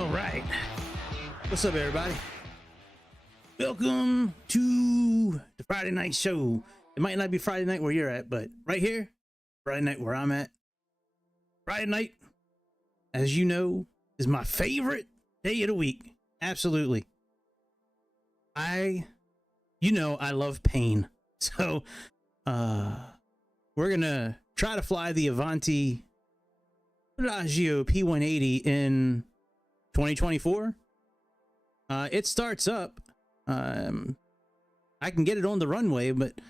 All right. What's up, everybody? Welcome to the Friday night show. It might not be Friday night where you're at, but right here, Friday night where I'm at. Friday night, as you know, is my favorite day of the week. Absolutely. I love pain. So, we're gonna try to fly the Avanti P.180 in 2024. It starts up. I can get it on the runway, but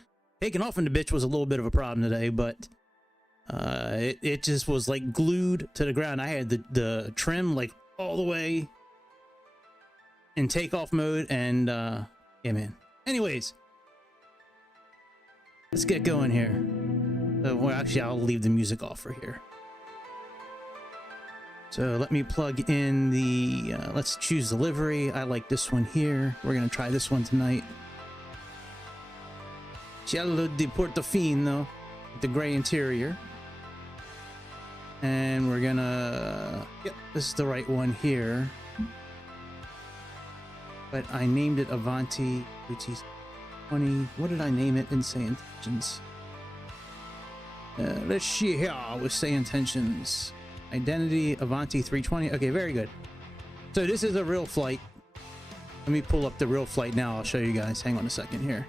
taking off in the bitch was a little bit of a problem today. But it just was like glued to the ground. I had the trim like all the way in takeoff mode, and yeah, man. Anyways, let's get going here. Well, actually, I'll leave the music off for here. So let me plug in the, let's choose delivery. I like this one here. We're going to try this one tonight. Cielo di Portofino, the gray interior. And we're going to, yep, this is the right one here. But I named it Avanti P.180. What did I name it in Sayintentions? Let's see here with Sayintentions. Identity Avanti 320. Okay, very good. So this is a real flight. Let me pull up the real flight now. I'll show you guys. Hang on a second here.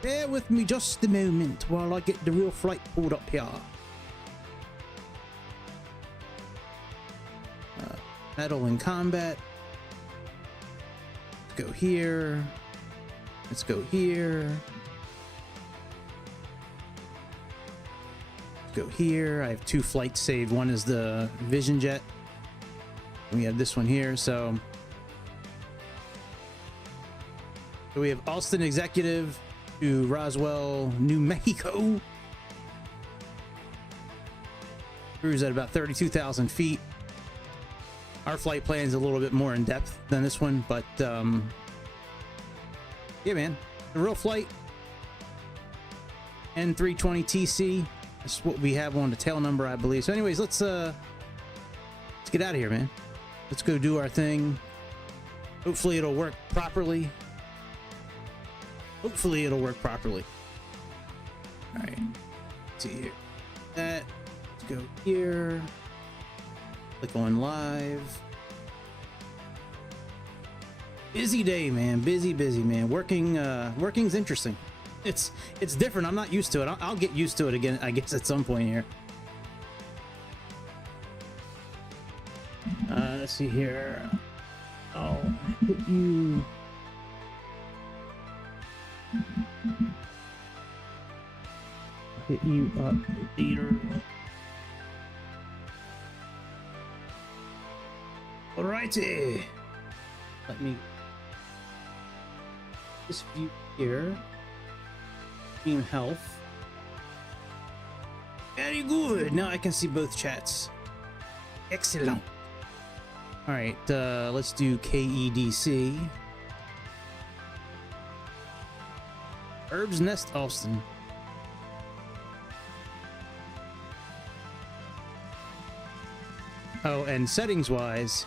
Bear with me just a moment while I get the real flight pulled up here. Metal in combat. Let's go here. Let's go here. Go here. I have two flights saved. One is the Vision Jet. We have this one here. So we have Austin Executive to Roswell, New Mexico. Cruise at about 32,000 feet. Our flight plan is a little bit more in depth than this one, but yeah, man, the real flight N320TC. That's what we have on the tail number, I believe. So anyways, let's get out of here, man. Let's go do our thing. Hopefully it'll work properly. Hopefully it'll work properly. All right, let's see here. Let's go here. Click on live. Busy day, man. Busy, man. Working's interesting. It's different. I'm not used to it. I'll get used to it again, I guess, at some point here. Let's see here. I'll hit you. I'll hit you up later. Alrighty. Let me this view here. Team health. Very good. Now I can see both chats. Excellent. All right, let's do KEDC. Herb's Nest, Austin. Oh, and settings wise,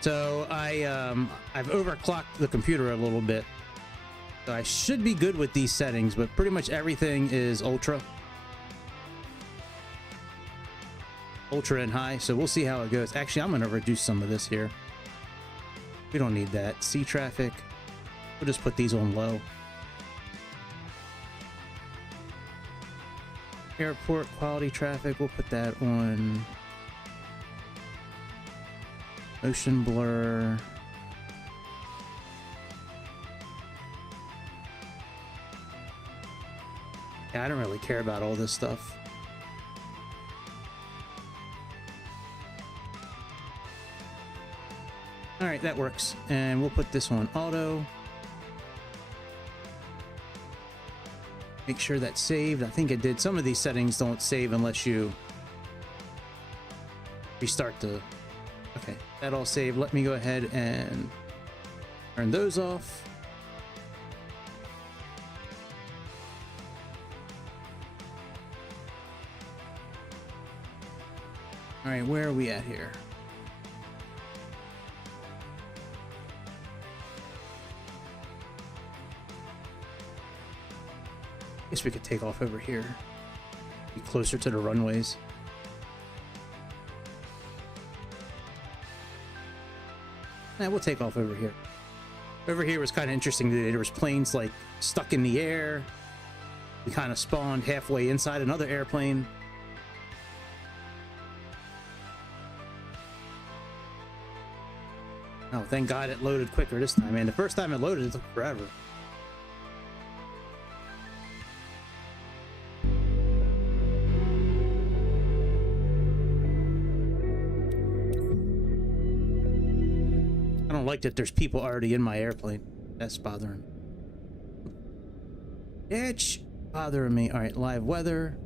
so I've overclocked the computer a little bit. So I should be good with these settings, but pretty much everything is ultra and high. So we'll see how it goes. Actually, I'm going to reduce some of this here. We don't need that. Sea traffic. We'll just put these on low. Airport quality traffic. We'll put that on motion blur. Yeah, I don't really care about all this stuff. All right, that works. And we'll put this on auto. Make sure that's saved. I think it did. Some of these settings don't save unless you restart the... Okay, that all saved. Let me go ahead and turn those off. All right, where are we at here? Guess we could take off over here. Be closer to the runways. Nah, we'll take off over here. Over here was kind of interesting today. There was planes like stuck in the air. We kind of spawned halfway inside another airplane. Oh, thank God it loaded quicker this time, man. The first time it loaded, it took forever. I don't like that there's people already in my airplane. That's bothering me. It's bothering me. All right, live weather.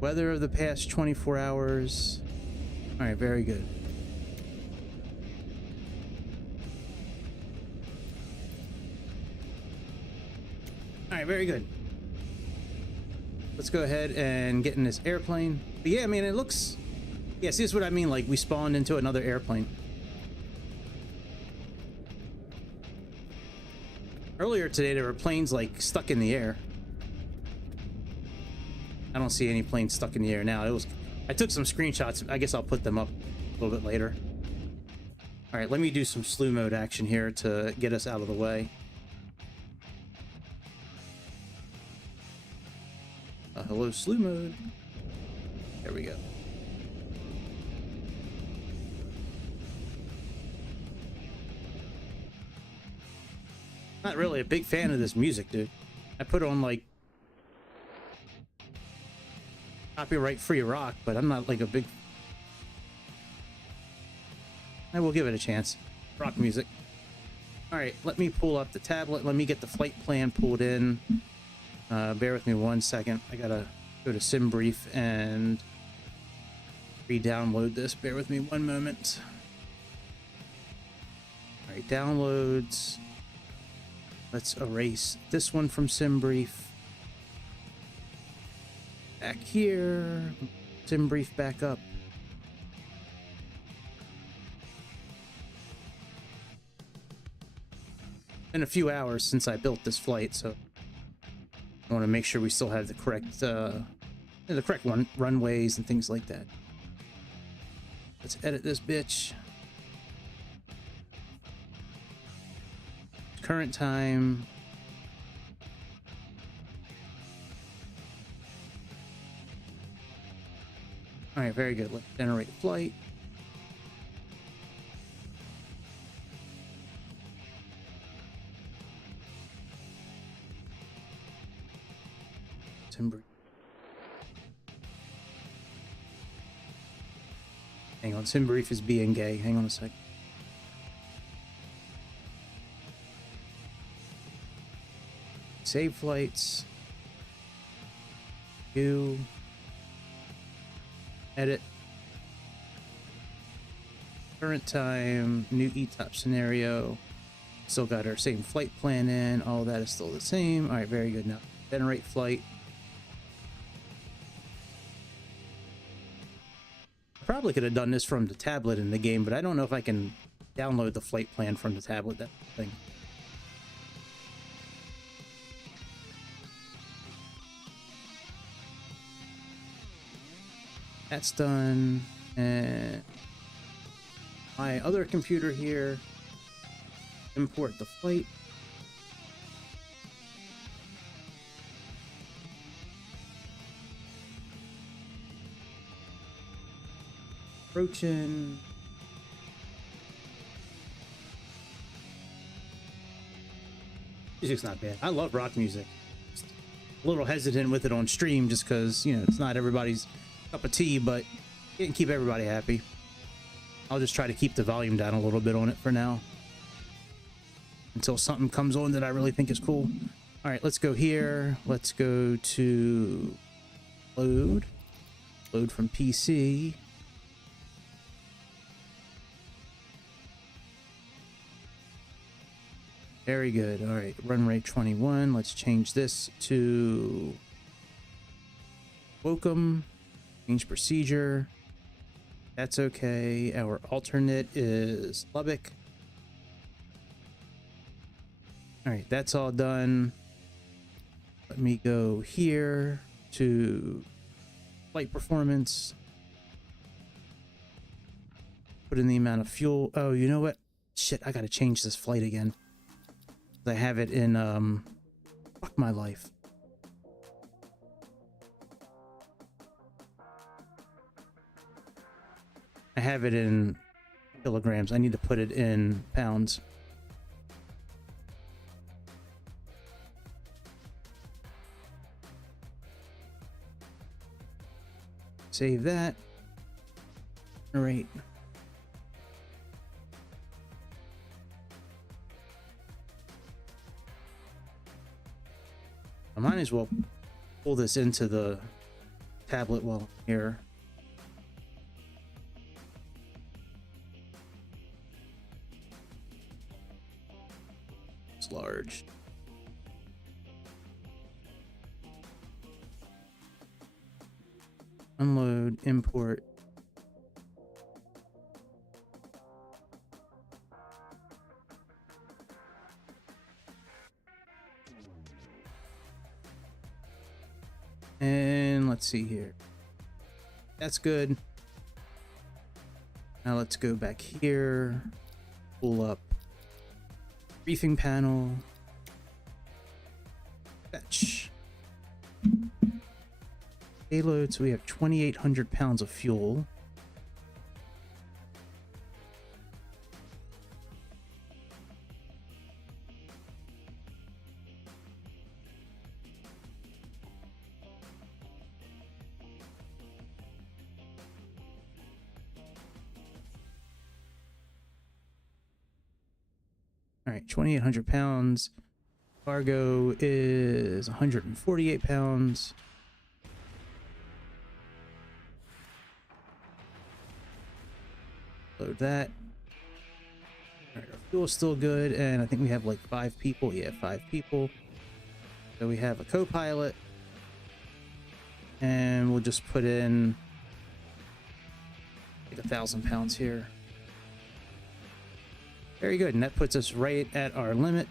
Weather of the past 24 hours. All right, very good. All right, very good. Let's go ahead and get in this airplane. But yeah, I mean, it looks... Yeah, see, this is what I mean, like, we spawned into another airplane. Earlier today, there were planes, like, stuck in the air. I don't see any planes stuck in the air now. It was... I took some screenshots. I guess I'll put them up a little bit later. All right, let me do some slew mode action here to get us out of the way. Hello, slew mode. There we go. Not really a big fan of this music, dude. I put on like copyright free rock, but I'm not like a big... I will give it a chance. Rock music. All right, let me pull up the tablet. Let me get the flight plan pulled in. Bear with me 1 second. I gotta go to SimBrief and re-download this. Bear with me 1 moment. All right, downloads. Let's erase this one from SimBrief. Back here. SimBrief back up. Been a few hours since I built this flight, so I want to make sure we still have the correct runways and things like that. Let's edit this bitch. Current time. All right, very good. Let's generate a flight. Hang on, SimBrief is being gay. Hang on a sec. Save flights. View. Edit. Current time. New ETOP scenario. Still got our same flight plan in. All that is still the same. All right, very good. Now generate flight. Probably could have done this from the tablet in the game, but I don't know if I can download the flight plan from the tablet. That thing. That's done. And my other computer here. Import the flight. Approaching. Music's not bad. I love rock music. Just a little hesitant with it on stream just because, you know, it's not everybody's cup of tea, but you can keep everybody happy. I'll just try to keep the volume down a little bit on it for now until something comes on that I really think is cool. All right, let's go here. Let's go to load from PC. Very good. All right, run rate 21. Let's change this to Welcome. Change procedure. That's okay. Our alternate is Lubbock. All right, that's all done. Let me go here to flight performance. Put in the amount of fuel. Oh, you know what? Shit, I gotta change this flight again. I have it in, fuck my life. I have it in kilograms. I need to put it in pounds. Save that. All right. I might as well pull this into the tablet while I'm here. It's large. Unload, import. And let's see here. That's good. Now let's go back here. Pull up briefing panel. Fetch. Payload, so we have 2,800 pounds of fuel. All right, 2,800 pounds. Cargo is 148 pounds. Load that. All right, our fuel is still good, and I think we have like 5 people. Yeah, 5 people. So we have a co-pilot, and we'll just put in like 1,000 pounds here. Very good, and that puts us right at our limit.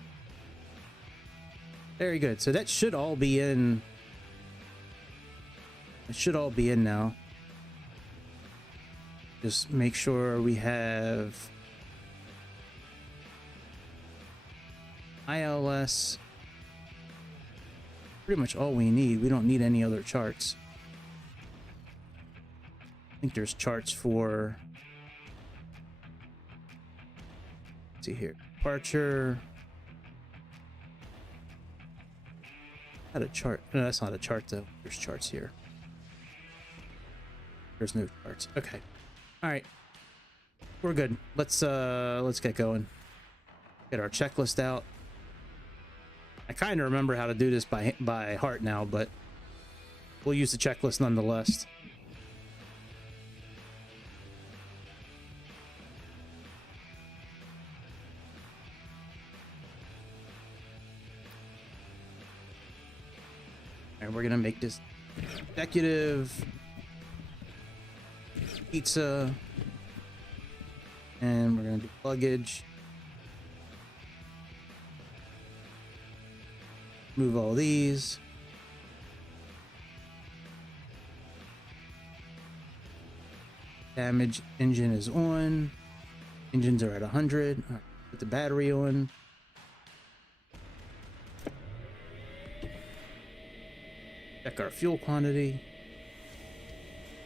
Very good. So that should all be in. It should all be in now. Just make sure we have ILS. Pretty much all we need. We don't need any other charts. I think there's charts for. Let's see here. Departure. Not a chart. No, that's not a chart though. There's charts here. There's no charts. Okay. All right. We're good. Let's get going. Get our checklist out. I kind of remember how to do this by heart now, but we'll use the checklist nonetheless. And we're gonna make this executive pizza, and we're gonna do luggage. Move all these. Damage engine is on. Engines are at 100. All right, put the battery on. Check our fuel quantity.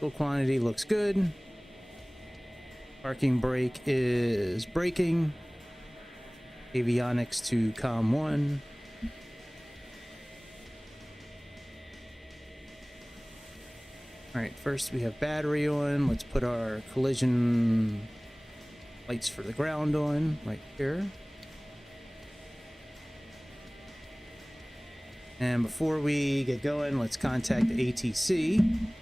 Fuel quantity looks good. Parking brake is braking. Avionics to COM 1. All right, first we have battery on. Let's put our collision lights for the ground on right here. And before we get going, let's contact ATC.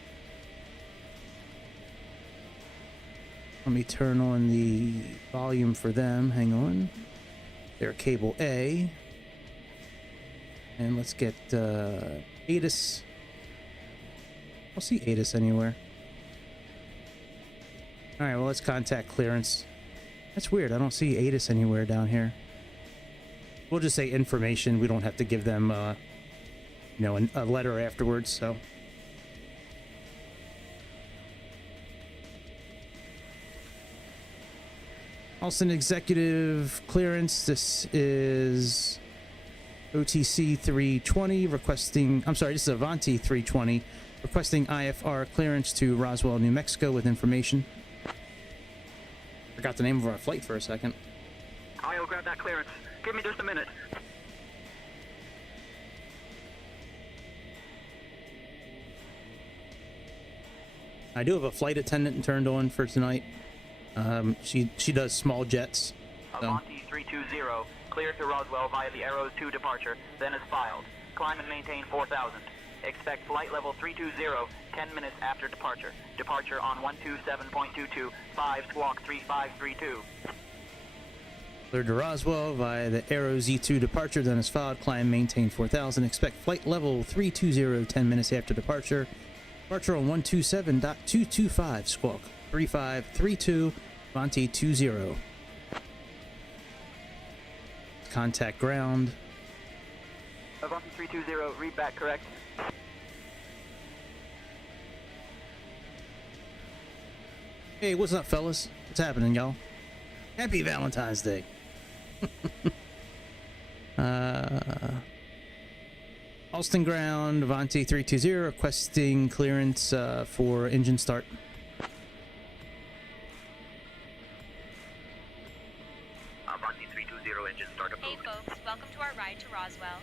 Let me turn on the volume for them. Hang on. They're cable A. And let's get ATIS. I'll see ATIS anywhere. All right, well, let's contact clearance. That's weird. I don't see ATIS anywhere down here. We'll just say information. We don't have to give them, you know, a letter afterwards, so. Austin executive clearance. This is OTC 320 requesting, I'm sorry, this is Avanti 320 requesting IFR clearance to Roswell, New Mexico with information. Forgot the name of our flight for a second. I'll grab that clearance. Give me just a minute. I do have a flight attendant turned on for tonight. She does small jets. So. Avanti 320, clear to Roswell via the Arrows 2 departure, then is filed. Climb and maintain 4,000. Expect flight level 320, 10 minutes after departure. Departure on 127.22, 5 squawk 3532. Cleared to Roswell via the Arrow Z2 departure, then is filed. Climb, maintain 4,000. Expect flight level 320, 10 minutes after departure. Departure on 127.225, squawk 3532, Avanti 20. Contact ground. Avanti 320, read back correct. Hey, what's up, fellas? What's happening, y'all? Happy Valentine's Day. Alston ground, Avanti 320, requesting clearance for engine start. Avanti 320, engine start approved. Hey folks, welcome to our ride to Roswell.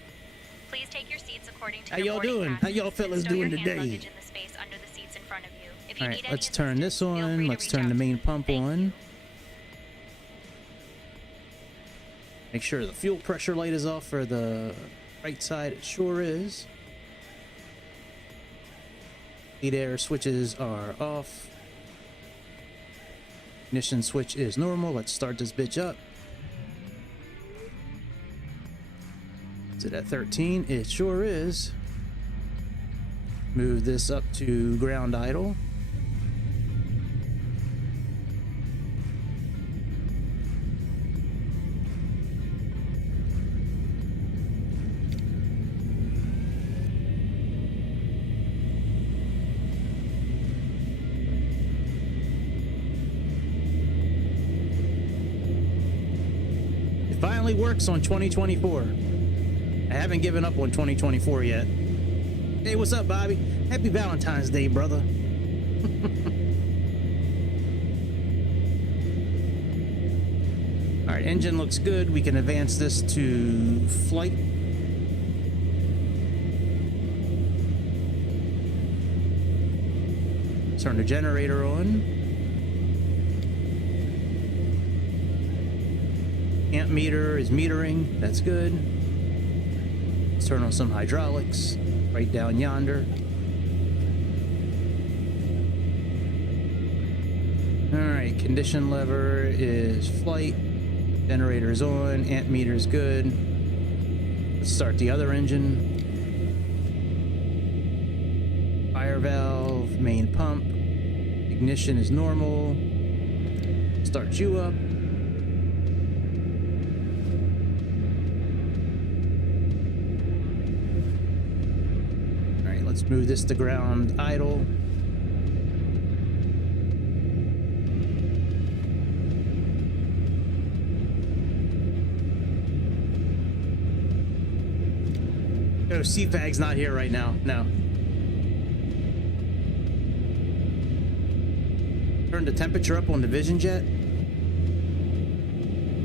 Please take your seats according to How your y'all boarding doing? pass How y'all fellas and stow doing your hand today? luggage in the space under the seats in front of you. If you All need right, any let's turn this assistance, feel on. free to Let's reach turn out the to main me. pump Thank on. you. Make sure the fuel pressure light is off for the right side. It sure is. Lead air switches are off. Ignition switch is normal. Let's start this bitch up. Is it at 13? It sure is. Move this up to ground idle. Finally works on 2024. I haven't given up on 2024 yet. Hey, what's up, Bobby? Happy Valentine's Day, brother. All right, engine looks good. We can advance this to flight. Turn the generator on. Amp meter is metering. That's good. Let's turn on some hydraulics right down yonder. All right, condition lever is flight. Generator's on. Amp meter's good. Let's start the other engine. Fire valve, main pump. Ignition is normal. Start you up. Let's move this to ground idle. Oh, CFAG's not here right now. No. Turn the temperature up on the Vision Jet.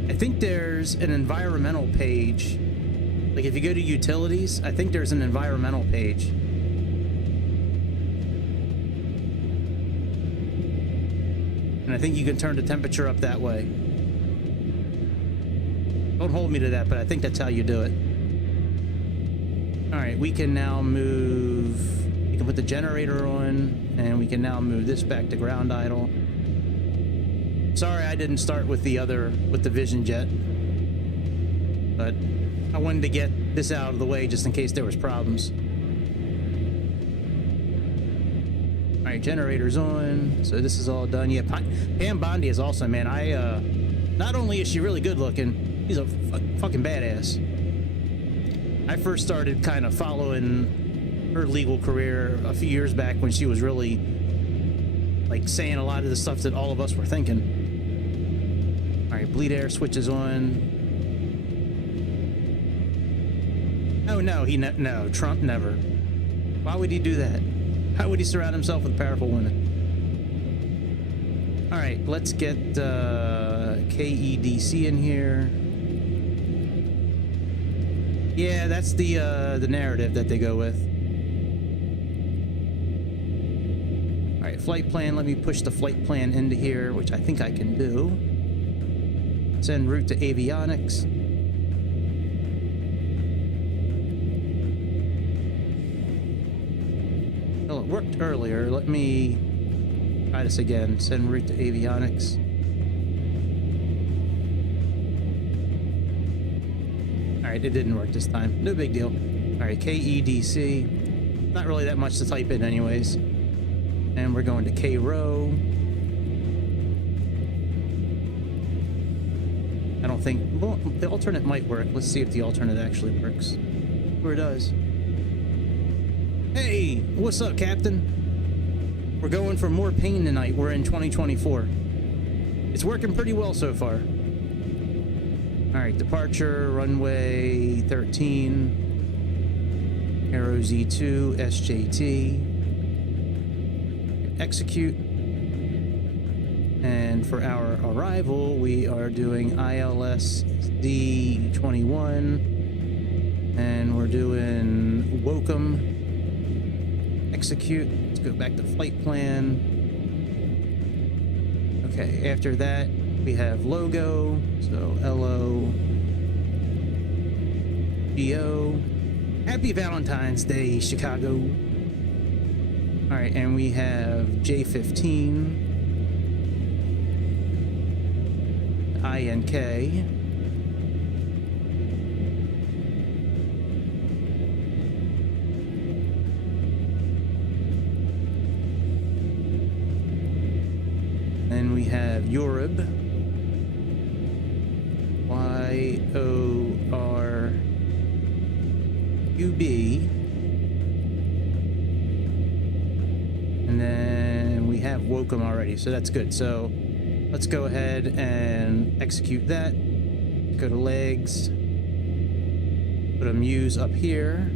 I think there's an environmental page. Like if you go to utilities, I think there's an environmental page. And I think you can turn the temperature up that way. Don't hold me to that, but I think that's how you do it. All right, we can now move. We can put the generator on, and we can now move this back to ground idle. Sorry, I didn't start with the Vision Jet, but I wanted to get this out of the way just in case there was problems. right, generator's on. So this is all done. Yeah, Pam Bondi is also, man. Not only is she really good looking, she's a fucking badass. I first started kind of following her legal career a few years back when she was really like saying a lot of the stuff that all of us were thinking. All right, bleed air switch is on. Oh no, no, Trump never. Why would he do that? How would he surround himself with powerful women? All right, let's get KEDC in here. Yeah, that's the narrative that they go with. All right, flight plan. Let me push the flight plan into here, which I think I can do. Send route to avionics. Well, it worked earlier. Let me try this again. Send route to avionics. Alright, it didn't work this time. No big deal. Alright, KEDC. Not really that much to type in anyways. And we're going to KROW. I don't think... Well, the alternate might work. Let's see if the alternate actually works. Sure it does. Hey! What's up, Captain? We're going for more pain tonight. We're in 2024. It's working pretty well so far. Alright, departure, runway 13, Aero Z2, SJT, execute, and for our arrival, we are doing ILS D21, and we're doing Wokem, execute. Let's go back to flight plan. Okay, after that, we have logo, so LOGO. Happy Valentine's Day, Chicago. All right, and we have J15, INK, and we have Yorub. YORUB, and then we have Wokem already, so that's good. So let's go ahead and execute that. Go to legs, put a muse up here,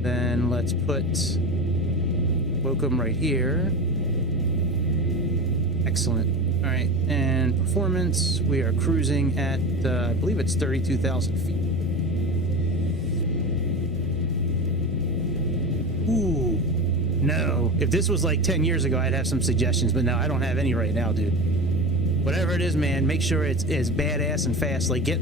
then let's put Wokem right here. Excellent. All right, and performance, we are cruising at, I believe it's 32,000 feet. Ooh, no. If this was like 10 years ago, I'd have some suggestions, but no, I don't have any right now, dude. Whatever it is, man, make sure it's badass and fast. Like, get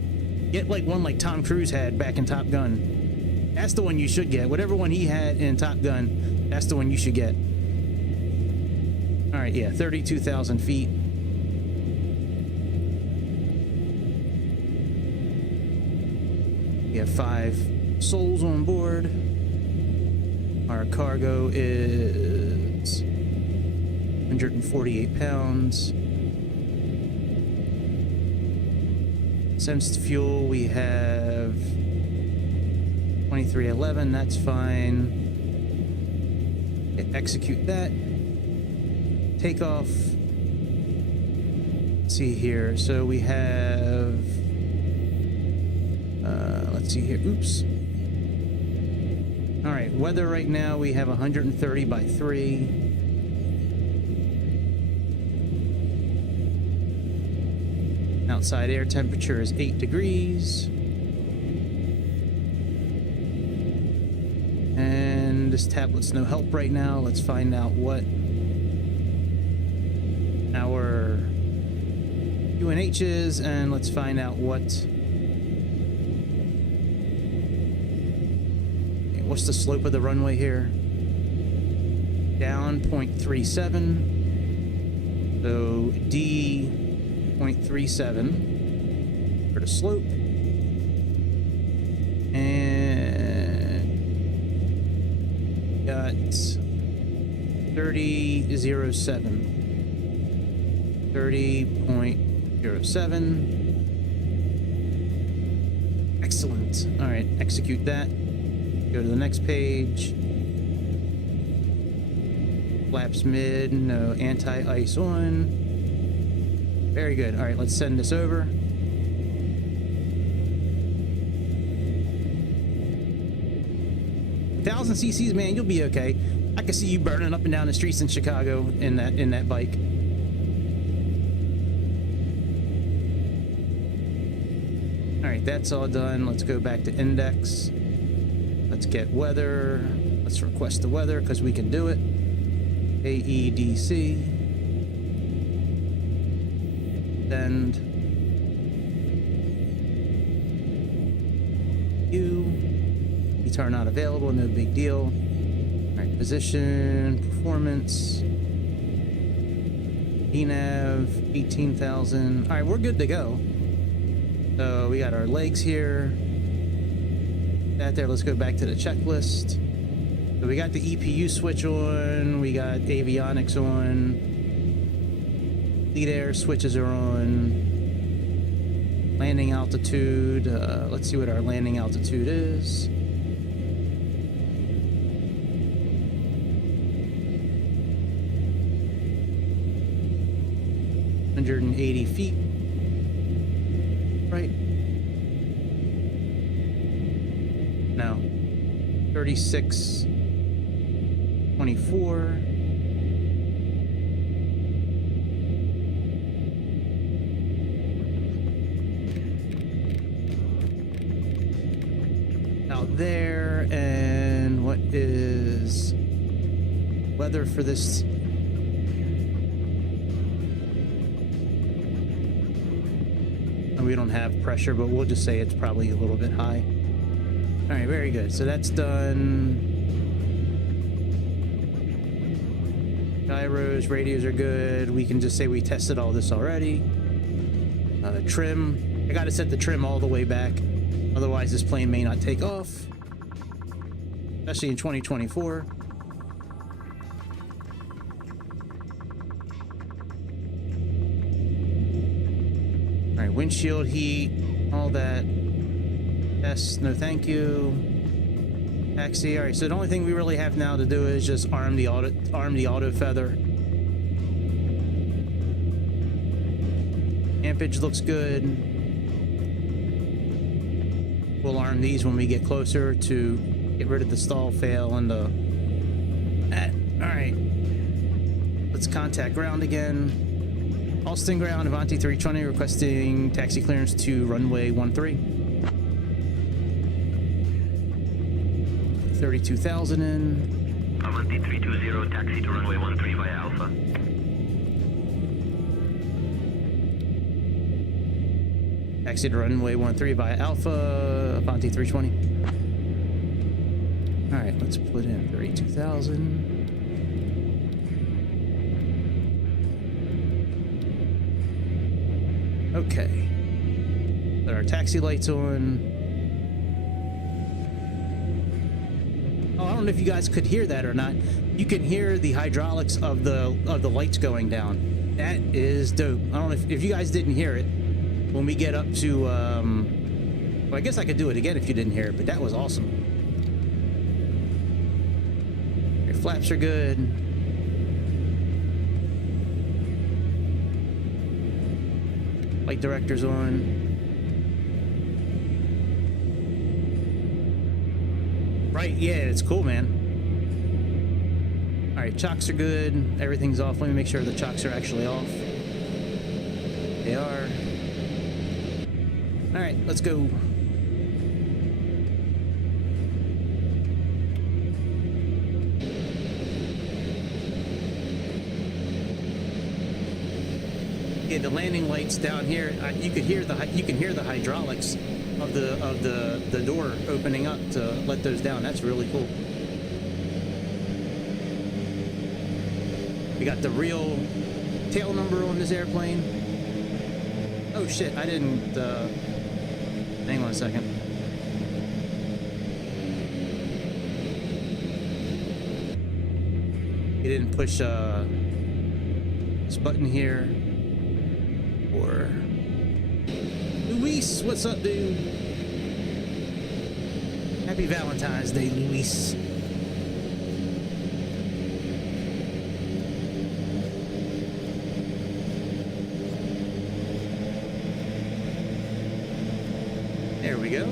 like one like Tom Cruise had back in Top Gun. That's the one you should get. Whatever one he had in Top Gun, that's the one you should get. All right, yeah, 32,000 feet. We have 5 souls on board. Our cargo is 148 pounds. Sensed fuel, we have 2311, that's fine. Execute that. Takeoff. Let's see here. So we have, let's see here. Oops. All right, weather right now, we have 130 by 3. Outside air temperature is 8 degrees. And this tablet's no help right now. Let's find out what our UNH is, and let's find out what's the slope of the runway here. Down 0.37, so D 0.37 for the slope, and got 30.07. 30.07. Excellent. All right, execute that. Go to the next page. Flaps mid, no anti-ice on. Very good. All right, let's send this over. Thousand cc's, man, you'll be okay. I can see you burning up and down the streets in Chicago in that bike. All right, that's all done. Let's go back to index. Let's get weather. Let's request the weather because we can do it. KEDC. Send. Turn not available, no big deal. All right, position, performance, ENAV, 18,000. All right, we're good to go. So we got our legs here. That there, let's go back to the checklist. So we got the EPU switch on, we got avionics on, lead air switches are on, landing altitude. Let's see what our landing altitude is. 180 feet, right? No, 36.24. Out there, and what is weather for this? We don't have pressure, but we'll just say it's probably a little bit high. All right, very good. So that's done. Gyros, radios are good. We can just say we tested all this already. Trim. I got to set the trim all the way back. Otherwise, this plane may not take off. Especially in 2024. All right, windshield heat, all that. Yes, no thank you. Taxi. All right, so the only thing we really have now to do is just arm the auto feather. Ampage looks good. We'll arm these when we get closer to get rid of the stall fail and the. All right, let's contact ground again. Austin ground, Avanti 320 requesting taxi clearance to runway 13. 32,000 in. Avanti 320, taxi to runway 13 via Alpha. Taxi to runway 13 via Alpha, Avanti 320. All right, let's put in 32,000. Okay. Put our taxi lights on. Oh, I don't know if you guys could hear that or not. You can hear the hydraulics of the lights going down. That is dope. I don't know if you guys didn't hear it when we get up to well, I guess I could do it again if you didn't hear it, but that was awesome. Your flaps are good. Light director's on. Right, yeah, it's cool, man. All right, chocks are good. Everything's off. Let me make sure the chocks are actually off. They are. All right, let's go. Yeah, the landing lights down here. You can hear the hydraulics of the door opening up to let those down. That's really cool. We got the real tail number on this airplane. Oh shit! I didn't. Hang on a second. He didn't push this button here. Or Luis, what's up, dude? Happy Valentine's Day, Luis. There we go.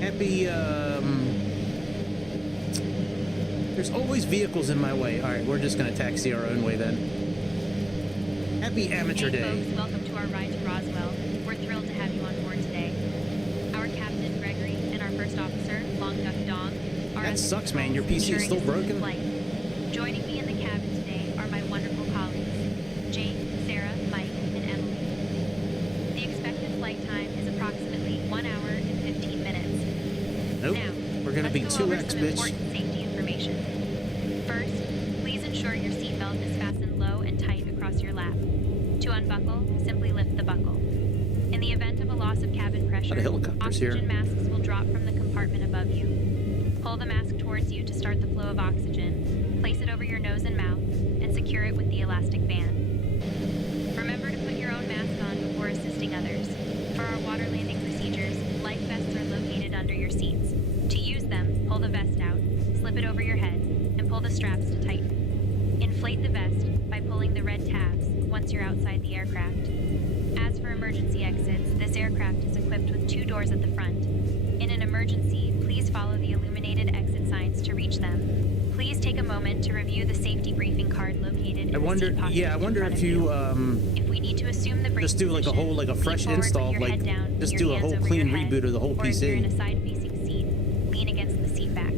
Happy, there's always vehicles in my way. All right, we're just gonna taxi our own way then. Happy Amateur Hey Day. folks, welcome to our ride to Roswell. We're thrilled to have you on board today. Our captain, Gregory, and our first officer, Long Duck Dong, are That at the sucks, man. Your controls, PC is still ensuring a smooth broken? flight. Joining me in the cabin today are my wonderful colleagues, Jake, Sarah, Mike, and Emily. The expected flight time is approximately 1 hour and 15 minutes. Nope. Now, We're gonna be let's go over 2x, some bitch. important safety information. First, please ensure your seatbelt is fastened low and tight across your lap. To unbuckle, simply lift the buckle. In the event of a loss of cabin pressure, Lot of helicopters here. oxygen masks will drop from the compartment above you. Pull the mask towards you to start the flow of oxygen, place it over your nose and mouth, and secure it with the elastic band. Remember to put your own mask on before assisting others. For our water landing procedures, life vests are located under your seats. To use them, pull the vest out, slip it over your head, and pull the straps to tighten. Inflate the vest by pulling the red tabs once you're outside the aircraft. As for emergency exits, this aircraft is equipped with 2 doors at the front. In an emergency, please follow the illuminated exit signs to reach them. Please take a moment to review the safety briefing card located in I wonder, the seat pocket yeah, I in wonder front if of you, If we need to assume the brake just do like a whole, like a position, fresh lean forward install, with your like, head down, just your do a hands whole over clean your head, reboot of the whole or if you're in a PC. side-facing seat, lean against the seat back.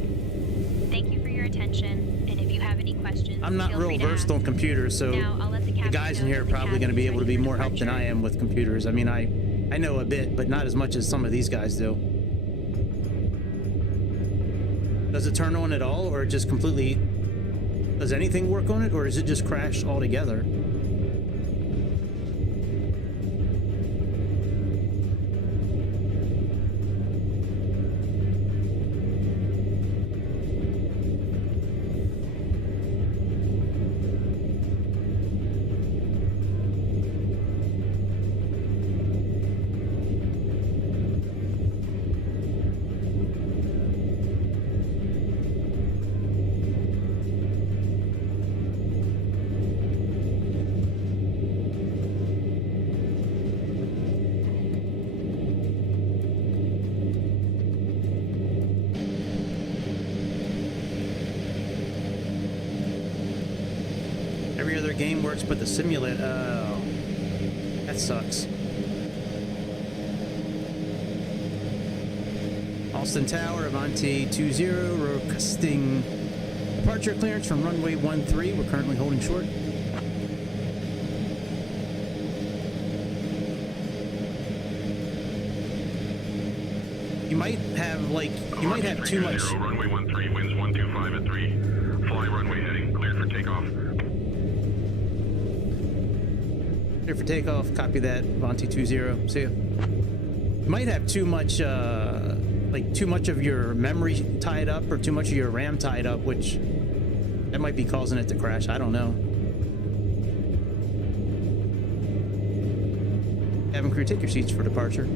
Thank you for your attention, and if you have any questions, I'm not feel real free to versed ask. on computers, so Now, I'll let the the captain guys in know here are that the probably going to cabin be is able to ready be for more help than departure. I am with computers. I mean, I know a bit, but not as much as some of these guys do. Does it turn on at all, or it just completely... Does anything work on it, or does it just crash altogether? Every other game works, but the simulator... Oh, that sucks. Austin Tower, Avanti 20, requesting departure clearance from runway 13. We're currently holding short. You might have, like, you might have too much... Runway 13, winds 125 at 3. Fly runway heading, cleared for takeoff. Clear for takeoff. Copy that. Avanti 20. See ya. You might have too much, like, too much of your memory tied up or too much of your RAM tied up, which that might be causing it to crash. I don't know. Cabin crew, take your seats for departure.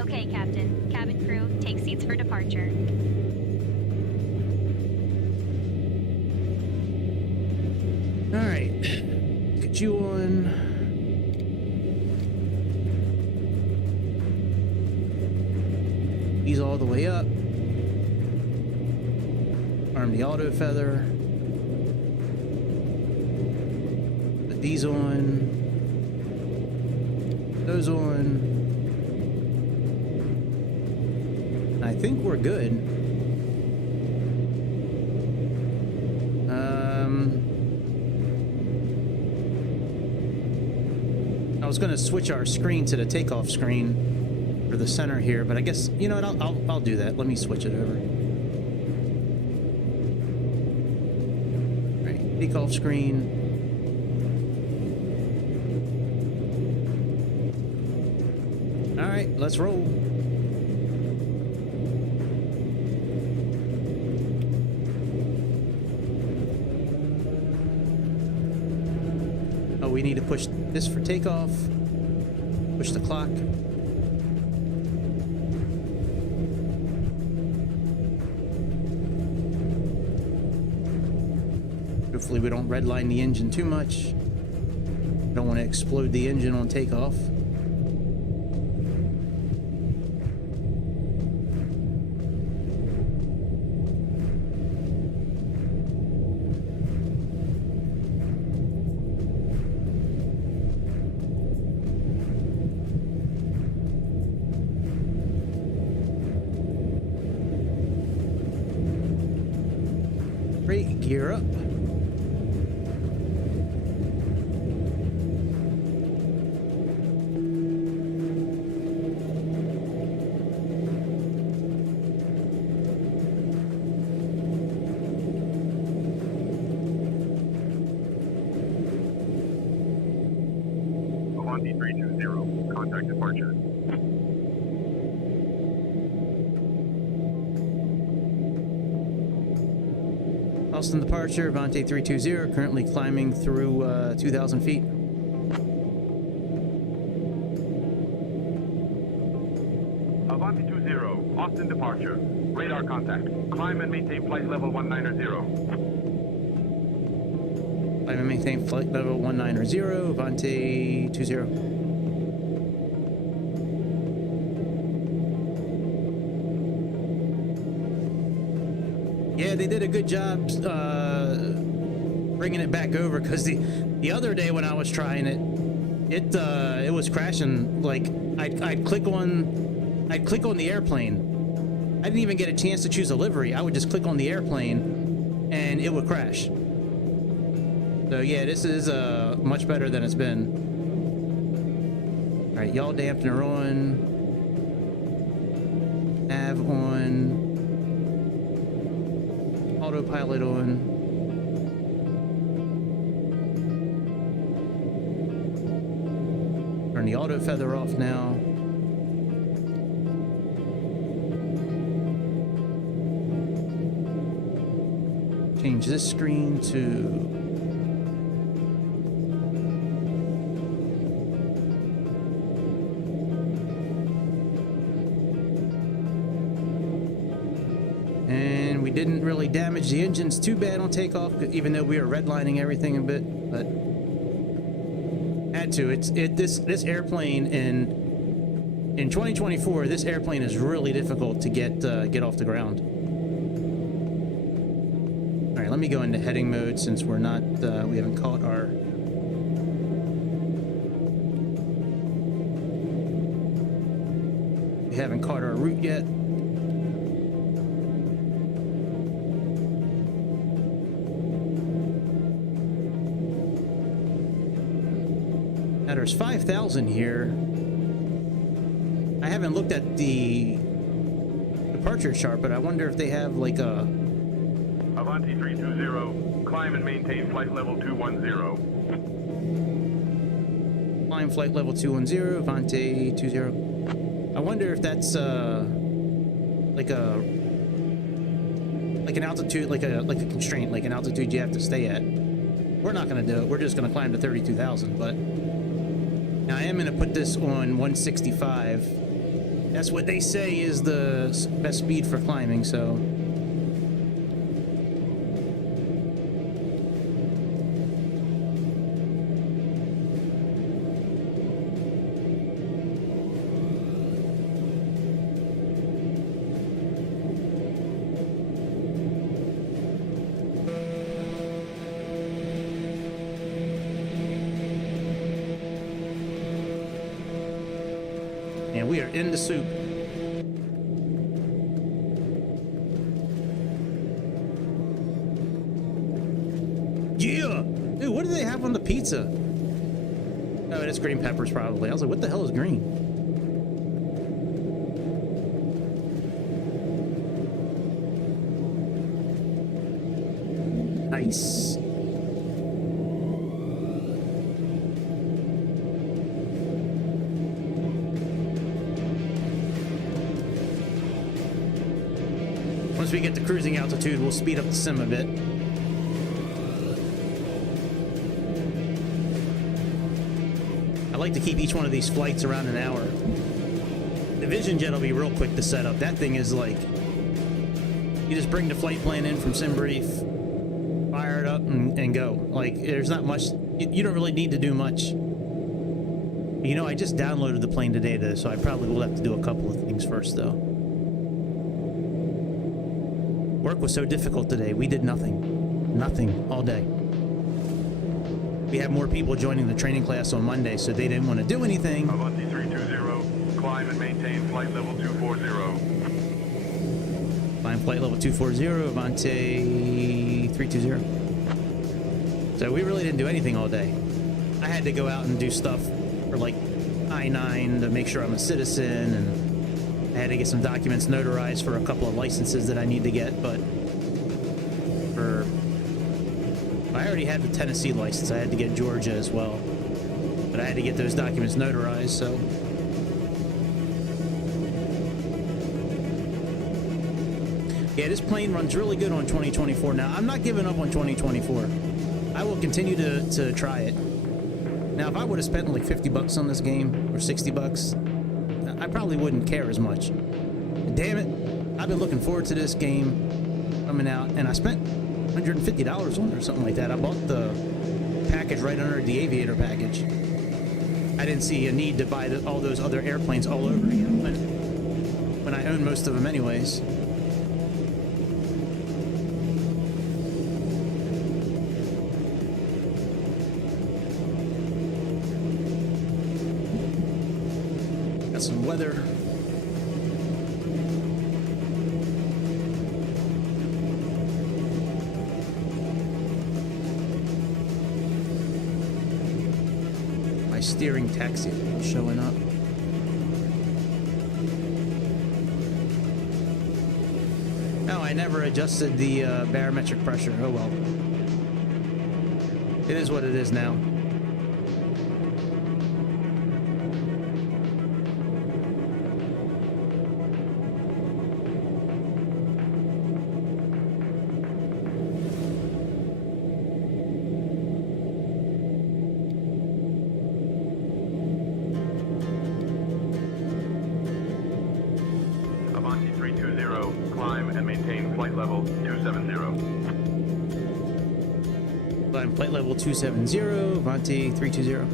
Okay, Captain. Cabin crew, take seats for departure. All right. Get you on. Ease all the way up. Arm the auto feather. Put these on. Those on. I think we're good. I was going to switch our screen to the takeoff screen for the center here, but I guess, you know what, I'll do that. Let me switch it over. All right, takeoff screen. right, let's roll. Oh, we need to push this for takeoff. Push the clock. Hopefully we don't redline the engine too much. Don't want to explode the engine on takeoff. Great, gear up. Avanti 320, contact departure. Austin departure, Avanti 320, currently climbing through 2,000 feet. Avanti 20, Austin departure. Radar contact. Climb and maintain flight level 190. Climb and maintain flight level 190, Avanti 20. Yeah, they did a good job bringing it back over, because the other day when I was trying it was crashing. Like I'd click on the airplane. I didn't even get a chance to choose a livery. I would just click on the airplane and it would crash. So yeah, this is much better than it's been. All right, yaw dampener on, nav on, autopilot on. Turn the auto feather off now. Change this screen to didn't really damage the engines too bad on takeoff, even though we were redlining everything a bit, but had to. This airplane in 2024, this airplane is really difficult to get off the ground. All right, let me go into heading mode since we're not we haven't caught our route yet. Now there's 5,000 here. I haven't looked at the departure chart, but I wonder if they have like a Avanti 320, climb and maintain flight level 210. climb flight level 210, Avanti 20. I wonder if that's like an altitude, like a constraint, like an altitude you have to stay at. We're not gonna do it. We're just gonna climb to 32,000, but now I am going to put this on 165. That's what they say is the best speed for climbing, so. And we are in the soup. Yeah! Dude, what do they have on the pizza? Oh, it's green peppers probably. I was like, what the hell is green? Nice. Once we get to cruising altitude, we'll speed up the sim a bit. I like to keep each one of these flights around an hour. The Vision Jet will be real quick to set up. That thing is like, you just bring the flight plan in from SimBrief, fire it up, and go. Like, there's not much, you don't really need to do much. You know, I just downloaded the plane today, so I probably will have to do a couple of things first, though. Work was so difficult today. We did nothing. Nothing all day. We have more people joining the training class on Monday, so they didn't want to do anything. Avanti 320, climb and maintain flight level 240. Climb flight level 240, Avanti 320. So we really didn't do anything all day. I had to go out and do stuff for like I-9 to make sure I'm a citizen, and I had to get some documents notarized for a couple of licenses that I need to get, but I already had the Tennessee license. I had to get Georgia as well, but I had to get those documents notarized, so. Yeah, this plane runs really good on 2024. Now, I'm not giving up on 2024. I will continue to try it. Now, if I would have spent like 50 bucks on this game, or 60 bucks, I probably wouldn't care as much. Damn it, I've been looking forward to this game coming out, and I spent $150 on it or something like that. I bought the package right under the aviator package. I didn't see a need to buy all those other airplanes all over again when I own most of them anyways. Got some weather. Steering taxi showing up. No, I never adjusted the barometric pressure. Oh well. It is what it is now. Flight level 270, Avanti 320.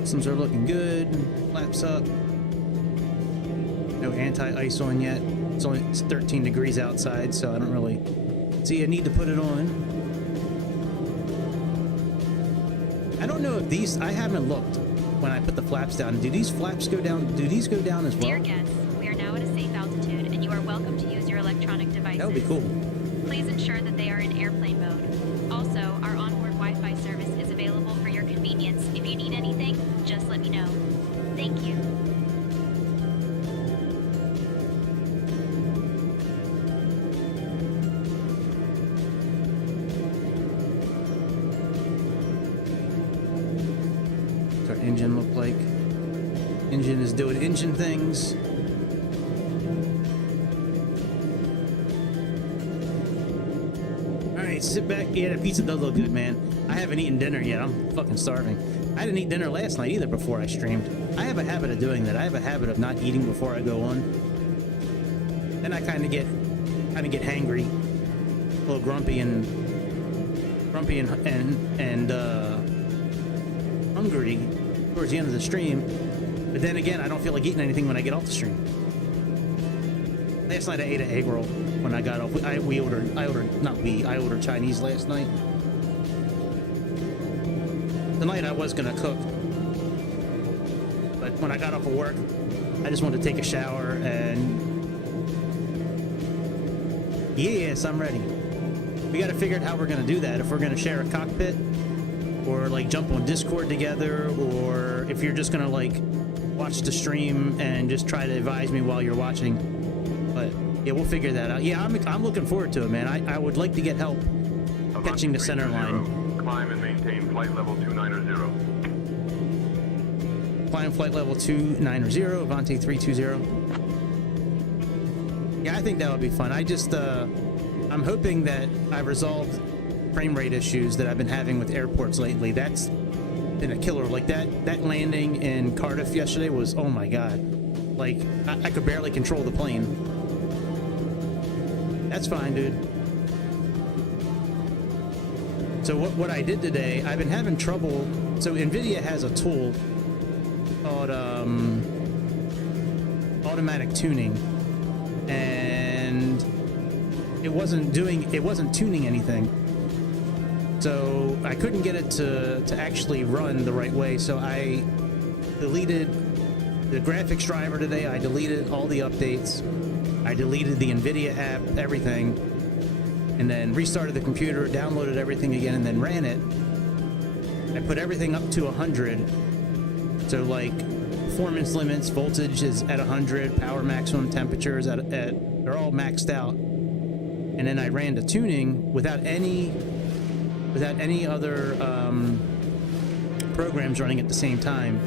Systems are looking good. Flaps up. No anti-ice on yet. It's 13 degrees outside, so I don't really see a need to put it on. I don't know if these, I haven't looked. When I put the flaps down, do these flaps go down? Do these go down as well? Dear guests, we are now at a safe altitude, and you are welcome to use your electronic devices. That would be cool. Please ensure that they are in airplane mode. Also, our onboard Wi-Fi service is available for your convenience. If you need anything, just let me know. Thank you. Engine look like. Engine is doing engine things. Alright, sit back. Yeah, the pizza does look good, man. I haven't eaten dinner yet. I'm fucking starving. I didn't eat dinner last night either before I streamed. I have a habit of doing that. I have a habit of not eating before I go on. Then I kind of get hangry, a little grumpy and hungry towards the end of the stream, but then again, I don't feel like eating anything when I get off the stream. Last night I ate an egg roll when I got off. I ordered Chinese last night. Tonight I was gonna cook, but when I got off of work, I just wanted to take a shower and yes, I'm ready. We got to figure out how we're gonna do that. If we're gonna share a cockpit, or like jump on Discord together, or if you're just gonna like watch the stream and just try to advise me while you're watching. But yeah, we'll figure that out. Yeah, I'm looking forward to it, man. I would like to get help catching the center line. Climb and maintain flight level 290. Climb flight level 290, Avanti 320. Yeah, I think that would be fun. I just, I'm hoping that I resolved frame rate issues that I've been having with airports lately. That's been a killer. Like that landing in Cardiff yesterday was, oh my God. Like, I could barely control the plane. That's fine, dude. So what I did today, I've been having trouble. So NVIDIA has a tool called automatic tuning, and it wasn't tuning anything. So I couldn't get it to actually run the right way. So I deleted the graphics driver today. I deleted all the updates. I deleted the NVIDIA app, everything, and then restarted the computer, downloaded everything again, and then ran it. I put everything up to 100. So like performance limits, voltage is at 100, power maximum, temperatures at they're all maxed out. And then I ran the tuning without any other programs running at the same time.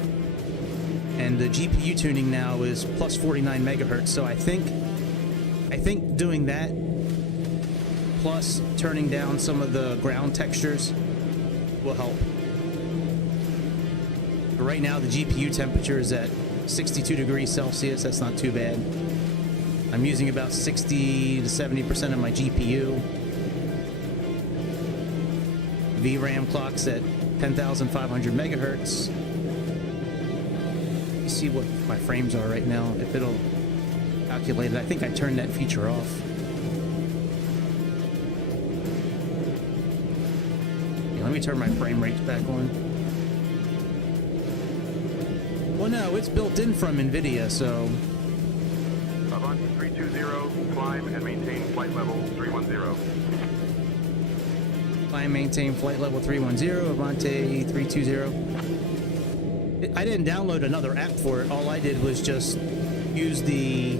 And the GPU tuning now is plus 49 megahertz. So I think doing that plus turning down some of the ground textures will help. But right now the GPU temperature is at 62 degrees Celsius. That's not too bad. I'm using about 60 to 70% of my GPU. VRAM clock's at 10,500 megahertz. Let me see what my frames are right now, if it'll calculate it. I think I turned that feature off. Yeah, let me turn my frame rates back on. Well, no, it's built in from NVIDIA, so... Avanti 320, climb and maintain flight level 310. Climb, maintain flight level 310, Avanti 320. I didn't download another app for it. All I did was just use the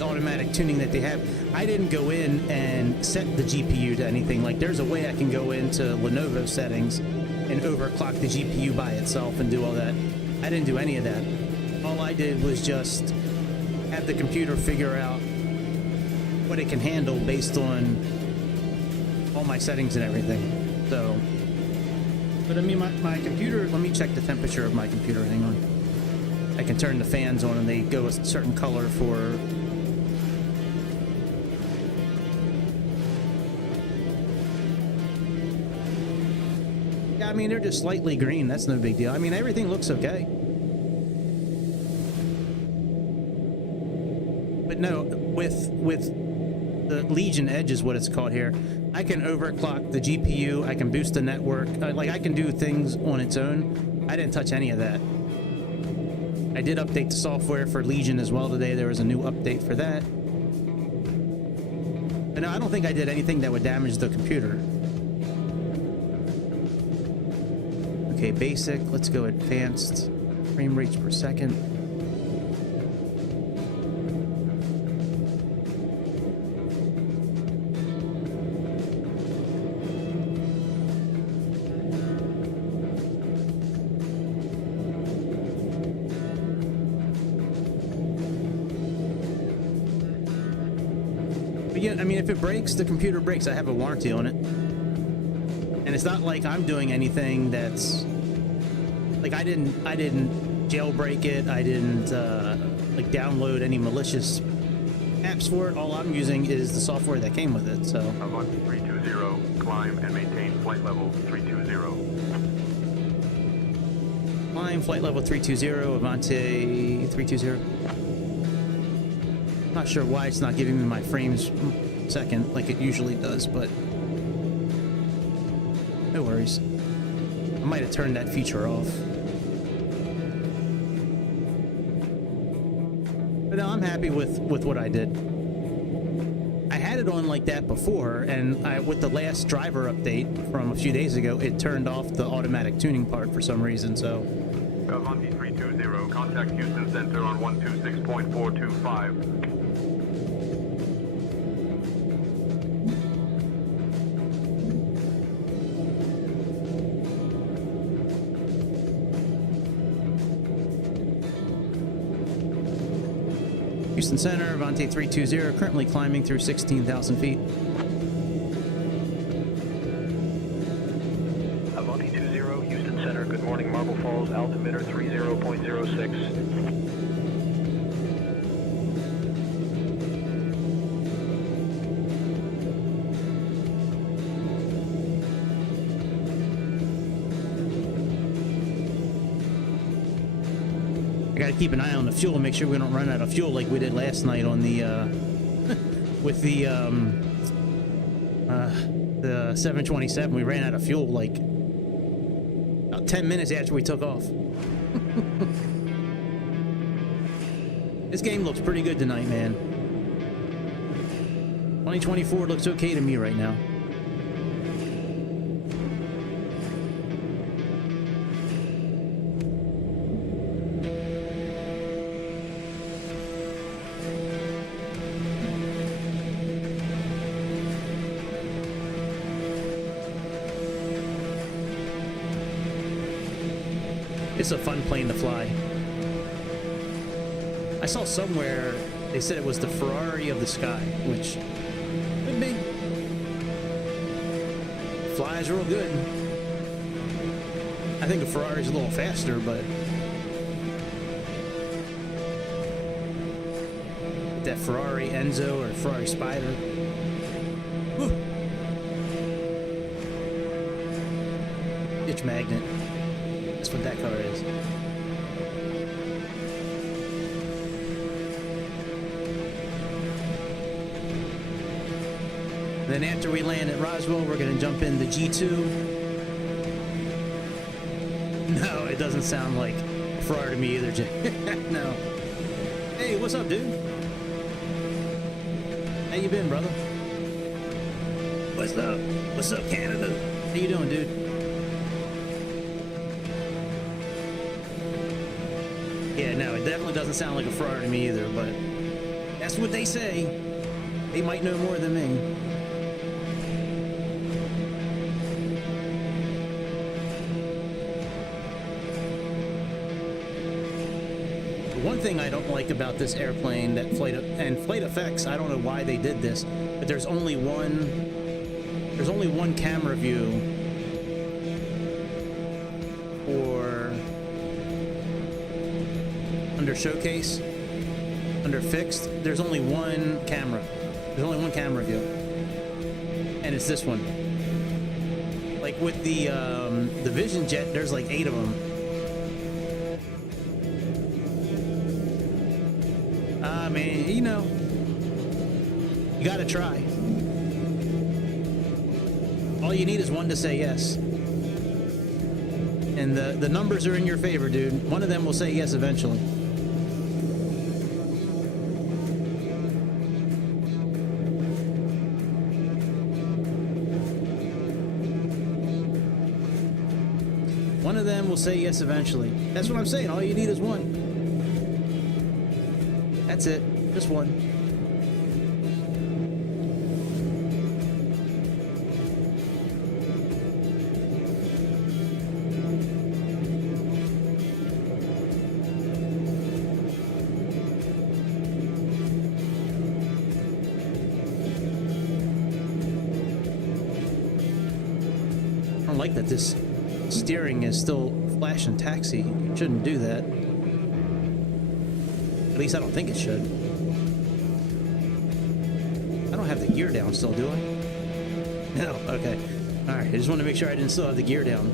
automatic tuning that they have. I didn't go in and set the GPU to anything. Like, there's a way I can go into Lenovo settings and overclock the GPU by itself and do all that. I didn't do any of that. All I did was just have the computer figure out what it can handle based on all my settings and everything. So, but I mean, my computer, let me check the temperature of my computer. Hang on. I can turn the fans on and they go a certain color for... Yeah, I mean, they're just slightly green. That's no big deal. I mean, everything looks okay. But no, with the Legion Edge is what it's called here, I can overclock the GPU, I can boost the network, like I can do things on its own. I didn't touch any of that. I did update the software for Legion as well today. There was a new update for that. But no, I don't think I did anything that would damage the computer. Okay, basic, let's go advanced. Frame rates per second. I mean, if it breaks, the computer breaks. I have a warranty on it. And it's not like I'm doing anything that's... Like, I didn't jailbreak it. I didn't, like, download any malicious apps for it. All I'm using is the software that came with it, so... Avanti 320, climb and maintain flight level 320. Climb, flight level 320, Avanti 320. I'm not sure why it's not giving me my frames second like it usually does, but no worries. I might have turned that feature off. But no, I'm happy with what I did. I had it on like that before, and with the last driver update from a few days ago, it turned off the automatic tuning part for some reason, so... Avanti 320, contact Houston Center on 126.425. Houston Center, Avanti 320, currently climbing through 16,000 feet. Avanti 20, Houston Center, good morning, Marble Falls, altimeter 30.06. I gotta keep an eye on the fuel and make sure we don't run out of fuel like we did last night on the with the 727. We ran out of fuel like about 10 minutes after we took off. This game looks pretty good tonight, man. 2024 looks okay to me right now. It's a fun plane to fly. I saw somewhere they said it was the Ferrari of the sky, which could be. Flies real good. I think a Ferrari's a little faster, but that Ferrari Enzo or Ferrari Spider. Woo. Ditch magnet. That's what that car is. Then after we land at Roswell, we're gonna jump in the G2. No, it doesn't sound like Ferrari to me either, Jay. No. Hey, what's up, dude? How you been, brother? What's up? What's up, Canada? How you doing, dude? Yeah, no, it definitely doesn't sound like a Ferrari to me either, but that's what they say. They might know more than me. The one thing I don't like about this airplane, that flight effects, I don't know why they did this, but there's only one camera view for under showcase, under fixed. There's only one camera. There's only one camera view, and it's this one. Like with the Vision Jet, there's like 8 of them. I mean, you know, you gotta try. All you need is one to say yes. And the numbers are in your favor, dude. One of them will say yes eventually. One of them will say yes eventually. That's what I'm saying. All you need is one. That's it. Just one. I don't like that this steering is still flash and taxi. It shouldn't do that. At least I don't think it should. I don't have the gear down still, do I? No, okay. Alright, I just want to make sure I didn't still have the gear down.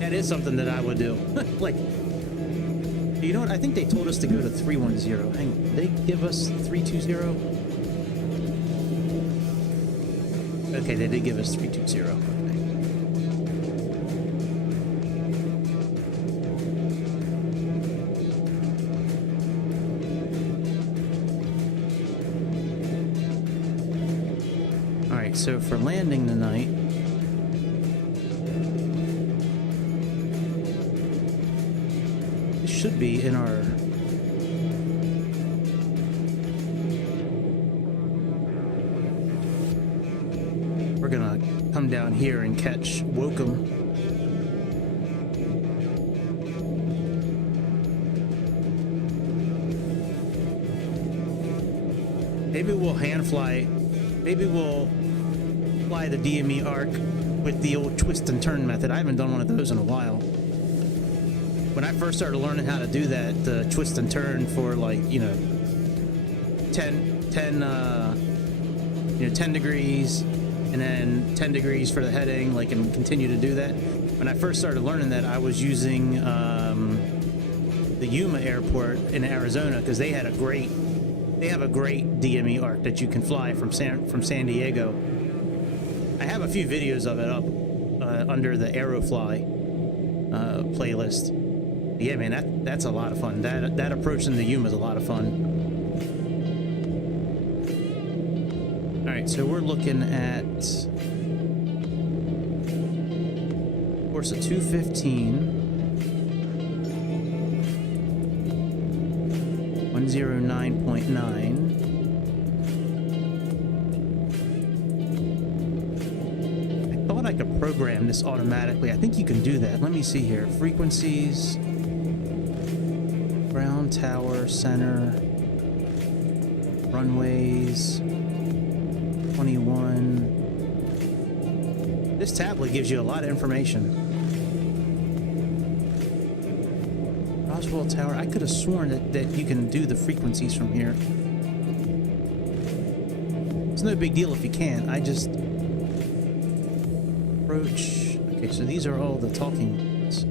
That is something that I would do. Like, you know what? I think they told us to go to 310. Hang on, did they give us 320? Okay, they did give us 320. Okay. So for landing tonight, it should be in our we're gonna come down here and catch Wokem. Maybe we'll hand fly. Maybe we'll fly the DME arc with the old twist and turn method. I haven't done one of those in a while. When I first started learning how to do that, the twist and turn for like, you know, 10 degrees and then 10 degrees for the heading, like, and continue to do that. When I first started learning that, I was using the Yuma airport in Arizona, because they have a great DME arc that you can fly from San Diego. I have a few videos of it up under the Aerofly playlist. Yeah, man, that's a lot of fun. That approach in the Yuma is a lot of fun. All right, so we're looking at course of 215, 109.9. I could program this automatically. I think you can do that. Let me see here. Frequencies, ground, tower, center, runways, 21. This tablet gives you a lot of information. Roswell Tower. I could have sworn that you can do the frequencies from here. It's no big deal if you can't. I just approach. Okay, so these are all the talking points.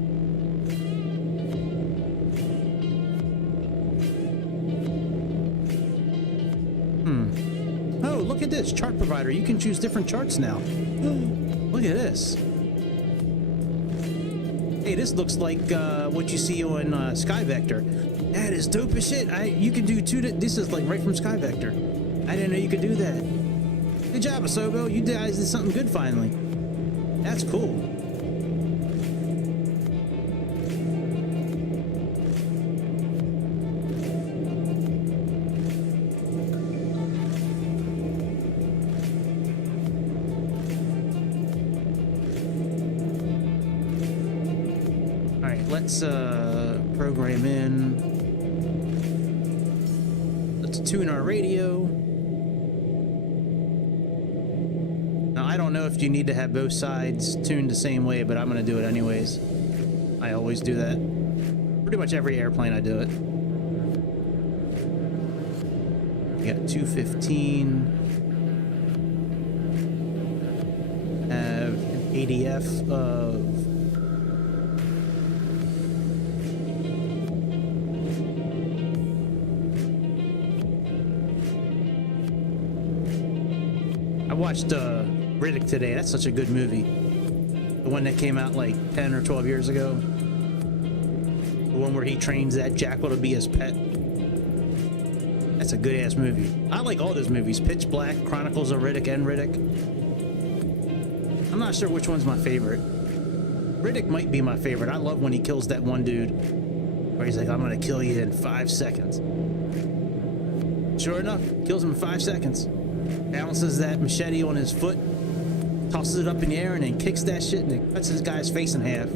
Oh, look at this chart provider. You can choose different charts now. Look at this. Hey, this looks like what you see on SkyVector. That is dope as shit. You can do this is like right from SkyVector. I didn't know you could do that. Good job, Asobo. You guys did something good finally. That's cool. All right, let's program in. Let's tune our radio. I don't know if you need to have both sides tuned the same way, but I'm going to do it anyways. I always do that. Pretty much every airplane I do it. We got 215. Have an ADF of I watched Riddick today. That's such a good movie. The one that came out like 10 or 12 years ago. The one where he trains that jackal to be his pet. That's a good ass movie. I like all those movies. Pitch Black, Chronicles of Riddick, and Riddick. I'm not sure which one's my favorite. Riddick might be my favorite. I love when he kills that one dude where he's like, I'm gonna kill you in 5 seconds. Sure enough, kills him in 5 seconds. Balances that machete on his foot, tosses it up in the air, and then kicks that shit, and it cuts this guy's face in half.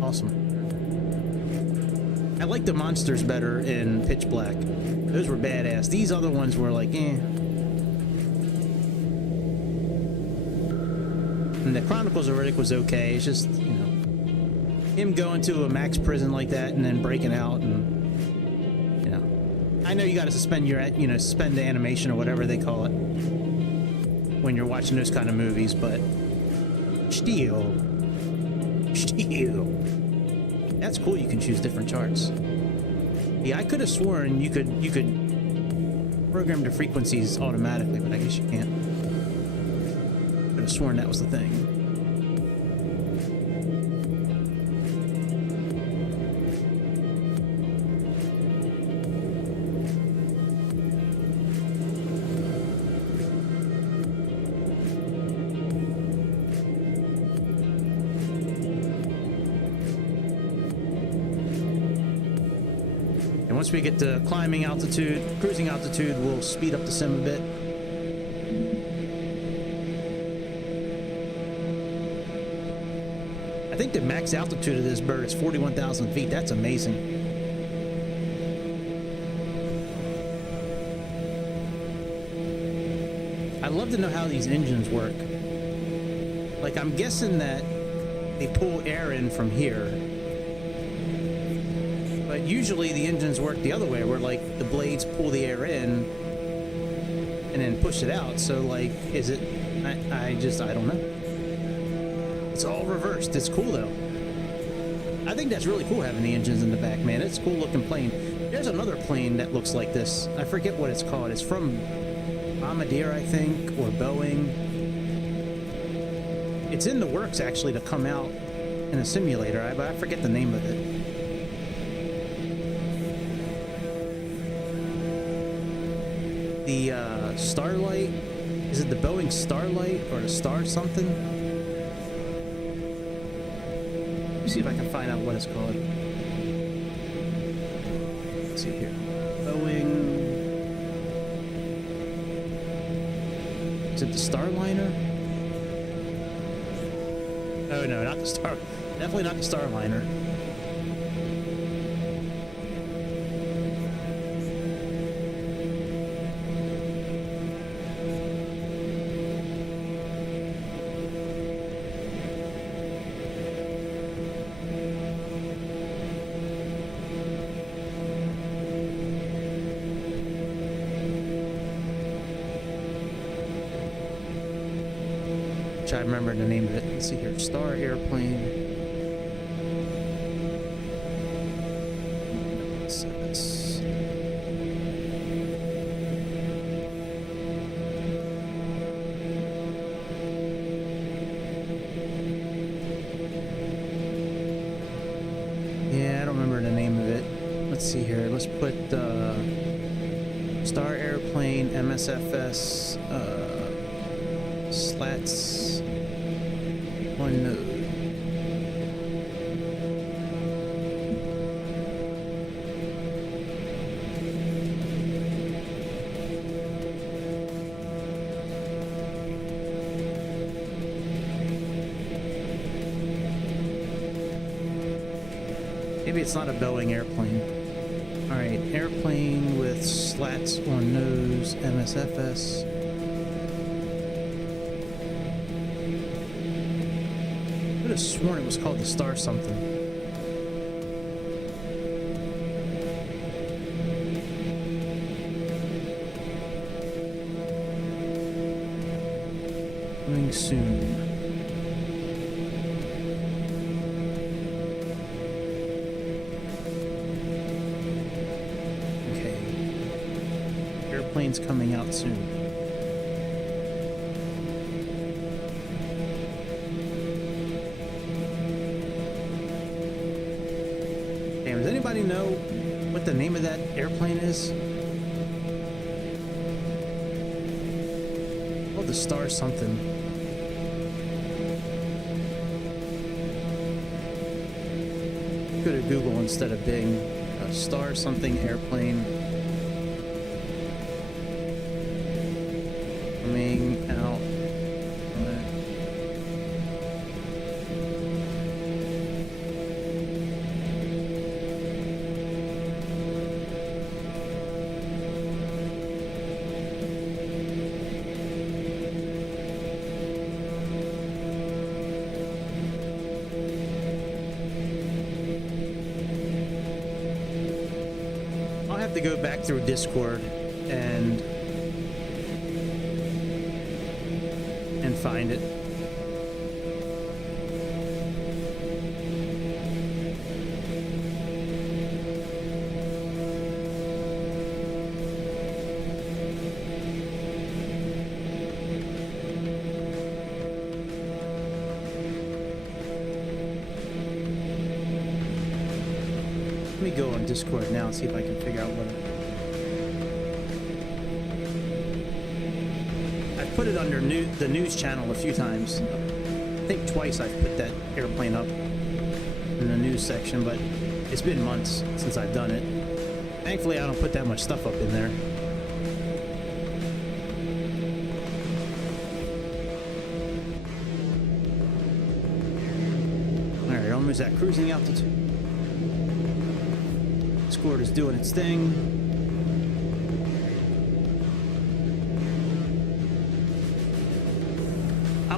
Awesome. I like the monsters better in Pitch Black. Those were badass. These other ones were like, eh. And the Chronicles of Riddick was okay. It's just, you know, him going to a max prison like that and then breaking out, and you know, I know you got to suspend your, you know, suspend the animation or whatever they call it when you're watching those kind of movies, but still, that's cool. You can choose different charts. Yeah, I could have sworn you could program the frequencies automatically, but I guess you can't. Could have sworn that was the thing. Once we get to climbing altitude, cruising altitude, we'll speed up the sim a bit. I think the max altitude of this bird is 41,000 feet. That's amazing. I'd love to know how these engines work. Like, I'm guessing that they pull air in from here. But usually the engines work the other way, where like the blades pull the air in and then push it out. So like, is it, I don't know. It's all reversed. It's cool though. I think that's really cool having the engines in the back, man. It's a cool looking plane. There's another plane that looks like this. I forget what it's called. It's from Bombardier, I think, or Boeing. It's in the works actually to come out in a simulator, but I forget the name of it. The Starlight, is it the Boeing Starlight or the Star something? Let me see if I can find out what it's called. Let's see here. Boeing. Is it the Starliner? Oh no, not the Star. Definitely not the Starliner. I remember the name of it. Let's see here. Star Airplane. MSFS. Yeah, I don't remember the name of it. Let's see here. Let's put Star Airplane MSFS slats. One node. Maybe it's not a Boeing airplane. All right, airplane with slats on nose, MSFS. I could have sworn it was called the Star something. Coming soon. Okay. Airplane's coming out soon. Does anybody know what the name of that airplane is? Oh, the Star something. Go to Google instead of Bing. Star something airplane. Coming out. To go back through Discord and find it. Let me go on Discord now and see if I can figure out what I've put it under the news channel a few times. I think twice I've put that airplane up in the news section, but it's been months since I've done it. Thankfully, I don't put that much stuff up in there. All right, almost at cruising altitude. Discord is doing its thing.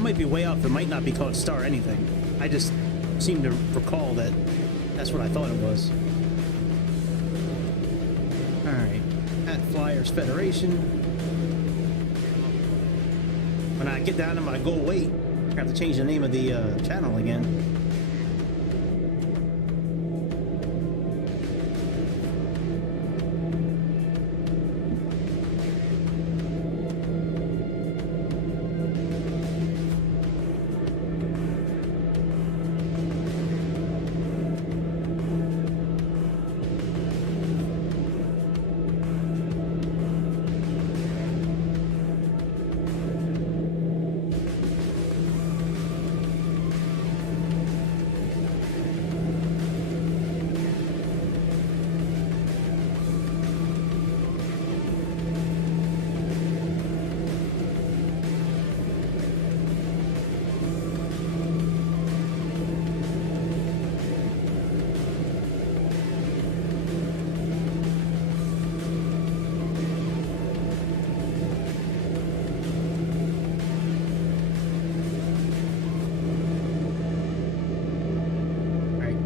might be way off. It might not be called Star anything. I just seem to recall that that's what I thought it was. Alright. At Flyers Federation. When I get down to my goal weight, I have to change the name of the channel again.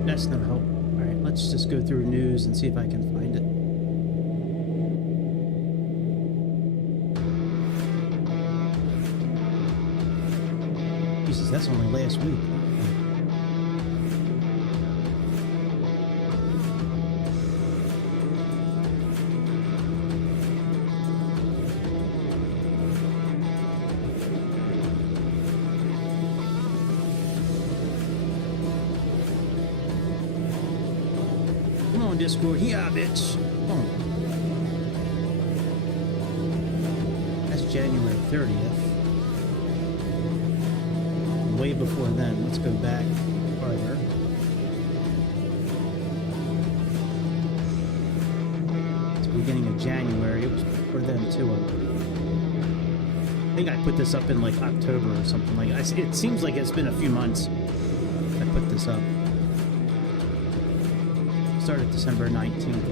That's no help. Alright, let's just go through news and see if I can find it. Jesus, that's only last week. Discord, yeah, bitch. Oh. That's January 30th. Way before then. Let's go back farther. It's the beginning of January. It was before then too. I think I put this up in like October or something like that. It seems like it's been a few months I put this up. Started December 19th.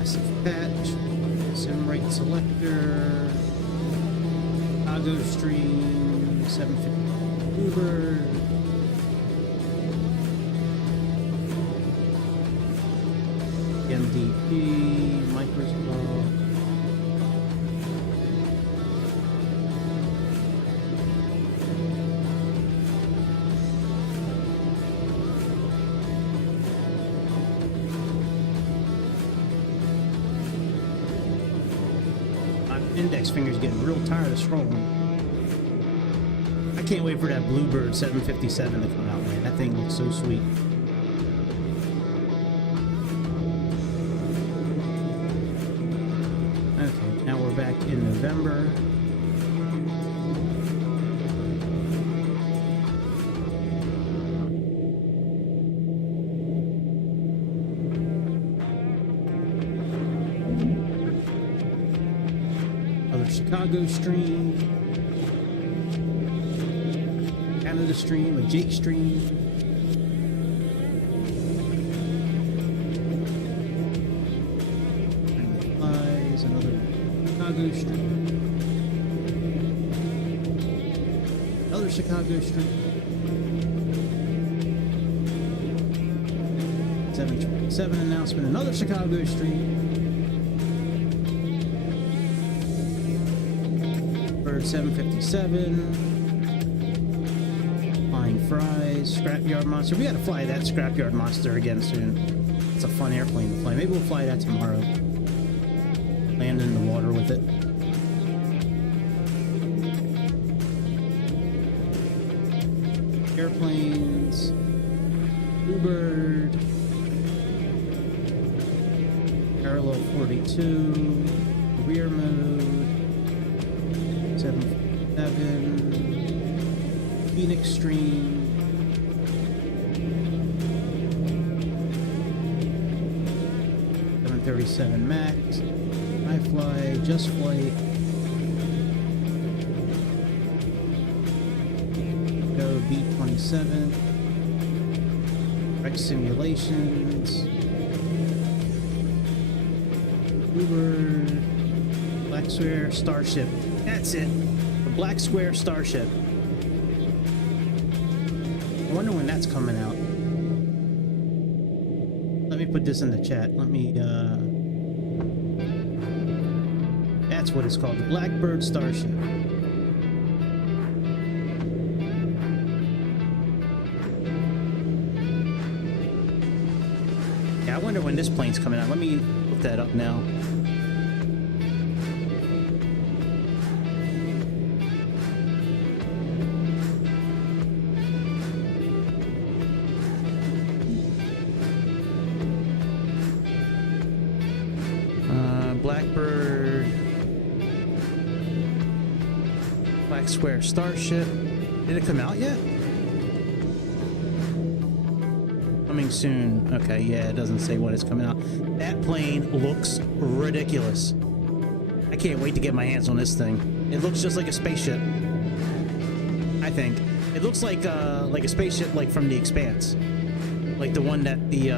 SF patch, sim rate selector, Chicago stream, 750 Uber, MDP, Microsoft. Index fingers getting real tired of scrolling. I can't wait for that Bluebird 757 to come out, man. That thing looks so sweet. Okay, now we're back in November. Chicago stream, Canada stream, a Jake stream, and flies, another Chicago stream, another Chicago stream, 727 announcement, another Chicago stream. 757, flying fries, scrapyard monster. We gotta fly that scrapyard monster again soon. It's a fun airplane to fly. Maybe we'll fly that tomorrow. Land in the water with it. Airplanes, Bluebird, parallel 42, rear mode. 757, Phoenix stream, .737 Max, iFly, Just Flight, Go B-27, Direct simulations. Uber. Black Square Starship. That's it. The Black Square Starship. I wonder when that's coming out. Let me put this in the chat. Let me, that's what it's called. The Blackbird Starship. Yeah, I wonder when this plane's coming out. Let me look that up now. Blackbird, Black Square Starship. Did it come out yet? Coming soon. Okay, yeah, it doesn't say when it's coming out. That plane looks ridiculous. I can't wait to get my hands on this thing. It looks just like a spaceship. I think it looks like a spaceship, like from The Expanse, like the one that the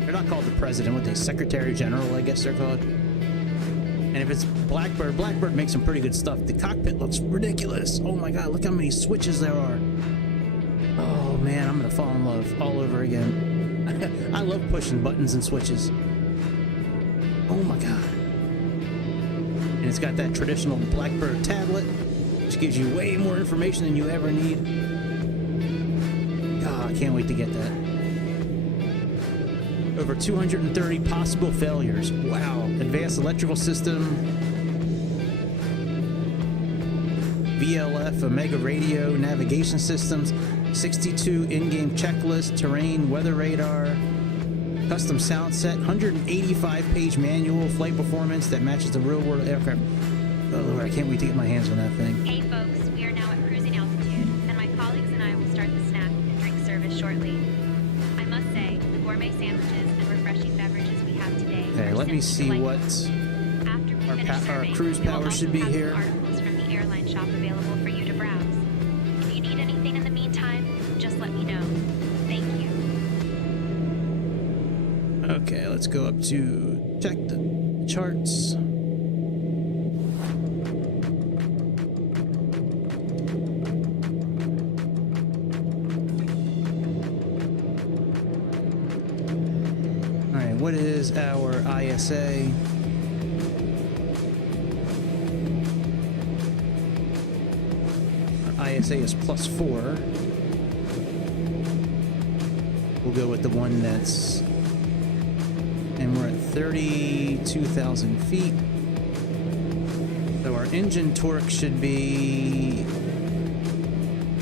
they're not called the president, what they Secretary General, I guess they're called. And if it's Blackbird, Blackbird makes some pretty good stuff. The cockpit looks ridiculous. Oh my god, look how many switches there are. Oh man, I'm gonna fall in love all over again. I love pushing buttons and switches. Oh my god. And it's got that traditional Blackbird tablet, which gives you way more information than you ever need. God, I can't wait to get that. Over 230 possible failures. Wow. Advanced electrical system. VLF, Omega radio, navigation systems, 62 in-game checklist, terrain, weather radar, custom sound set, 185-page manual, flight performance that matches the real-world aircraft. Oh Lord, I can't wait to get my hands on that thing. Hey folks, we are now at cruising altitude, and my colleagues and I will start the snack and drink service shortly. I must say, the gourmet sandwiches and refreshing beverages we have today. Okay, let me see what our cruise power should be here. Articles from the airline shop available for you to browse. If you need anything in the meantime, just let me know. Thank you. Okay, let's go up to check the charts. What is our ISA? Our ISA is +4. We'll go with the one that's, and we're at 32,000 feet. So our engine torque should be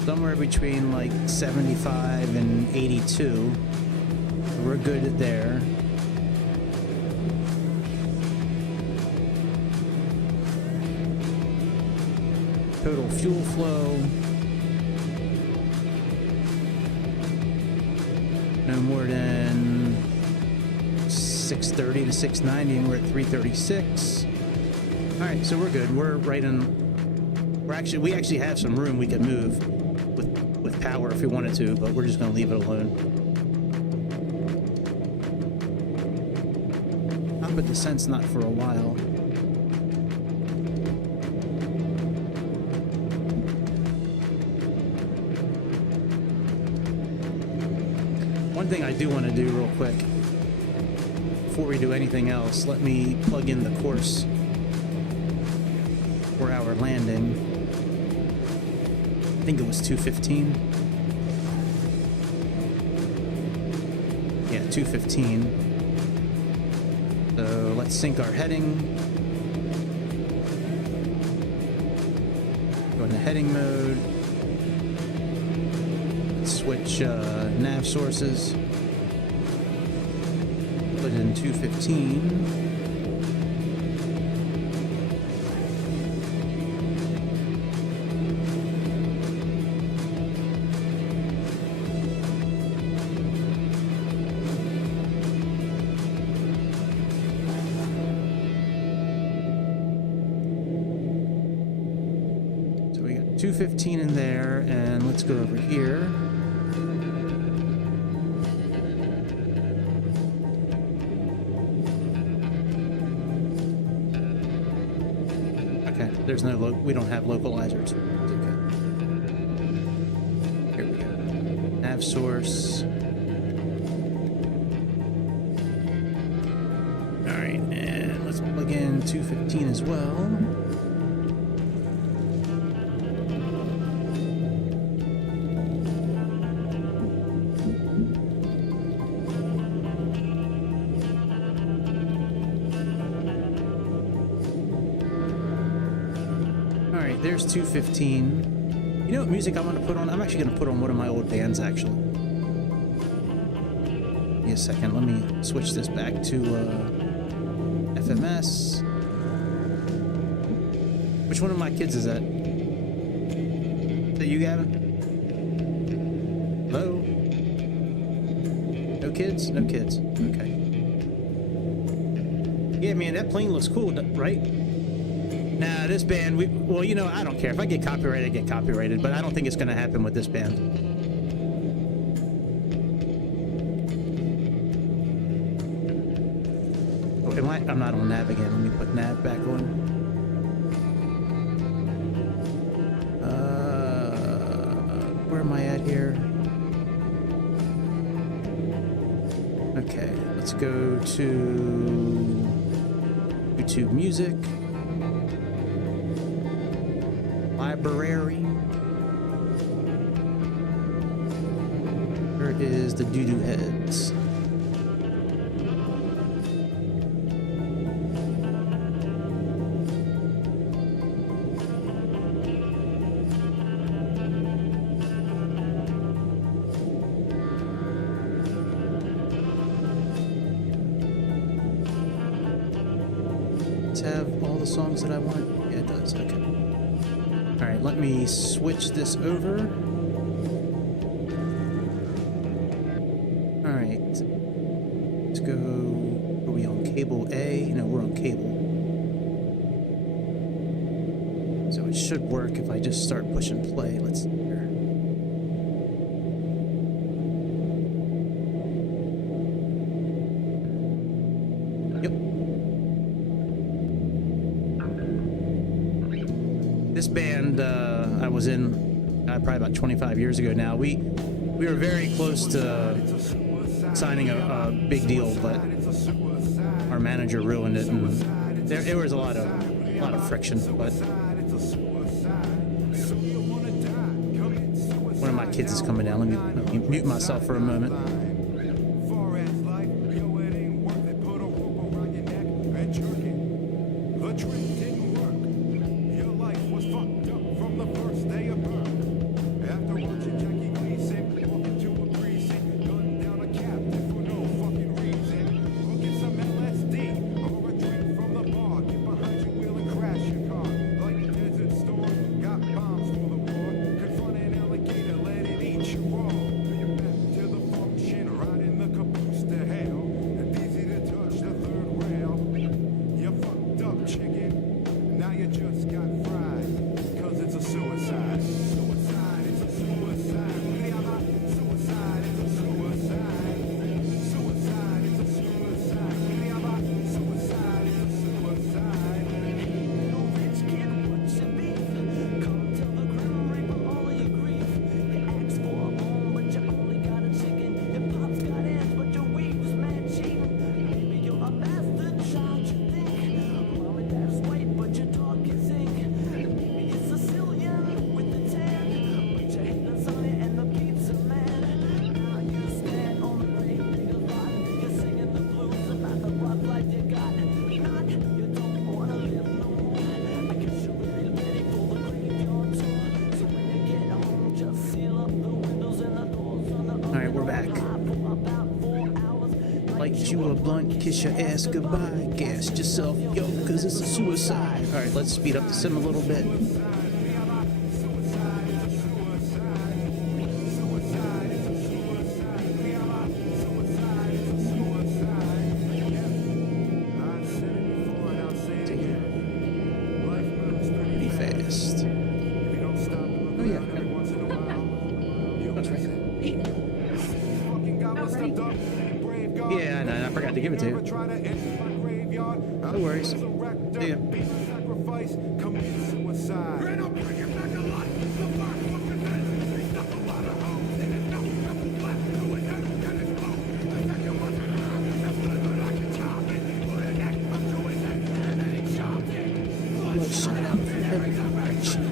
somewhere between like 75 and 82. So we're good there. Total fuel flow, no more than 630 to 690, and we're at 336. All right, so we're good. We're right in. We actually have some room we could move with power if we wanted to, but we're just going to leave it alone. Top of descent's not for a while. One thing I do want to do real quick before we do anything else, let me plug in the course for our landing. I think it was 215. Yeah, 215. So let's sync our heading. Go into heading mode. Switch nav sources. Put in 215. So we got 215 in there, and let's go over here. there's no we don't have localizers. It's okay. Here we go. Nav source. All right, and let's plug in 215 as well. There's 215. You know what music I'm going to put on? I'm actually going to put on one of my old bands, actually. Give me a second. Let me switch this back to FMS. Which one of my kids is that? Is that you, Gavin? Hello? No kids? No kids. Okay. Yeah, man, that plane looks cool, right? Nah, this band, well, you know, I don't care. If I get copyrighted, I get copyrighted, but I don't think it's going to happen with this band. Oh, I'm not on nav again. Let me put nav back on. Where am I at here? Okay, let's go to YouTube Music. Library. Here is the doo-doo heads. Does it have all the songs that I want? Yeah, it does. Okay. All right, let me switch this over. All right, let's go. Are we on cable A? No, we're on cable. So it should work if I just start pushing play. Let's see here. This band I was in probably about 25 years ago now. We were very close to signing a big deal, but our manager ruined it, and there was a lot of friction. But one of my kids is coming down. Let me mute myself for a moment. You a blunt, kiss your ass goodbye, gas yourself, yo, cause it's a suicide. All right, let's speed up the sim a little bit. Pretty fast. Oh yeah. That's right. Yeah, I know. I forgot to give it to you. No worries. See ya. sacrifice, commit suicide. Ran up, bring it back to life. The first one convinced. He stuck a lot of holes in his nose. Triple black, do it, and it's close. The second one, that's good, but I can chop it. Put an X up to his head, and then he chopped it. Blood shot out from every direction.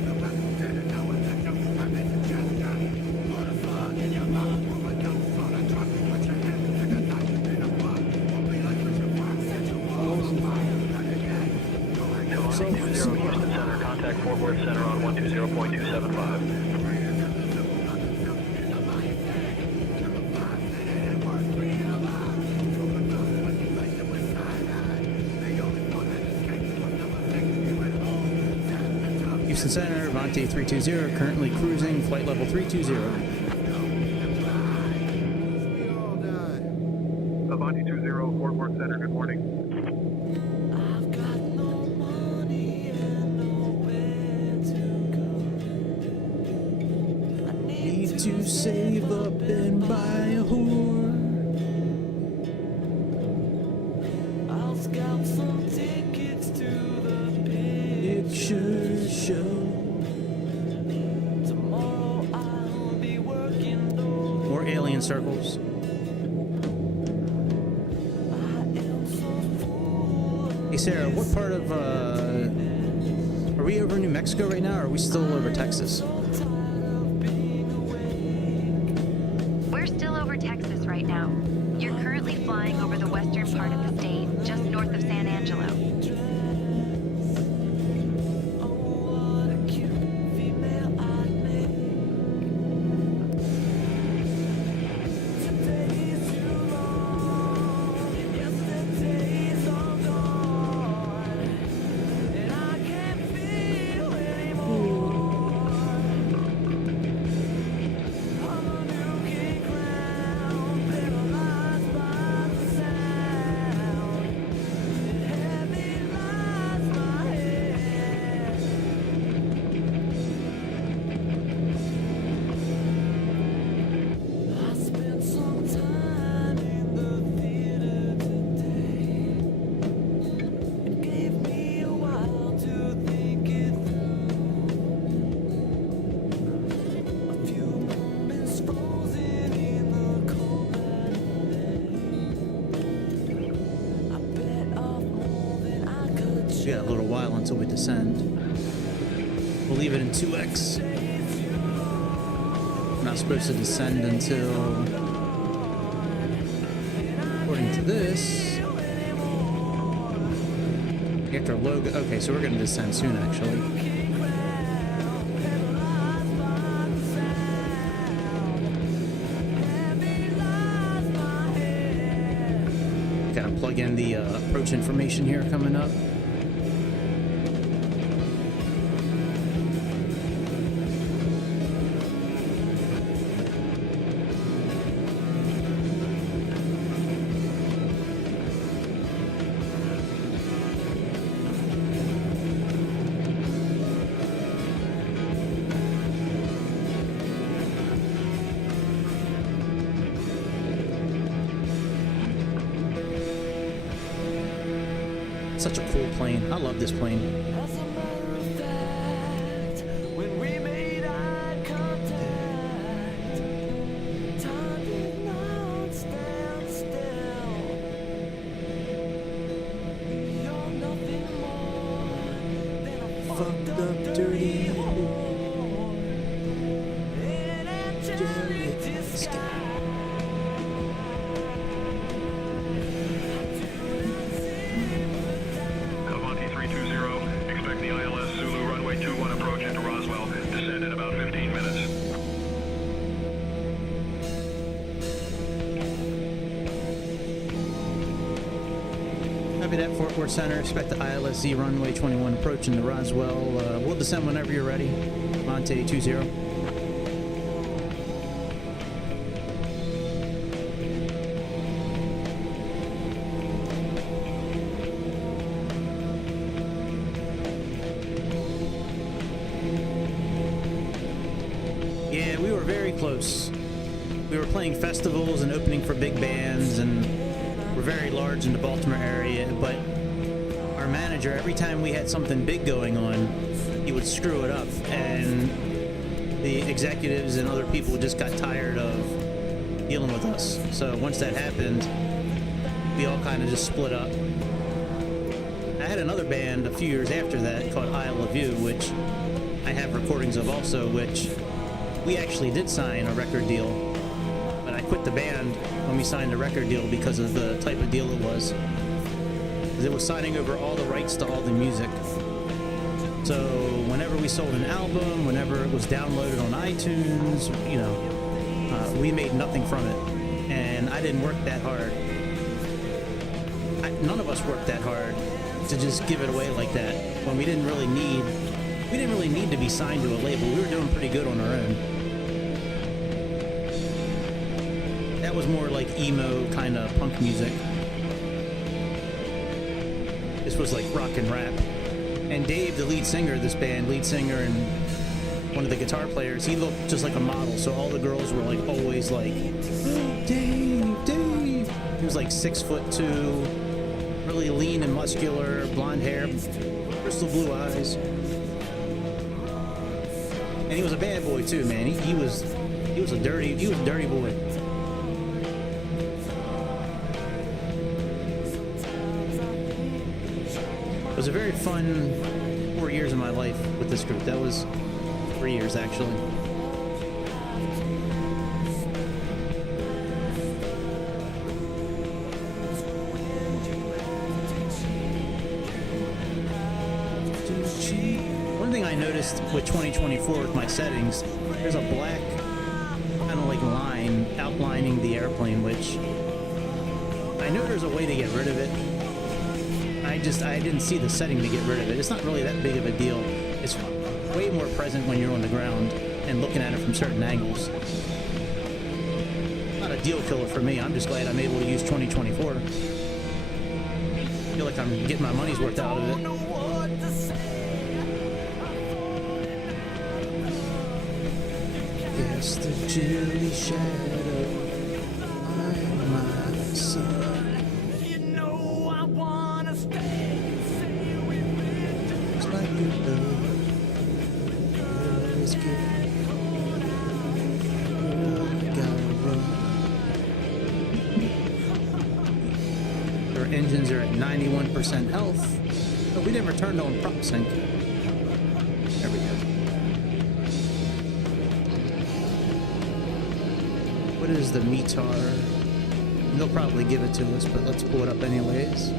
Houston Center, contact Fort Worth Center on 120.275. Houston Center, Avanti 320, currently cruising, flight level 320. Avanti 20, Fort Worth Center, good morning. To save up and buy a whore. I'll scout some tickets to the picture show. Tomorrow I'll be working more alien circles. Hey Sarah, what part of are we over New Mexico right now, or are we still over Texas? We're still over Texas right now. You're currently flying over the western part of the state, just north of San Angelo. We got a little while until we descend. We'll leave it in 2x. We're not supposed to descend until, according to this, after logo. Okay, so we're going to descend soon, actually. Gotta plug in the approach information here coming up. Such a cool plane. I love this plane. As a matter of fact, when we made eye contact, time did not stand still. You're nothing more than a fucked up, dirty whore in angelic disguise. Avanti 320, expect the ILS Zulu runway 21 approach into Roswell. Descend in about 15 minutes. Copy that, Fort Worth Center. Expect the ILSZ runway 21 approach into Roswell. We'll descend whenever you're ready. Monte 20. Yeah, we were very close. We were playing festivals and opening for big bands, and we're very large in the Baltimore area, but our manager, every time we had something big going on, he would screw it up, and the executives and other people just got tired of dealing with us. So once that happened, we all kind of just split up. I had another band a few years after that called Isle of You, which I have recordings of also, which we actually did sign a record deal, but I quit the band when we signed the record deal because of the type of deal it was. It was signing over all the rights to all the music. So whenever we sold an album, whenever it was downloaded on iTunes, you know, we made nothing from it. And I didn't work that hard. None of us worked that hard to just give it away like that when we didn't really need to be signed to a label. We were doing pretty good on our own. That was more like emo kind of punk music. This was like rock and rap. And Dave, the lead singer of this band, and one of the guitar players, he looked just like a model. So all the girls were like always like, oh, Dave, Dave. He was like 6'2", really lean and muscular, blonde hair, crystal blue eyes. And he was a bad boy too, man. He was a dirty boy. It was a very fun 4 years of my life with this group. That was 3 years, actually. One thing I noticed with 2024 with my settings, there's a black kind of like line outlining the airplane, which I know there's a way to get rid of it. I didn't see the setting to get rid of it. It's not really that big of a deal. It's way more present when you're on the ground and looking at it from certain angles. Not a deal killer for me. I'm just glad I'm able to use 2024. I feel like I'm getting my money's worth out of it. Yes, the chilly shadow of my son. Our engines are at 91% health, but we never turned on prop sync. There we go. What is the METAR? They'll probably give it to us, but let's pull it up anyways.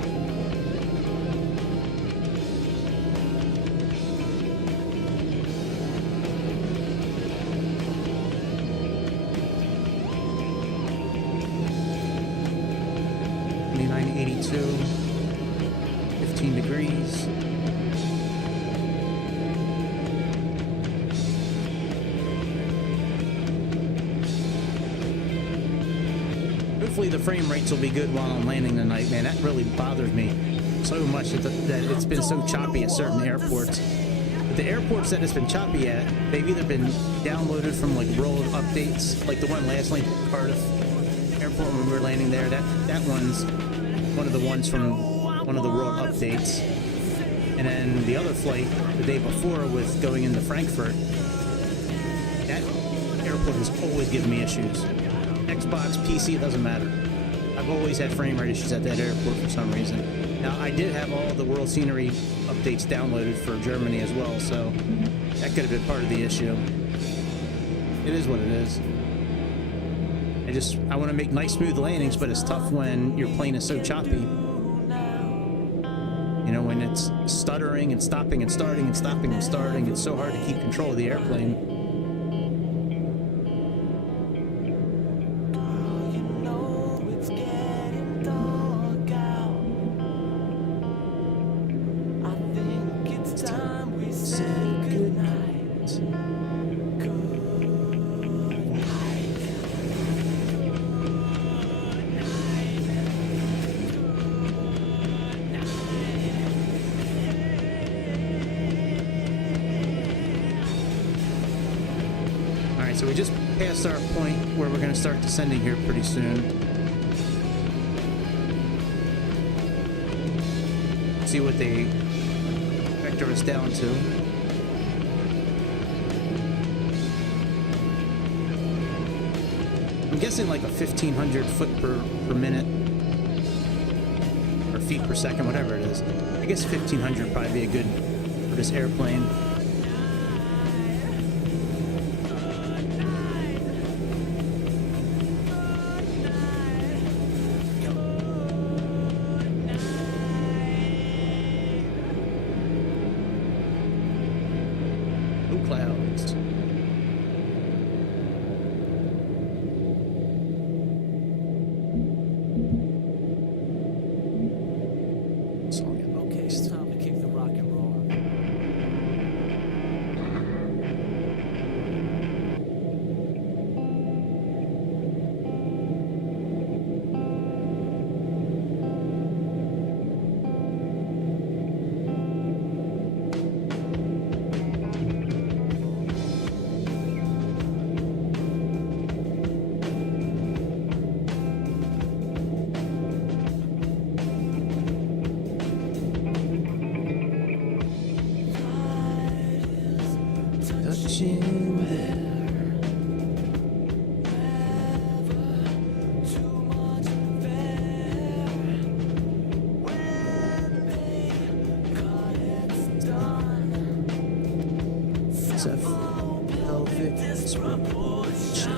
.82, 15 degrees. Hopefully the frame rates will be good while I'm landing tonight, man. That really bothers me so much that it's been so choppy at certain airports. But the airports that it's been choppy at, they've either been downloaded from like world updates, like the one last night, Cardiff Airport when we were landing there. That one's one of the ones from one of the world updates. And then the other flight the day before with going into Frankfurt, that airport has always given me issues. Xbox, PC, it doesn't matter. I've always had frame rate issues at that airport for some reason. Now, I did have all the world scenery updates downloaded for Germany as well, so that could have been part of the issue. It is what it is. I want to make nice smooth landings, but it's tough when your plane is so choppy. You know, when it's stuttering and stopping and starting and stopping and starting, it's so hard to keep control of the airplane. It's time we say goodnight. So we just passed our point where we're going to start descending here pretty soon. See what they vector us down to. I'm guessing like a 1,500 foot per minute, or feet per second, whatever it is. I guess 1,500 would probably be a good for this airplane. No clouds. Okay, it's time to kick the rock and roll. Touching there. It's a pelvic disproportion.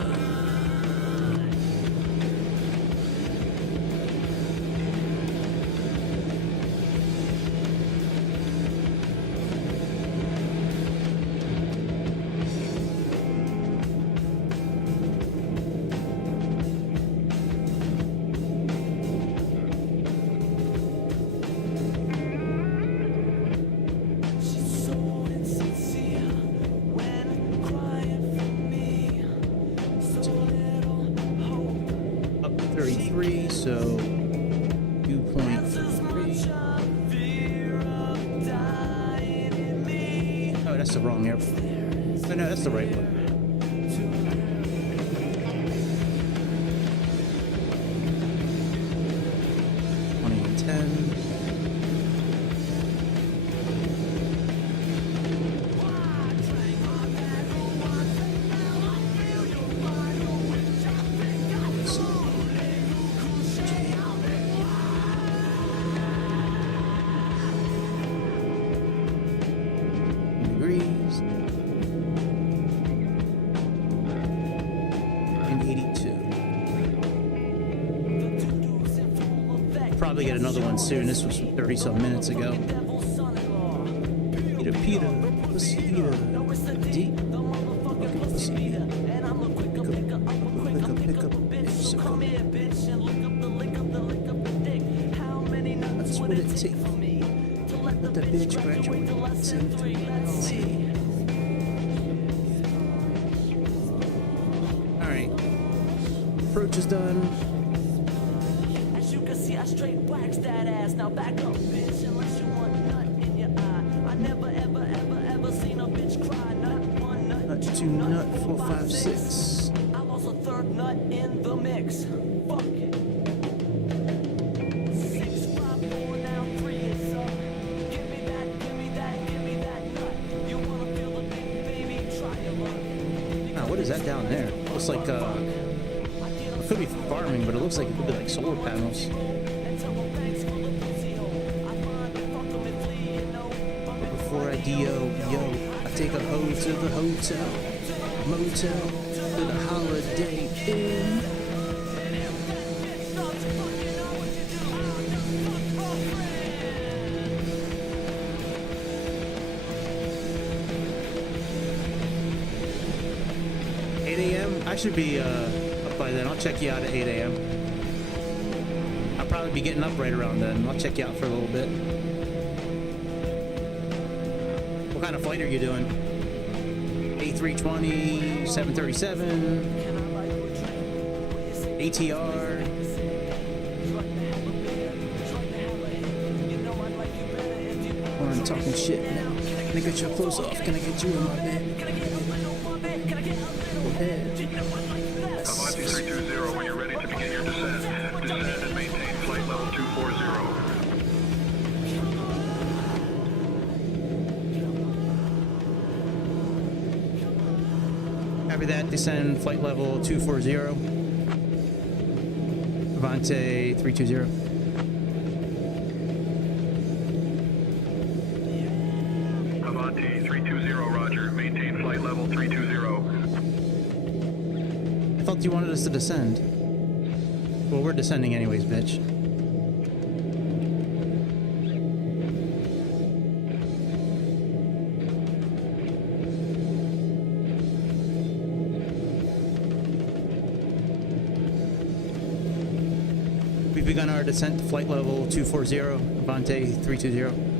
Up to 33, so 2.3. Oh, that's the wrong airplane. Oh no, that's the right one. Degrees and 82. Probably get another one soon. This was 30 some minutes ago. Peter, Peter, pussy eater, deep, pussy eater. Pick up, bitch. That's what it takes. Let the bitch graduate. Alright. Approach is done. As you can see, I straight wax that ass. Now back up, bitch, unless you want nut in your eye. I never, ever, ever, ever seen a bitch cry. Nut one, nut Two, nut 4, 5, 6. I lost a third nut in the mix. Fuck it. 6, 5, 4, now 3 is up. Give me that, give me that, give me that nut. You wanna feel the big baby? Try your luck. Now, what is that down there? Looks like, it could be farming, but it looks like it could be like solar panels. But before I yo, I take a hoe to the hotel, motel, to the Holiday Inn. I should be up by then. I'll check you out at 8 a.m. I'll probably be getting up right around then. I'll check you out for a little bit. What kind of flight are you doing? A320, 737, ATR. Or I'm talking shit now. Can I get your clothes off? Can I get you in my bed? Avanti 320, when you're ready to begin your descent. Descend and maintain flight level 240. Copy that. Descend flight level 240. Avanti 320. Avanti 320, roger. Maintain flight level 320. I thought you wanted us to descend. Well, we're descending anyways, bitch. We've begun our descent to flight level 240, Avanti 320.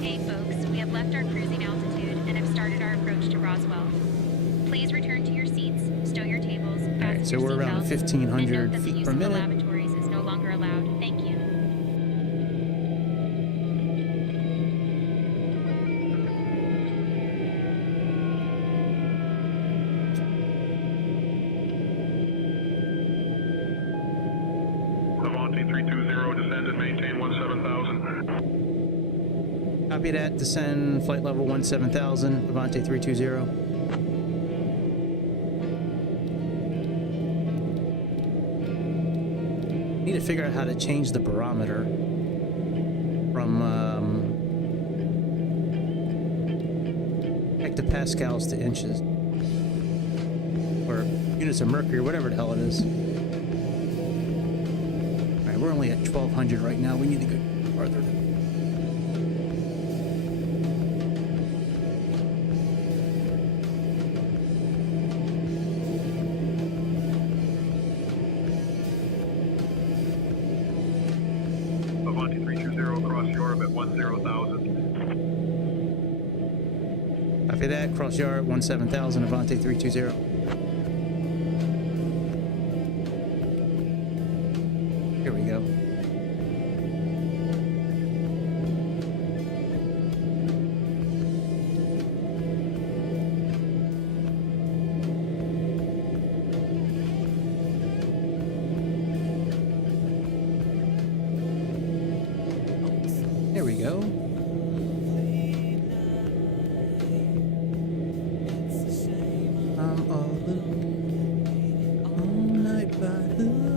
Hey folks, we have left our cruising altitude and have started our approach to Roswell. Please return to your seats, stow your tables, fasten so your we're around seatbelts, 1,500 and note that the feet use per of the minute. lavatories is no longer allowed. Thank you. Avanti 320, descend and maintain 17,000. Copy that. Descend flight level 17,000, Avanti 320. Need to figure out how to change the barometer from hectopascals to inches, or units of mercury, whatever the hell it is. All right, we're only at 1,200 right now. We need to go farther. Avanti 320, cross Europe at 10,000. Copy that. Cross yard 17,000, Avanti 320. Here we go. There we go. I'm all alone all night by the moon.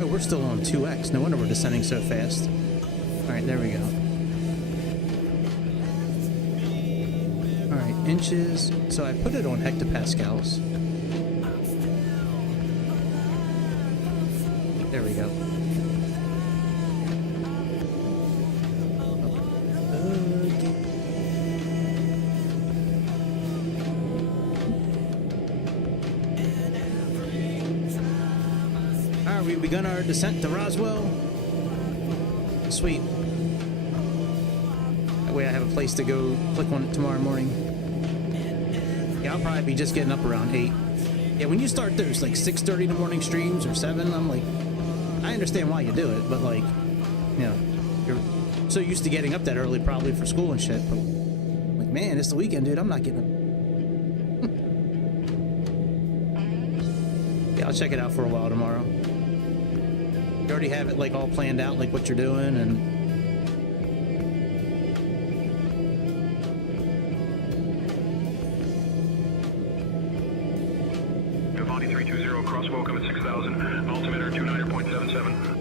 Oh, we're still on 2x. No wonder we're descending so fast. All right, there we go. All right, inches. So I put it on hectopascals. There we go. All right, we've begun our descent to Roswell. Sweet. That way I have a place to go click on it tomorrow morning. Yeah, I'll probably be just getting up around 8. Yeah, when you start those like 6:30 in the morning streams or 7, I'm like, I understand why you do it, but like, you know, you're so used to getting up that early probably for school and shit, but like, man, it's the weekend, dude. I'm not getting up. Yeah, I'll check it out for a while tomorrow. You already have it like all planned out, like what you're doing, and Avanti 320, cross Welcome at 6,000. Altimeter 29.77.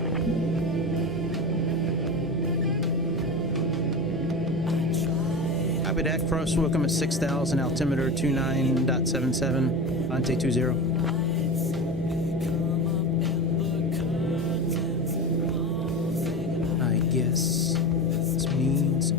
copy that. Cross welcome at 6,000. Altimeter 29.77. Avanti 20. I guess this means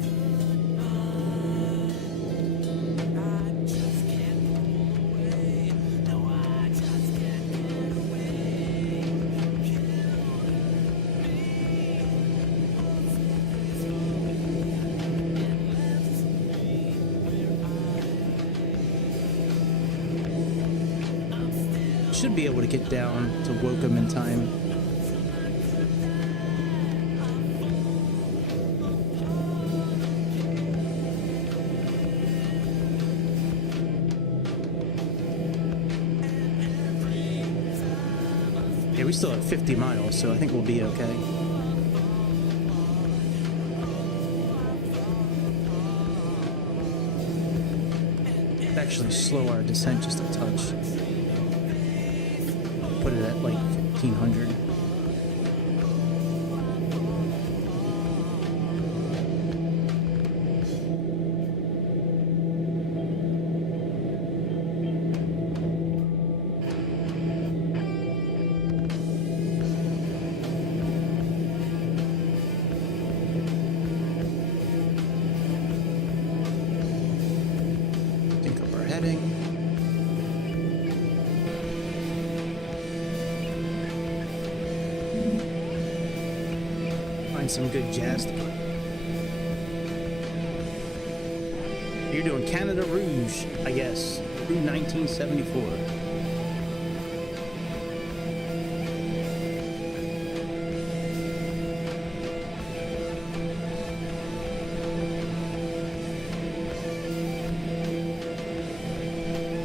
should be able to get down to Wokem in time. Yeah, we still have 50 miles, so I think we'll be okay. Actually slow our descent just a touch. Put it at like 1500. Some good jazz to play. You're doing Canada Rouge, I guess, through 1974.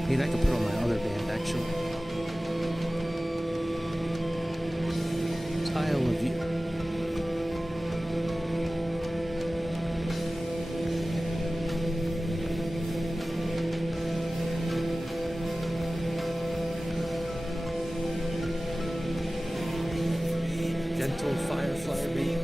Maybe I could put on my other band, actually. Tile of you. Firefly beat.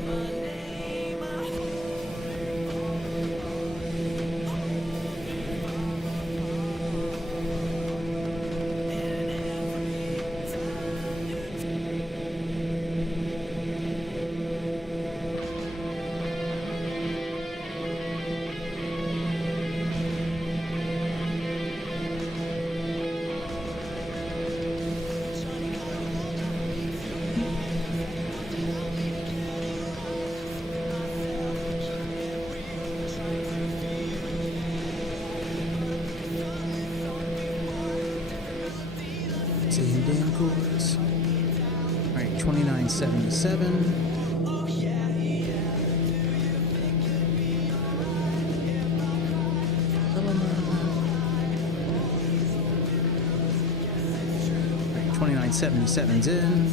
Same damn chords. Alright, 2977. Alright, 2977's in.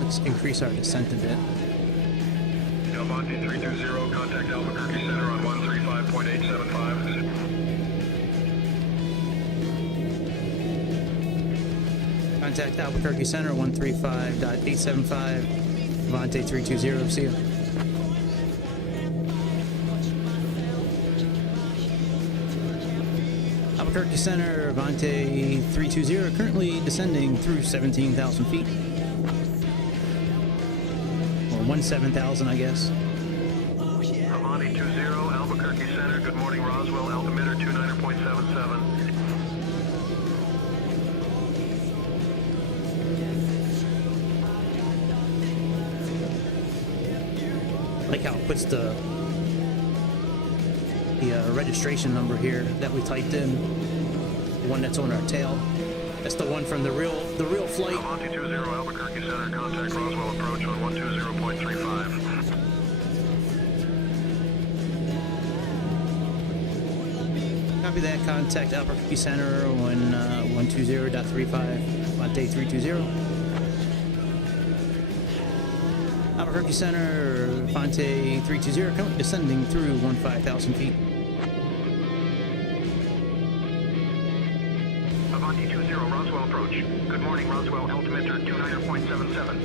Let's increase our descent a bit. Avanti 320, contact Albuquerque Center on 135.875. Contact Albuquerque Center 135.875. Avanti 320, see ya. Albuquerque Center, Avanti 320, currently descending through 17,000 feet. 17,000, I guess. Avanti 20, Albuquerque Center. Good morning, Roswell. Altimeter 29.77. Like how it puts the registration number here that we typed in, the one that's on our tail. That's the one from the real flight. Avanti 20, Albuquerque Center. Contact Roswell approach on 120.35. Copy that. Contact Albuquerque Center on 120.35. Avanti 320. Albuquerque Center, Avanti 320, currently descending through 15,000 feet. Avanti 20, Roswell approach. Good morning, Roswell. Altimeter 29.77.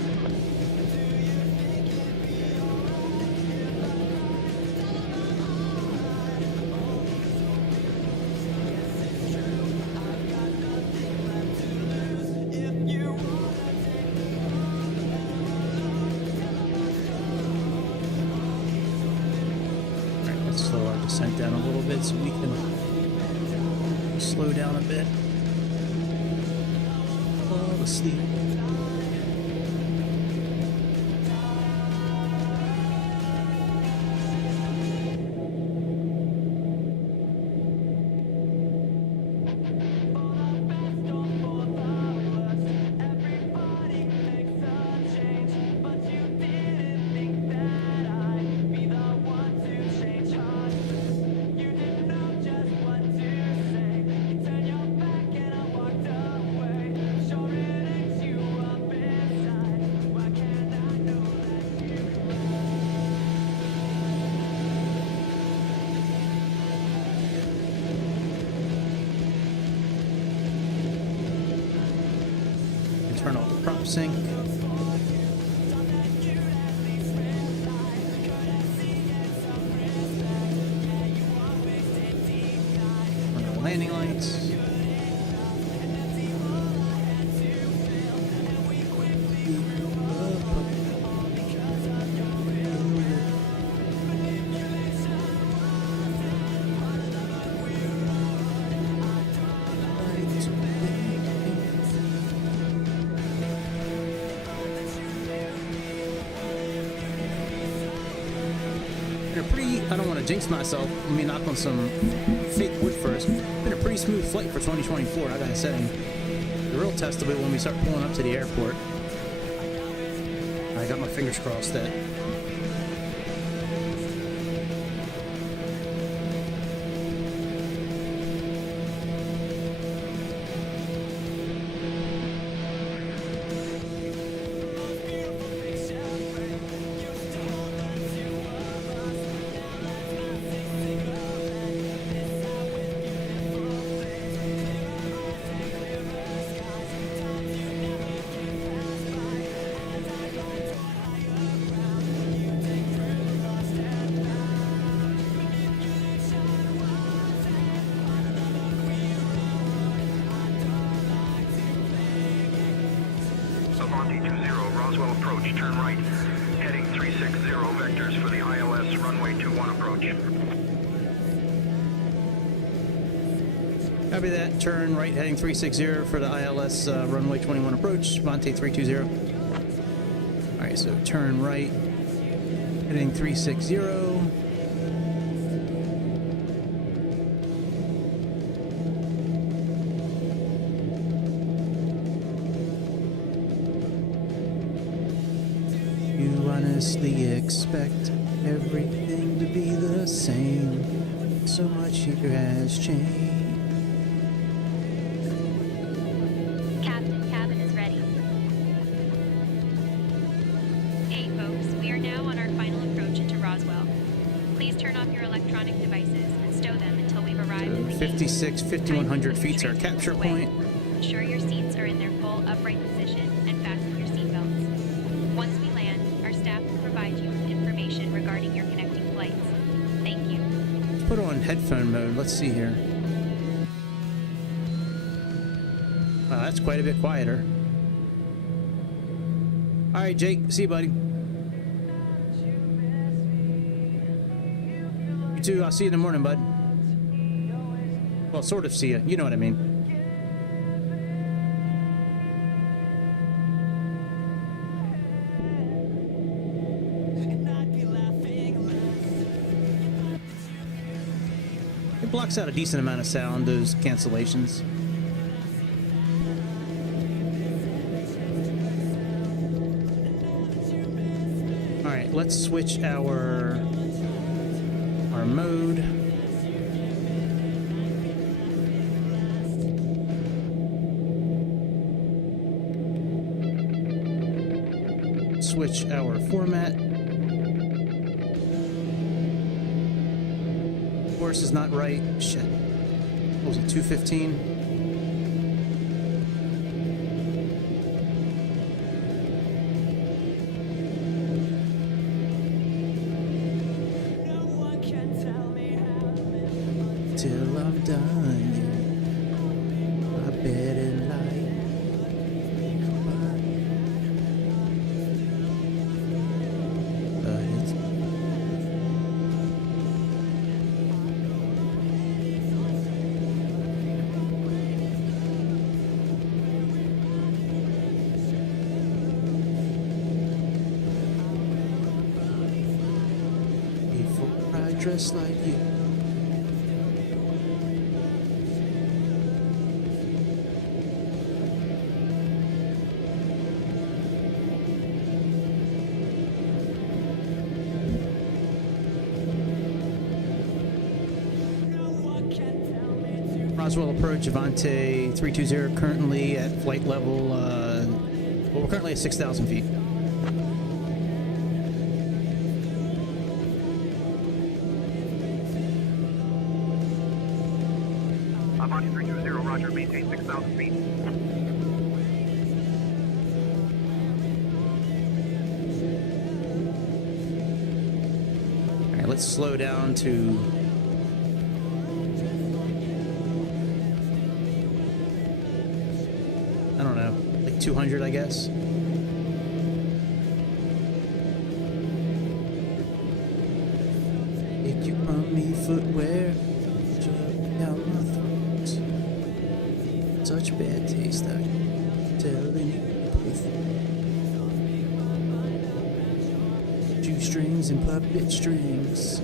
Slow our descent down a little bit so we can slow down a bit. Fall asleep. Turn off the prop sync. Turn on landing lights. I don't want to jinx myself. Let me knock on some fake wood first. Been a pretty smooth flight for 2024, I gotta say. The real test will be when we start pulling up to the airport. I got my fingers crossed that. Avanti 20, Roswell approach, turn right. Heading 360 vectors for the ILS runway 21 approach. Copy that. Turn right heading 360 for the ILS runway 21 approach. Avanti 320. Alright, so turn right heading 360. Honestly expect everything to be the same. So much here has changed. Captain, cabin is ready. Hey folks, we are now on our final approach into Roswell. Please turn off your electronic devices and stow them until we've arrived. 56, 5100 feet is our capture point. Ensure your seats are in their full upright position and fasten your seatbelts. Once we land, our staff will provide you with information regarding your connecting flights. Thank you. Let's put on headphone mode. Let's see here. Wow, that's quite a bit quieter. All right, Jake. See you, buddy. You too. I'll see you in the morning, bud. Well, sort of see you. You know what I mean. It blocks out a decent amount of sound, those cancellations. All right, let's switch our mode. Switch our format. Course is not right. Shit. What was it, 215? Till I'm done, yeah. I bet it like. It's dress like you. Roswell approach, Avanti 320, currently at flight level, well, we're currently at 6,000 feet. Avanti 320, roger, maintain 6,000 feet. let's slow down to I don't know, like 200, I guess. Take you from me footwear, shove down my throat. Such bad taste, I'm telling you both. Shoestrings and puppet strings.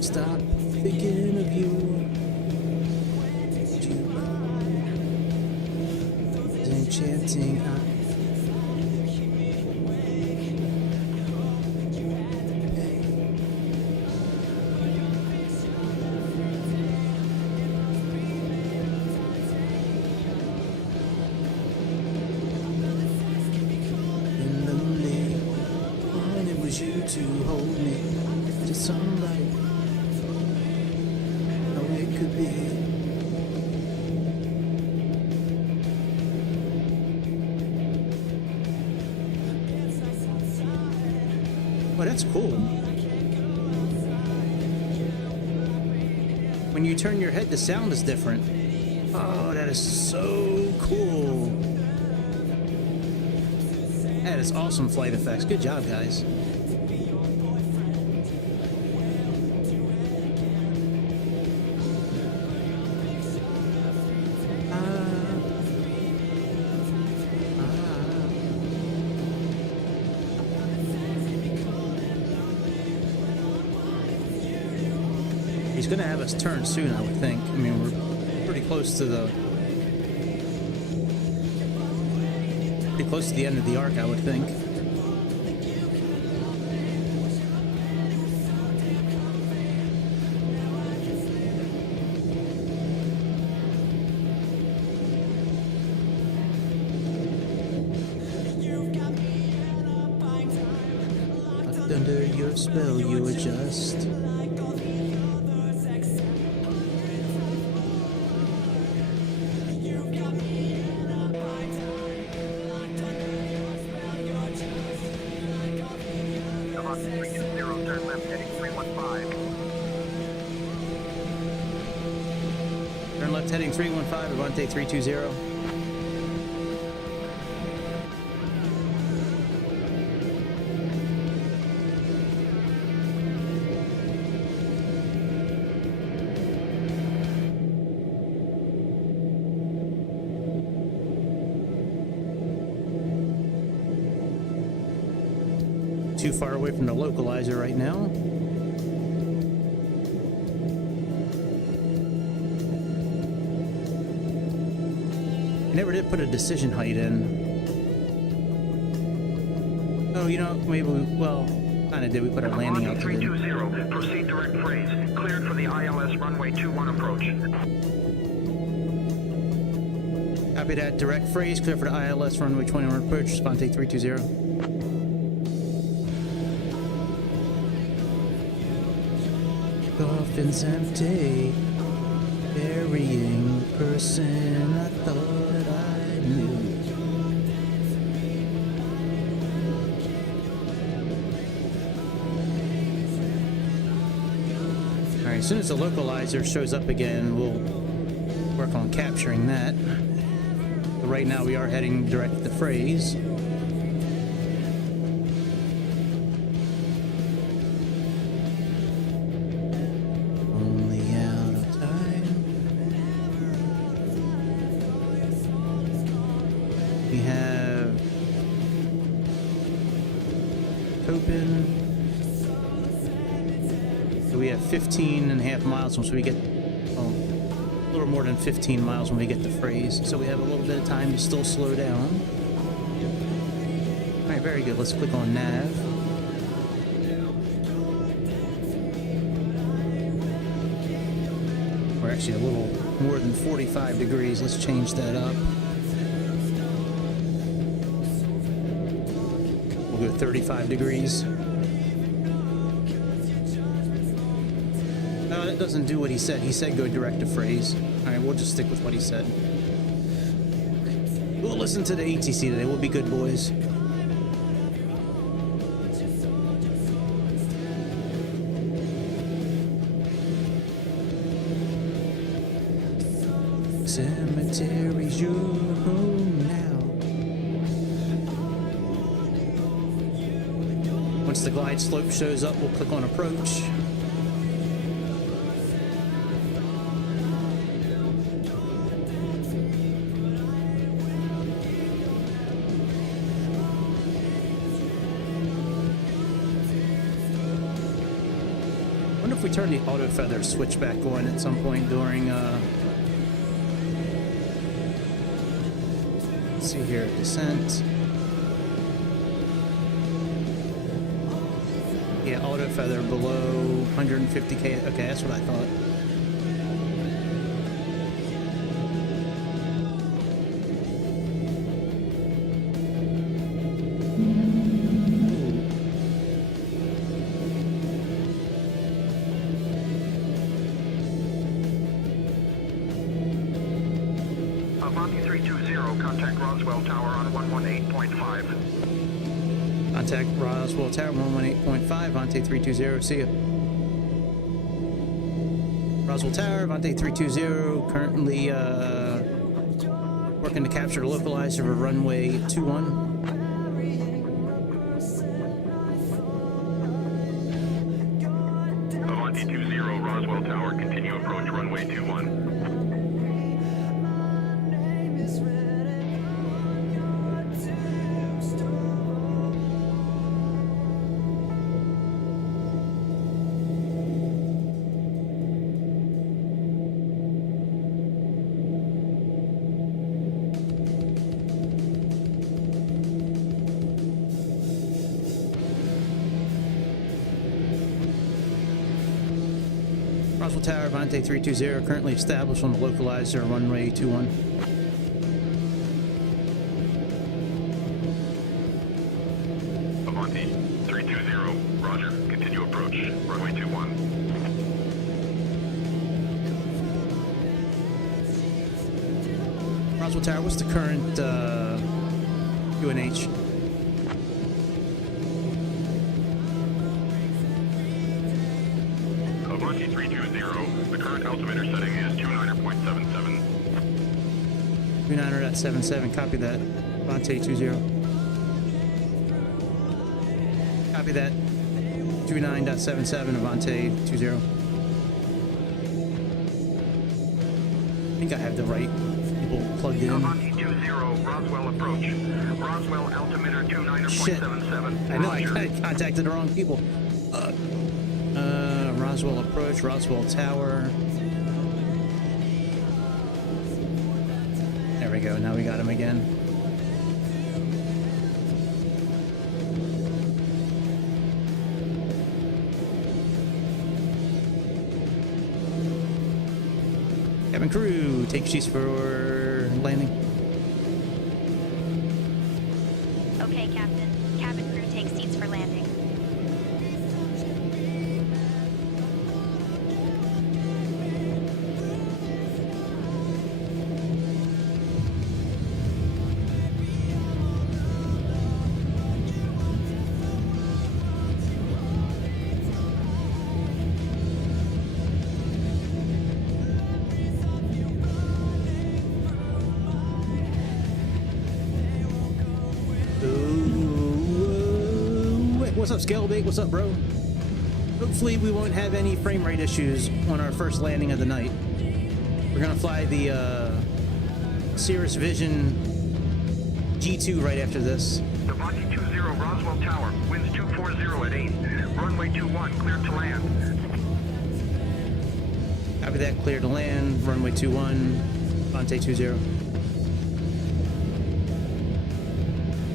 Stop thinking of you. Enchanting and lonely when it was you to hold me to somebody. It could be. Oh, that's cool. When you turn your head, the sound is different. Oh, that is so cool. That is awesome flight effects. Good job, guys. He's gonna have us turn soon, I would think. I mean, we're pretty close to the end of the arc, I would think. Locked under your spell, you adjust. Turn left heading 315, Avanti 320. Too far away from the localizer right now. I never did put a decision height in. Oh, you know, maybe we, well, kind of did. We put our landing altitude. 320, proceed direct phrase. Cleared for the ILS runway 21 approach. Copy that. Direct phrase. Clear for the ILS runway 21 approach. Avanti 320. Coffin's empty, burying the person I thought I knew. Alright, as soon as the localizer shows up again, we'll work on capturing that. But right now we are heading direct to the phrase. So we have 15 and a half miles once we get a little more than 15 miles when we get to Phrase, so we have a little bit of time to still slow down. All right, very good. Let's click on nav. We're actually a little more than 45 degrees. Let's change that up. We'll go 35 degrees. No, that doesn't do what he said. He said go direct to Phrase. All right, we'll just stick with what he said. We'll listen to the ATC today. We'll be good boys. Cemetery's your home now. Once the glide slope shows up, we'll click on approach. I wonder if we turn the auto feather switch back on at some point during let's see here, descent. Yeah, auto feather below 150k. Okay, that's what I thought. Avanti 320, contact Roswell Tower on 118.5. Contact Roswell Tower 118.5, Avanti 320, see ya. Roswell Tower, Avanti 320, currently working to capture the localizer of runway 21. Avanti 20, Roswell Tower, continue approach runway 21. Roswell Tower, Avanti 320, currently established on the localizer runway 21. Avanti 320, roger, continue approach runway 21. Roswell Tower, what's the current UNH? Avanti 320, the current altimeter setting is 29.77. 29.77, copy that. Avanti 20. Copy that. 29.77, Avanti 20. I think I have the right people plugged in. Avanti 20, Roswell approach. Roswell altimeter 29.77. I know, I contacted the wrong people. Roswell approach, Roswell Tower. There we go, now we got him again. Cabin crew, take sheets for landing. Okay, Captain. Cabin crew takes seats for landing. What's up, Scalebait? What's up, bro? Hopefully we won't have any frame rate issues on our first landing of the night. We're gonna fly the Cirrus Vision G2 right after this. Avanti 20, Roswell Tower, winds 240 at 8. Runway 21, cleared to land. Copy that, clear to land, runway 21, Avanti 20.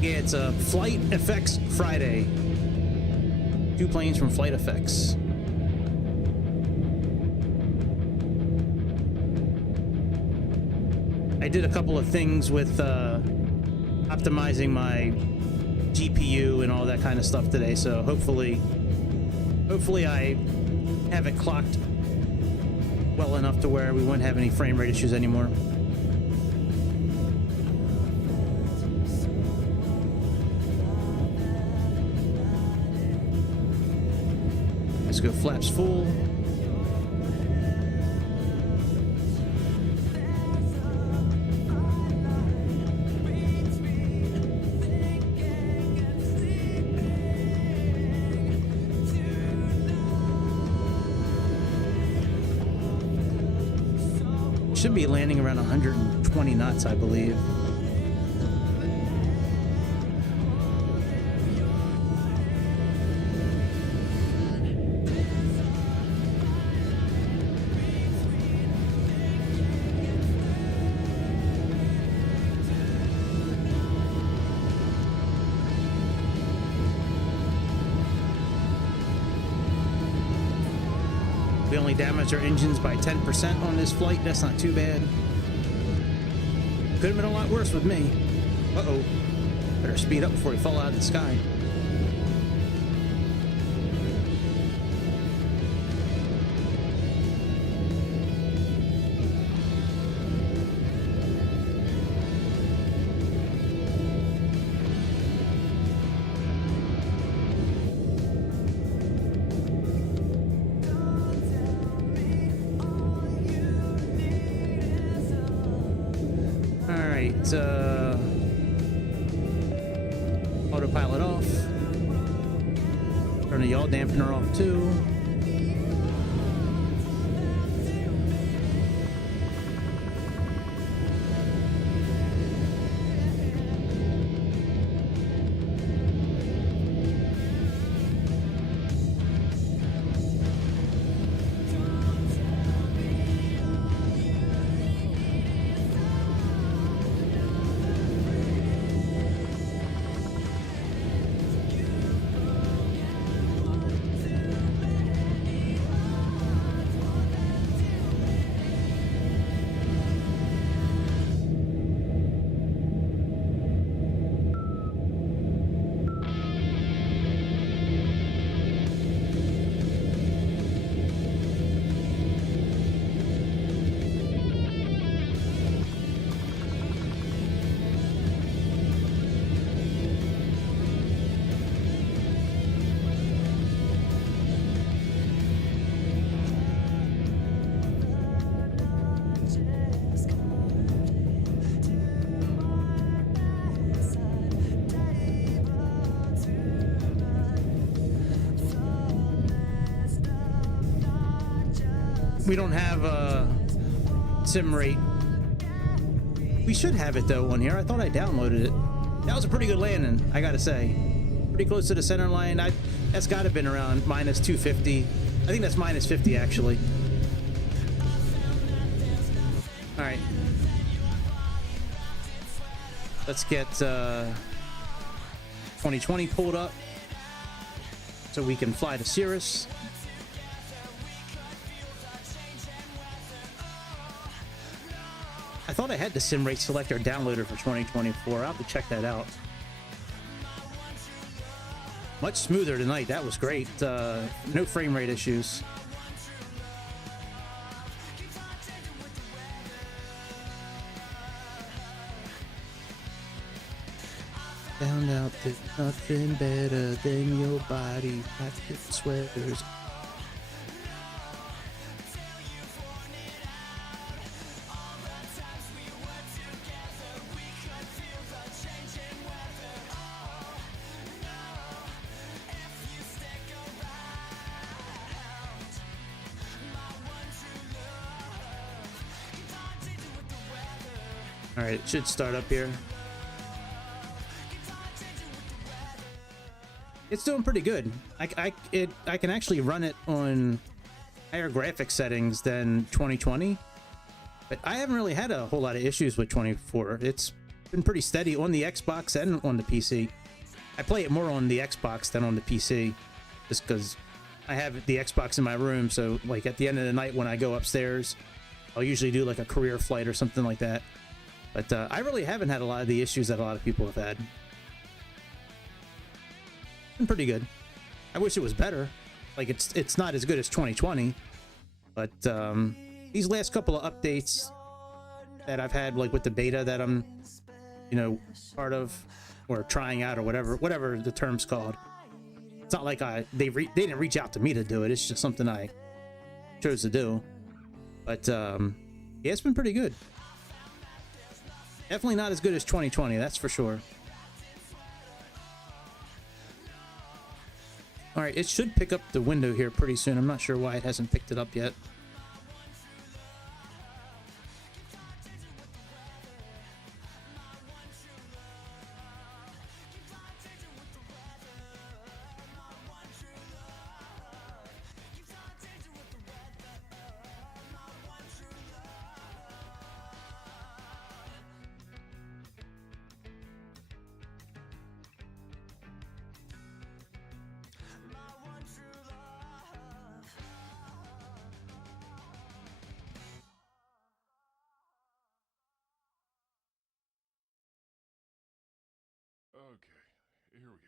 Yeah, it's a Flight Effects Friday. 2 planes from Flight Effects. I did a couple of things with optimizing my GPU and all that kind of stuff today, so hopefully I have it clocked well enough to where we won't have any frame rate issues anymore. Let's go flaps full. Should be landing around 120 knots, I believe. We only damaged our engines by 10% on this flight. That's not too bad. Could have been a lot worse with me. Uh-oh. Better speed up before we fall out of the sky. Autopilot off. Turn the yaw dampener off too. We don't have a sim rate. We should have it though on here. I thought I downloaded it. That was a pretty good landing, I gotta say. Pretty close to the center line. That's gotta have been around minus 250. I think that's minus 50 actually. All right. Let's get 2020 pulled up so we can fly to Cirrus. I thought I had the sim rate selector downloaded for 2024. I'll have to check that out. Much smoother tonight. That was great. No frame rate issues. Found out there's nothing better than your body pocket sweaters. All right, it should start up here. It's doing pretty good. I can actually run it on higher graphics settings than 2020, but I haven't really had a whole lot of issues with 24. It's been pretty steady on the Xbox and on the PC. I play it more on the Xbox than on the PC, just because I have the Xbox in my room, so like at the end of the night when I go upstairs, I'll usually do like a career flight or something like that. But I really haven't had a lot of the issues that a lot of people have had. Been pretty good. I wish it was better. Like it's not as good as 2020, but these last couple of updates that I've had, like with the beta that I'm, you know, part of or trying out or whatever the term's called. It's not like they didn't reach out to me to do it. It's just something I chose to do. But yeah, it's been pretty good. Definitely not as good as 2020, that's for sure. All right, it should pick up the window here pretty soon. I'm not sure why it hasn't picked it up yet. Okay, here we go.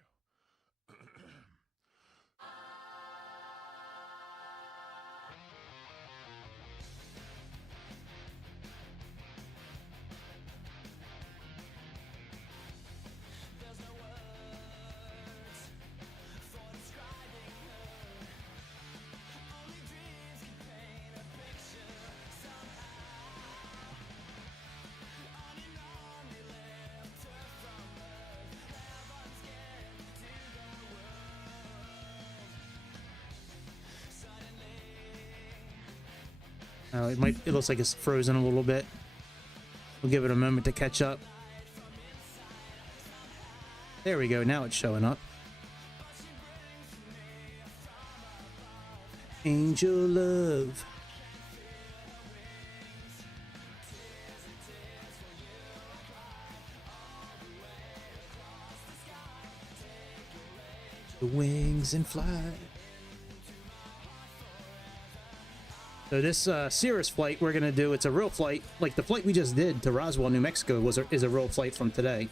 It looks like it's frozen a little bit. We'll give it a moment to catch up. There we go. Now it's showing up. Angel Love. The wings and fly. So this Cirrus flight we're gonna do, it's a real flight. Like the flight we just did to Roswell, New Mexico is a real flight from today.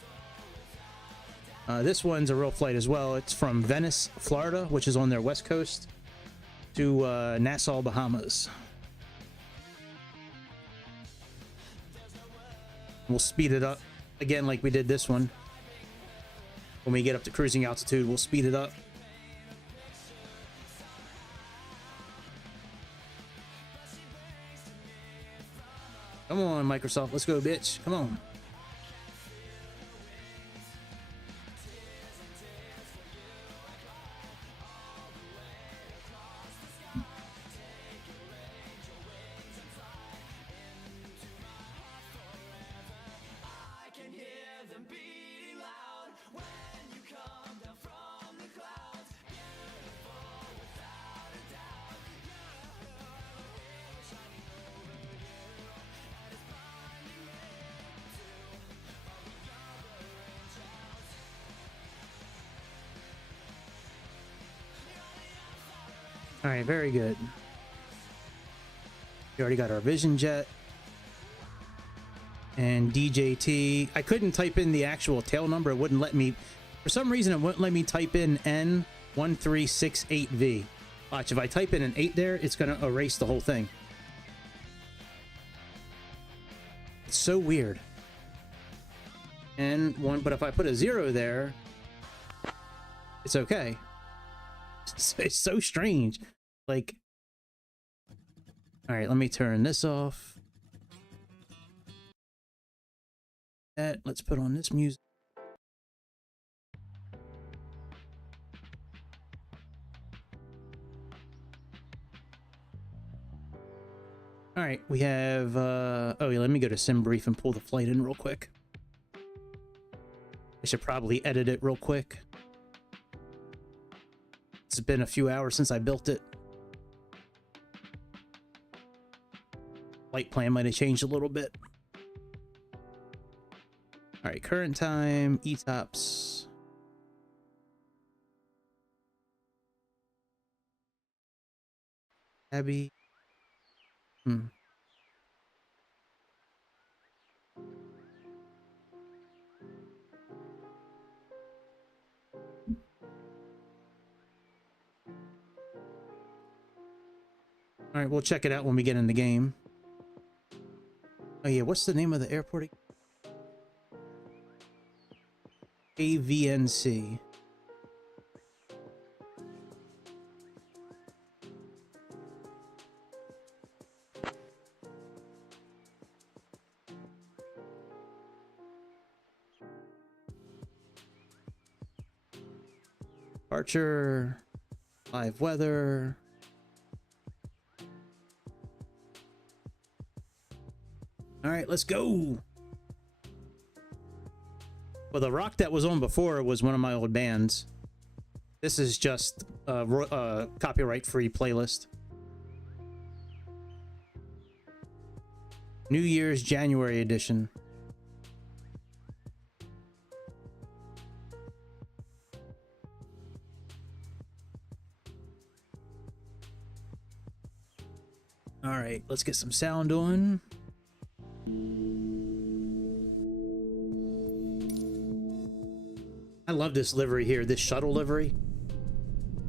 This one's a real flight as well. It's from Venice, Florida, which is on their west coast, to Nassau, Bahamas. We'll speed it up again like we did this one. When we get up to cruising altitude, we'll speed it up. Come on, Microsoft. Let's go, bitch. Come on. All right, very good. We already got our Vision Jet and DJT. I couldn't type in the actual tail number. It wouldn't let me. For some reason, it wouldn't let me type in N1368V. Watch, if I type in an 8 there, it's going to erase the whole thing. It's so weird. N1, but if I put a 0 there, it's okay. It's so strange. Like, all right, let me turn this off. Let's put on this music. All right, we have oh yeah, let me go to sim brief and pull the flight in real quick. I should probably edit it real quick. It's been a few hours since I built it. flight plan might have changed a little bit. All right, current time, ETOPS. Abby. All right, we'll check it out when we get in the game. Oh yeah, what's the name of the airport? KVNC. Departure, live weather. All right, let's go. Well, the rock that was on before was one of my old bands. This is just a copyright-free playlist. New Year's January edition. All right, let's get some sound on. I love this livery here, this shuttle livery.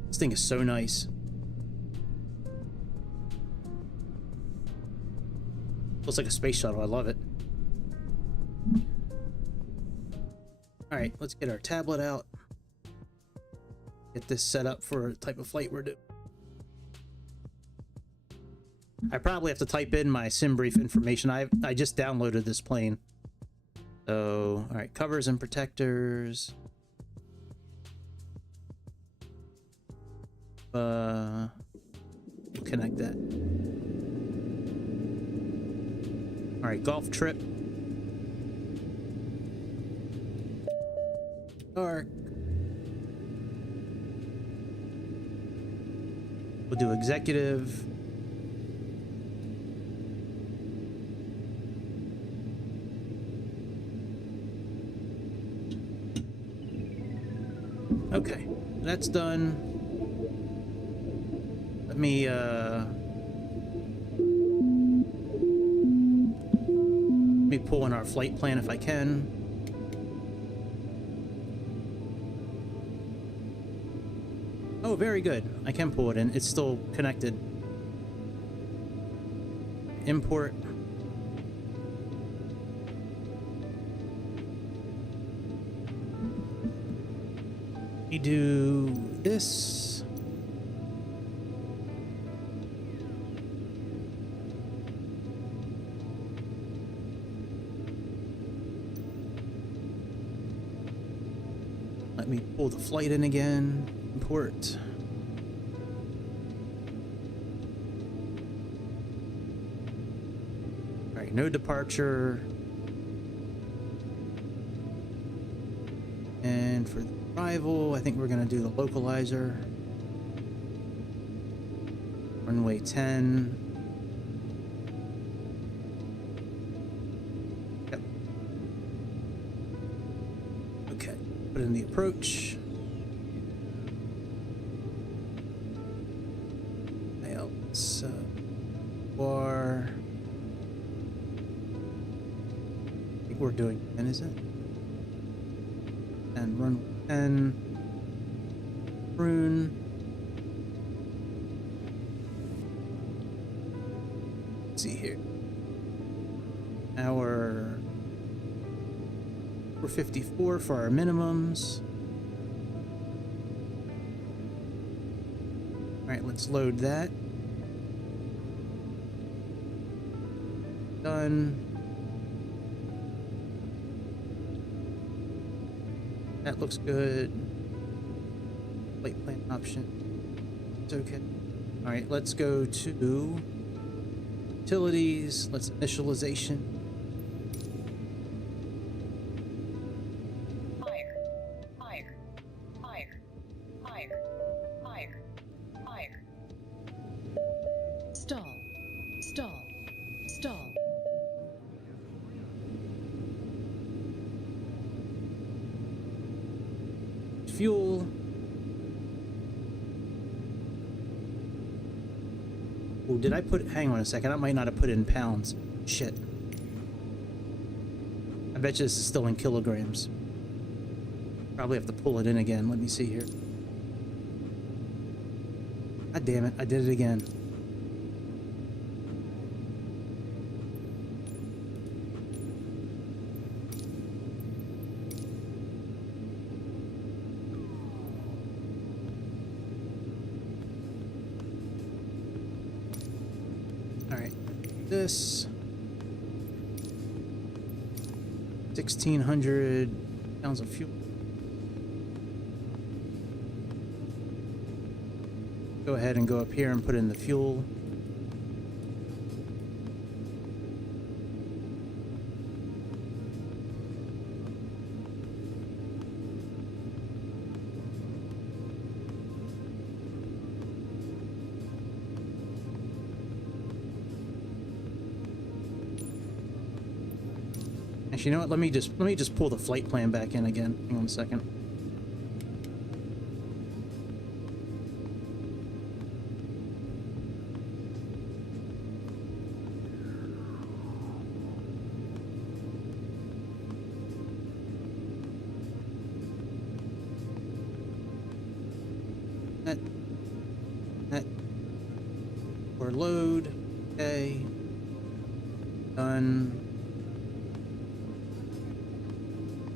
This thing is so nice. Looks like a space shuttle, I love it. All right, let's get our tablet out. Get this set up for the type of flight we're doing. I probably have to type in my sim brief information. I just downloaded this plane. So, all right, covers and protectors. We'll connect that. All right, golf trip. Dark. We'll do executive. Okay, that's done. Let me pull in our flight plan if I can. Oh, very good. I can pull it in. It's still connected. Import. We do this. Let me pull the flight in again. Import. All right, no departure. And for the arrival, I think we're going to do the localizer. Runway 10. Yep. Okay, put in the approach. Let's bar. I think we're doing 10, is it? And run 10. Prune. Let's see here. We're 54 for our minimums. All right, let's load that. Done. That looks good. Flight plan option. It's okay. All right, let's go to utilities. Let's initialization. Higher, higher, higher, higher, higher, higher. Stall, stall, stall. Oh, did I put, hang on a second, I might not have put it in pounds. Shit. I bet you this is still in kilograms. Probably have to pull it in again. Let me see here. God damn it, I did it again. Alright, this 1,600 pounds of fuel. Go ahead and go up here and put in the fuel. Actually, you know what? Let me just pull the flight plan back in again. Hang on a second. That or load. Okay. Done.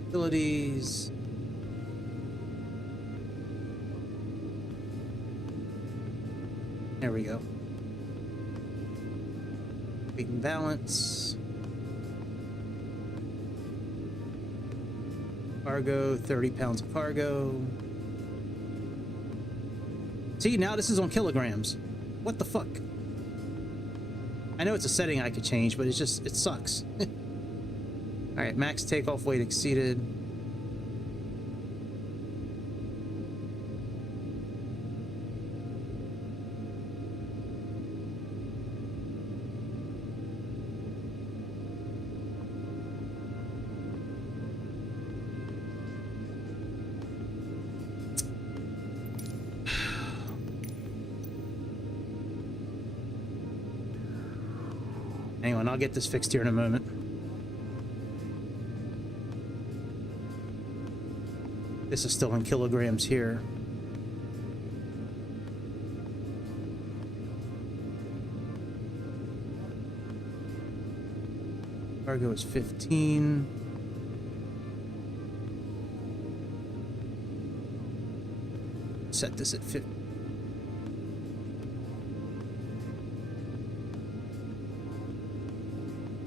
Utilities. There we go. Weight and balance. Cargo, 30 pounds of cargo. See, now this is on kilograms. What the fuck? I know it's a setting I could change, but it's just, it sucks. Alright, max takeoff weight exceeded. Hang on, I'll get this fixed here in a moment. This is still in kilograms here. Cargo is 15. Set this at 50.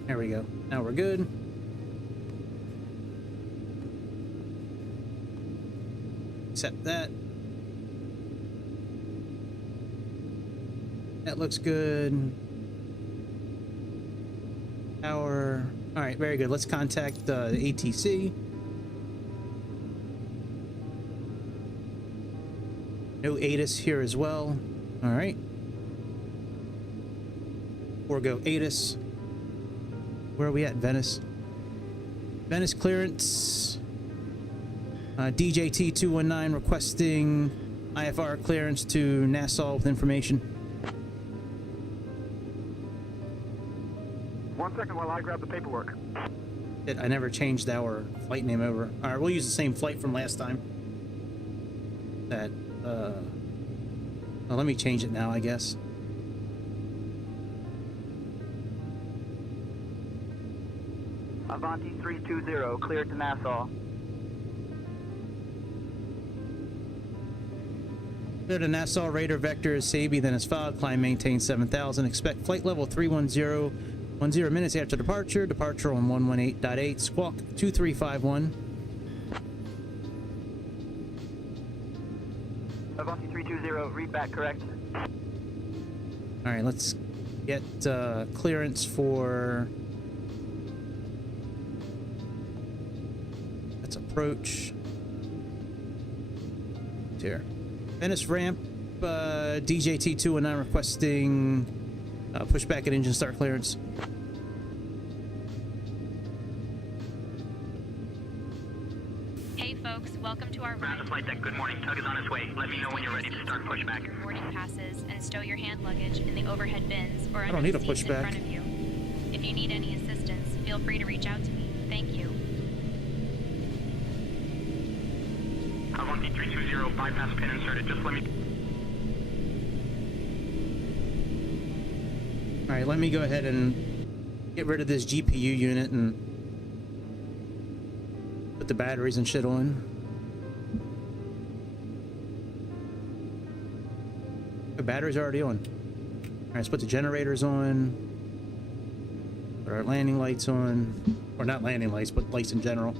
There we go. Now we're good. Accept that. That looks good. Power. All right, very good. Let's contact the ATC. No ATIS here as well. All right. Forgo ATIS. Where are we at? Venice. Venice clearance. DJT219 requesting IFR clearance to Nassau with information. 1 second while I grab the paperwork. I never changed our flight name over. All right, we'll use the same flight from last time. That, well, let me change it now, I guess. Avanti 320, cleared to Nassau. Clear to Nassau, radar vector is Sabi, then is filed. Climb maintain 7,000. Expect flight level 310 minutes after departure. Departure on 118.8. Squawk 2351. Avanti 320, read back correct. All right, let's get clearance for. Let's approach. Here. Venice ramp, DJT219 requesting pushback and engine start clearance. Hey folks, welcome to our Ground to flight deck, good morning. Tug is on its way. Let me know when you're ready to start pushback. Your boarding passes and stow your hand luggage in the overhead bins or I under don't need the a seats in pushback. front of you. If you need any assistance, feel free to reach out to me. Thank you. Avanti 320, bypass pin inserted. Just let me... Alright, let me go ahead and get rid of this GPU unit and put the batteries and shit on. The batteries are already on. Alright, let's put the generators on. Put our landing lights on. Or not landing lights, but lights in general.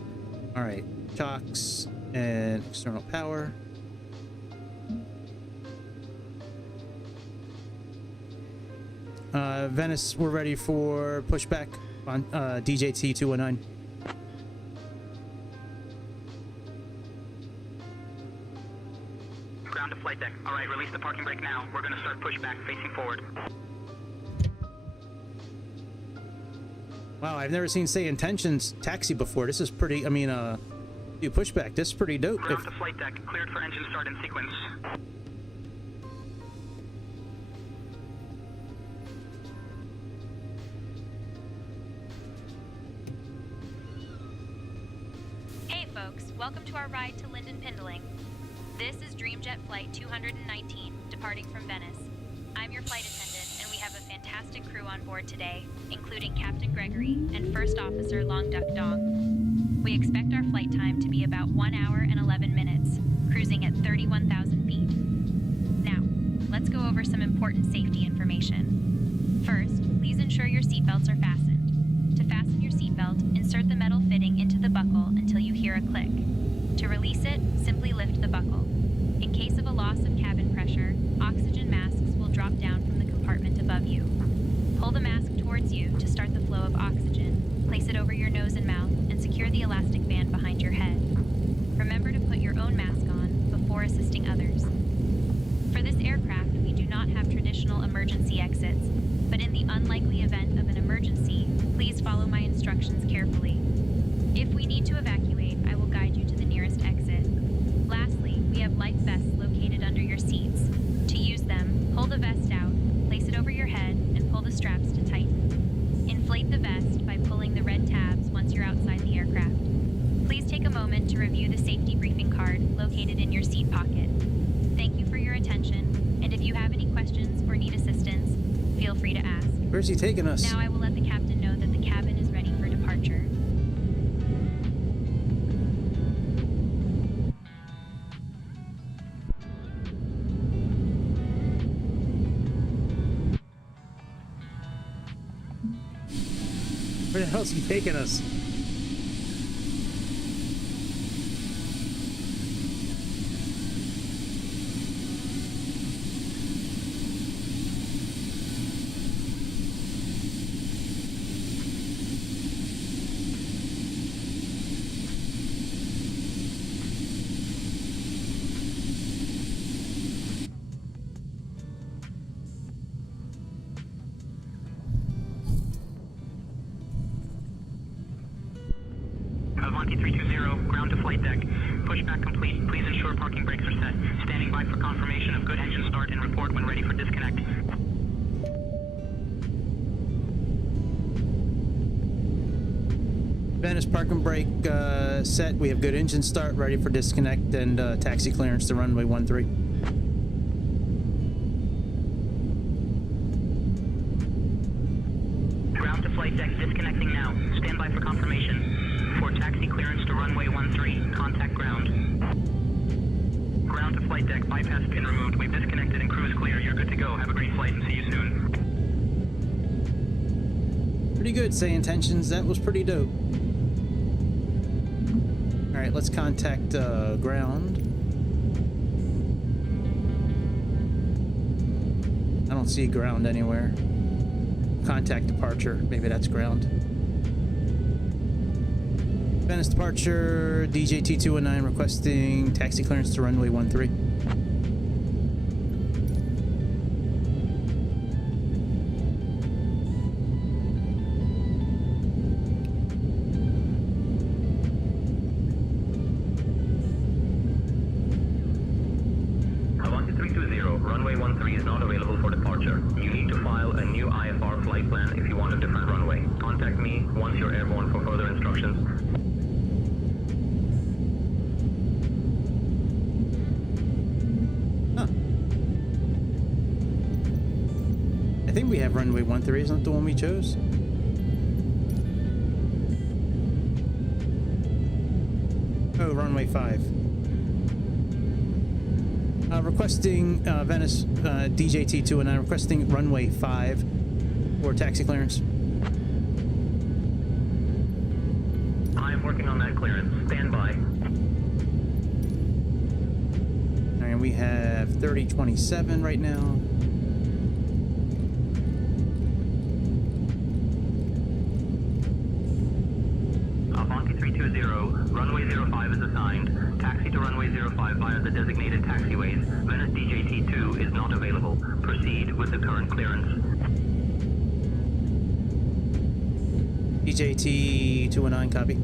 Alright, chocks and external power. Venice, we're ready for pushback on DJT 219. Ground to flight deck. Alright, release the parking brake now. We're gonna start pushback, facing forward. Wow, I've never seen Sayintentions taxi before. This is pretty, I mean, do pushback. This is pretty dope. Ground to flight deck. Cleared for engine start in sequence. Hey folks, welcome to our ride to Linden Pindling. This is Dreamjet Flight 219, departing from Venice. I'm your flight attendant, and we have a fantastic crew on board today, including Captain Gregory and First Officer Long Duck Dong. We expect our flight time to be about 1 hour and 11 minutes, cruising at 31,000 feet. Now, let's go over some important safety information. First, please ensure your seatbelts are fastened. To fasten your seatbelt, insert the metal fitting into the buckle until you hear a click. To release it, simply lift the buckle. In case of a loss of cabin pressure, oxygen masks will drop down from the compartment above you. Pull the mask towards you to start the flow of oxygen, place it over your nose and mouth, and secure the elastic band behind your head. Remember to put your own mask on before assisting others. For this aircraft, we do not have traditional emergency exits, but in the unlikely event of an emergency, please follow my instructions carefully. If we need to evacuate, I will guide you to the nearest exit. Lastly, we have life vests located under your seats. To use them, pull the vest out, place it over your head, and pull the straps to tighten. Inflate the vest by pulling the red tabs once you're outside the aircraft. Please take a moment to review the safety briefing card located in your seat pocket. Thank you for your attention, and if you have any questions or need assistance, feel free to ask. Where's he taking us? Now I will let the captain know that the cabin is ready for departure. Where the hell's he taking us? Avanti 320, ground to flight deck. Pushback complete. Please ensure parking brakes are set. Standing by for confirmation of good engine start and report when ready for disconnect. Venice parking brake set. We have good engine start, ready for disconnect and taxi clearance to runway 13. Ground to flight deck disconnecting now. Stand by for confirmation. For taxi clearance to runway 13, contact ground. Ground to flight deck, bypass pin removed. We've disconnected and cruise clear. You're good to go. Have a great flight and see you soon. Pretty good, Sayintentions. That was pretty dope. Alright, let's contact ground. I don't see ground anywhere. Contact departure. Maybe that's ground. Venice departure, DJT 219 requesting taxi clearance to runway 13. 320, runway 13 is not available for departure. You need to file a new IFR flight plan if you want a different runway. Contact me once you're airborne for further instructions. Huh. I think we have runway 13, isn't the one we chose? Oh, runway 5. Requesting Venice DJT209, requesting runway 5 for taxi clearance. I'm working on that clearance. Stand by. And we have 3027 right now. Avanti 320, runway 05 is assigned. Taxi to runway 05 via the designated taxiways. Venice DJT2 is not available. Proceed with the current clearance. DJT209, copy.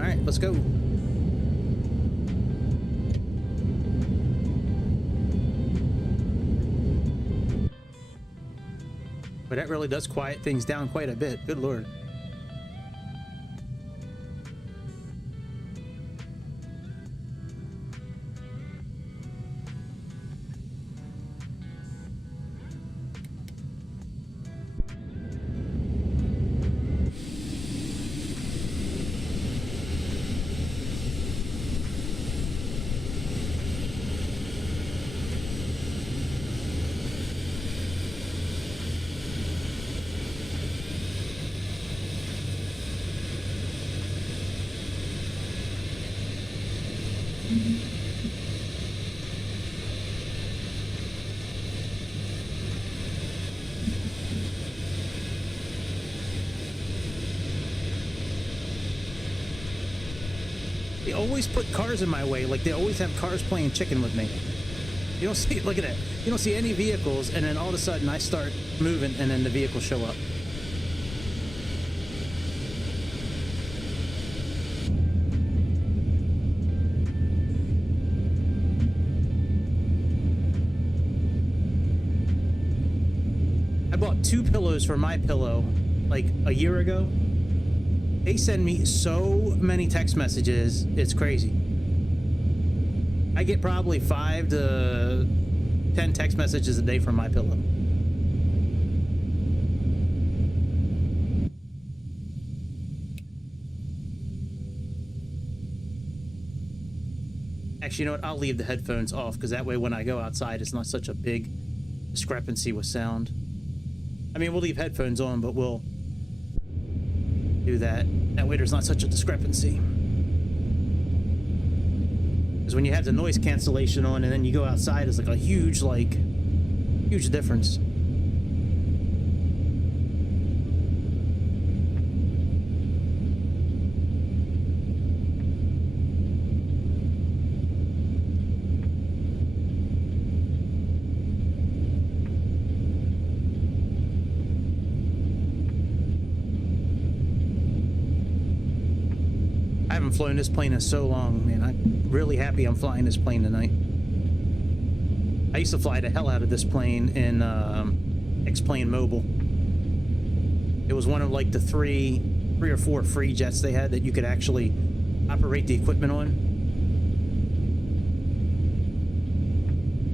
Alright, let's go. But that really does quiet things down quite a bit. Good lord. They always put cars in my way. Like, they always have cars playing chicken with me. You don't see, look at that. You don't see any vehicles, and then all of a sudden I start moving, and then the vehicles show up. I bought 2 pillows for my pillow like a year ago. They send me so many text messages, it's crazy. I get probably 5 to 10 text messages a day from my pillow. Actually, you know what? I'll leave the headphones off, because that way when I go outside, it's not such a big discrepancy with sound. I mean, we'll leave headphones on, but we'll do that. That way there's not such a discrepancy. Because when you have the noise cancellation on and then you go outside, it's like a huge difference. I haven't flown this plane in so long, man. I'm really happy I'm flying this plane tonight. I used to fly the hell out of this plane in X-Plane Mobile. It was one of like the three or four free jets they had that you could actually operate the equipment on.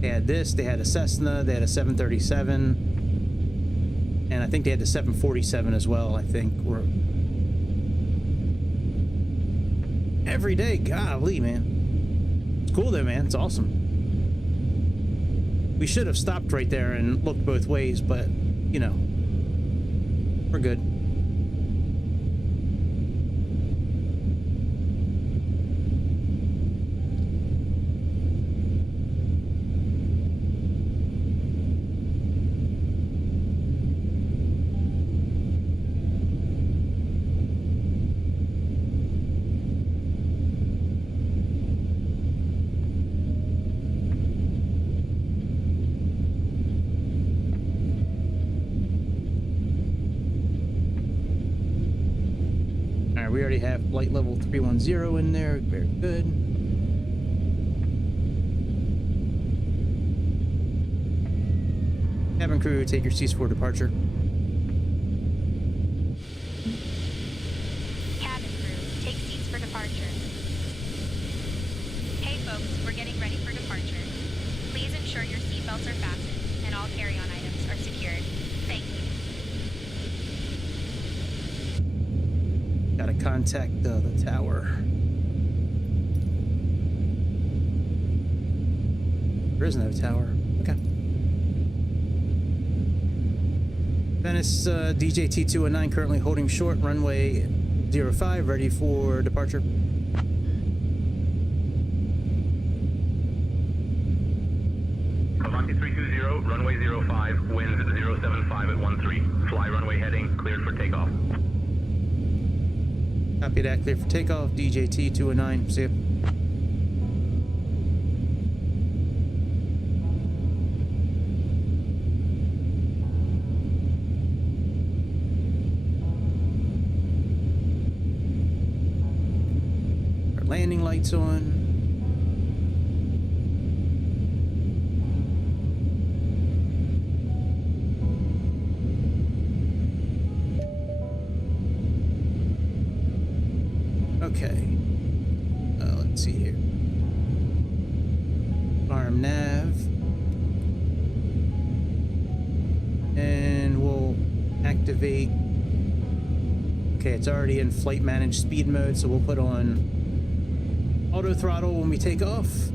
They had this, they had a Cessna, they had a 737, and I think they had the 747 as well, I think. Every day, golly, man. It's cool though, man. It's awesome. We should have stopped right there and looked both ways, but, you know, we're good. We already have flight level 310 in there. Very good. Cabin crew, take your seats for departure. Cabin crew, take seats for departure. Hey folks, we're getting ready for departure. Please ensure your seatbelts are fastened and all carry-on items are secured. Thank you. Gotta contact the tower. There is no tower. Okay. Venice DJT219 currently holding short, runway 05, ready for departure. Avanti 320, runway 05, winds 075 at 13. Fly runway heading, cleared for takeoff. Copy that, clear for takeoff. DJT219, see ya. Our landing lights on. Okay, let's see here. Arm nav, and we'll activate. Okay, it's already in flight managed speed mode, so we'll put on auto throttle when we take off.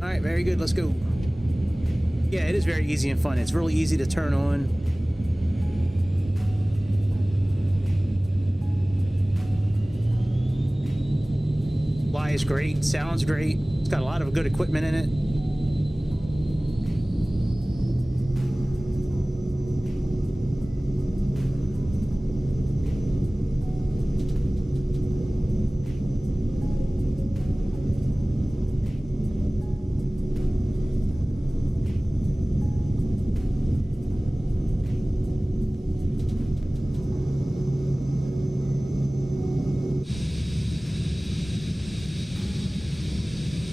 All right, very good. Let's go. Yeah, it is very easy and fun. It's really easy to turn on. Fly is great, sounds great. It's got a lot of good equipment in it.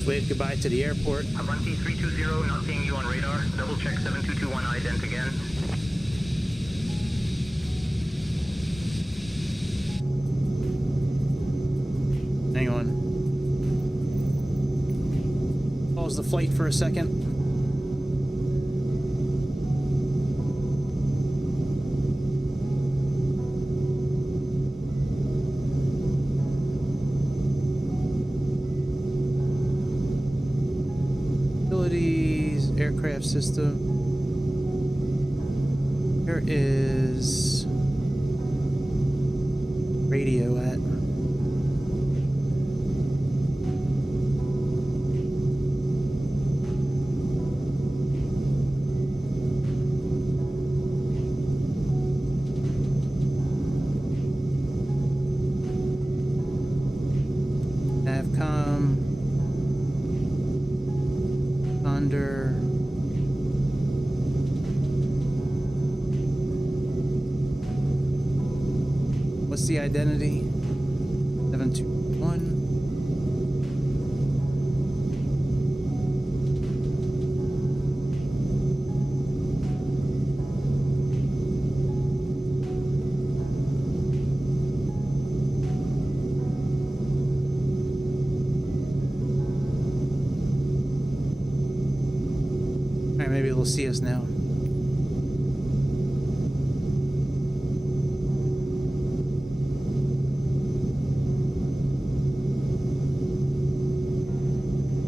Wave goodbye to the airport. Avanti 320, not seeing you on radar. Double check 7221 ident again. Hang on. Pause the flight for a second. Aircraft system. Where is radio at? Navcom. Under. What's the identity? 721. All right, maybe they'll see us now.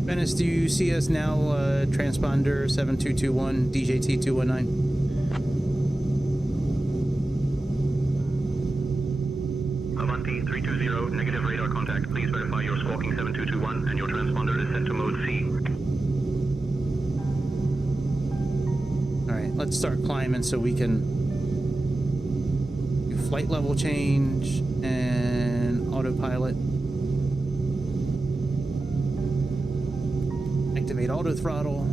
Venice, do you see us now? Transponder 7221, DJT219. Avanti 320, negative radar contact. Please verify your squawking 7221 and your transponder is set to mode C. All right, let's start climbing so we can do flight level change and autopilot. Activate auto throttle.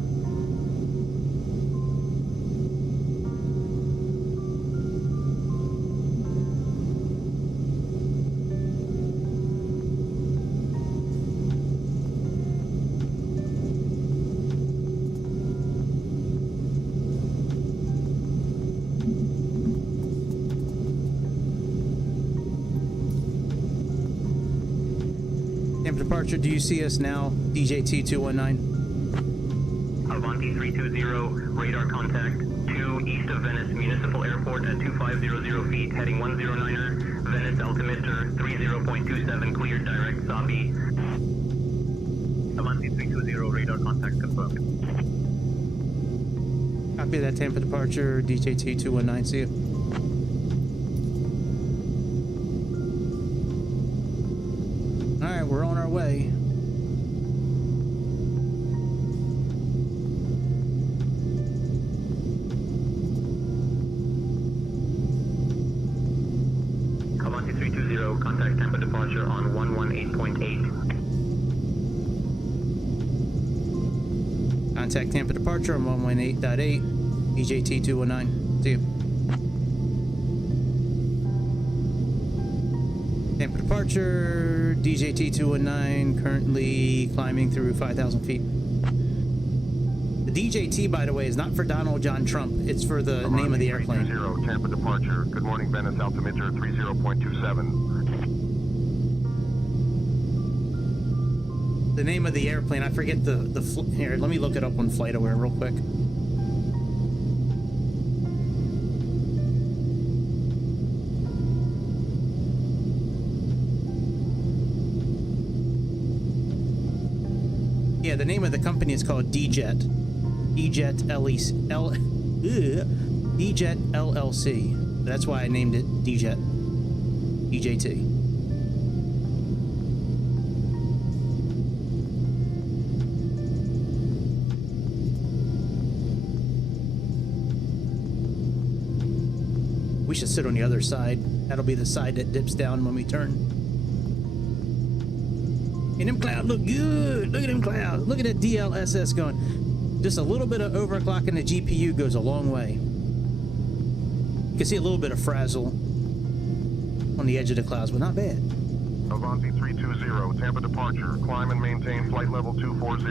Tampa departure, do you see us now? DJT219. Avanti 320, radar contact 2 east of Venice Municipal Airport at 2500 feet, heading 109er, Venice altimeter 30.27, cleared direct, Sabi. Avanti 320, radar contact confirmed. Copy that Tampa departure, DJT219, see you. Alright, we're on our way. Avanti 320, contact Tampa departure on 118.8. Contact Tampa departure on 118.8, DJT219. See you. Tampa departure, DJT219, currently climbing through 5,000 feet. The DJT, by the way, is not for Donald John Trump. It's for the name of the airplane. 320, Tampa departure. Good morning, Venice altimeter 30.27. The name of the airplane, I forget here, let me look it up on FlightAware real quick. Yeah, the name of the company is called D-Jet. D-Jet D-Jet LLC. That's why I named it D-Jet. DJT. We should sit on the other side. That'll be the side that dips down when we turn. And them clouds look good. Look at them clouds. Look at that DLSS going. Just a little bit of overclocking the GPU goes a long way. You can see a little bit of frazzle on the edge of the clouds, but not bad. Avanti 320, Tampa departure. Climb and maintain flight level 240.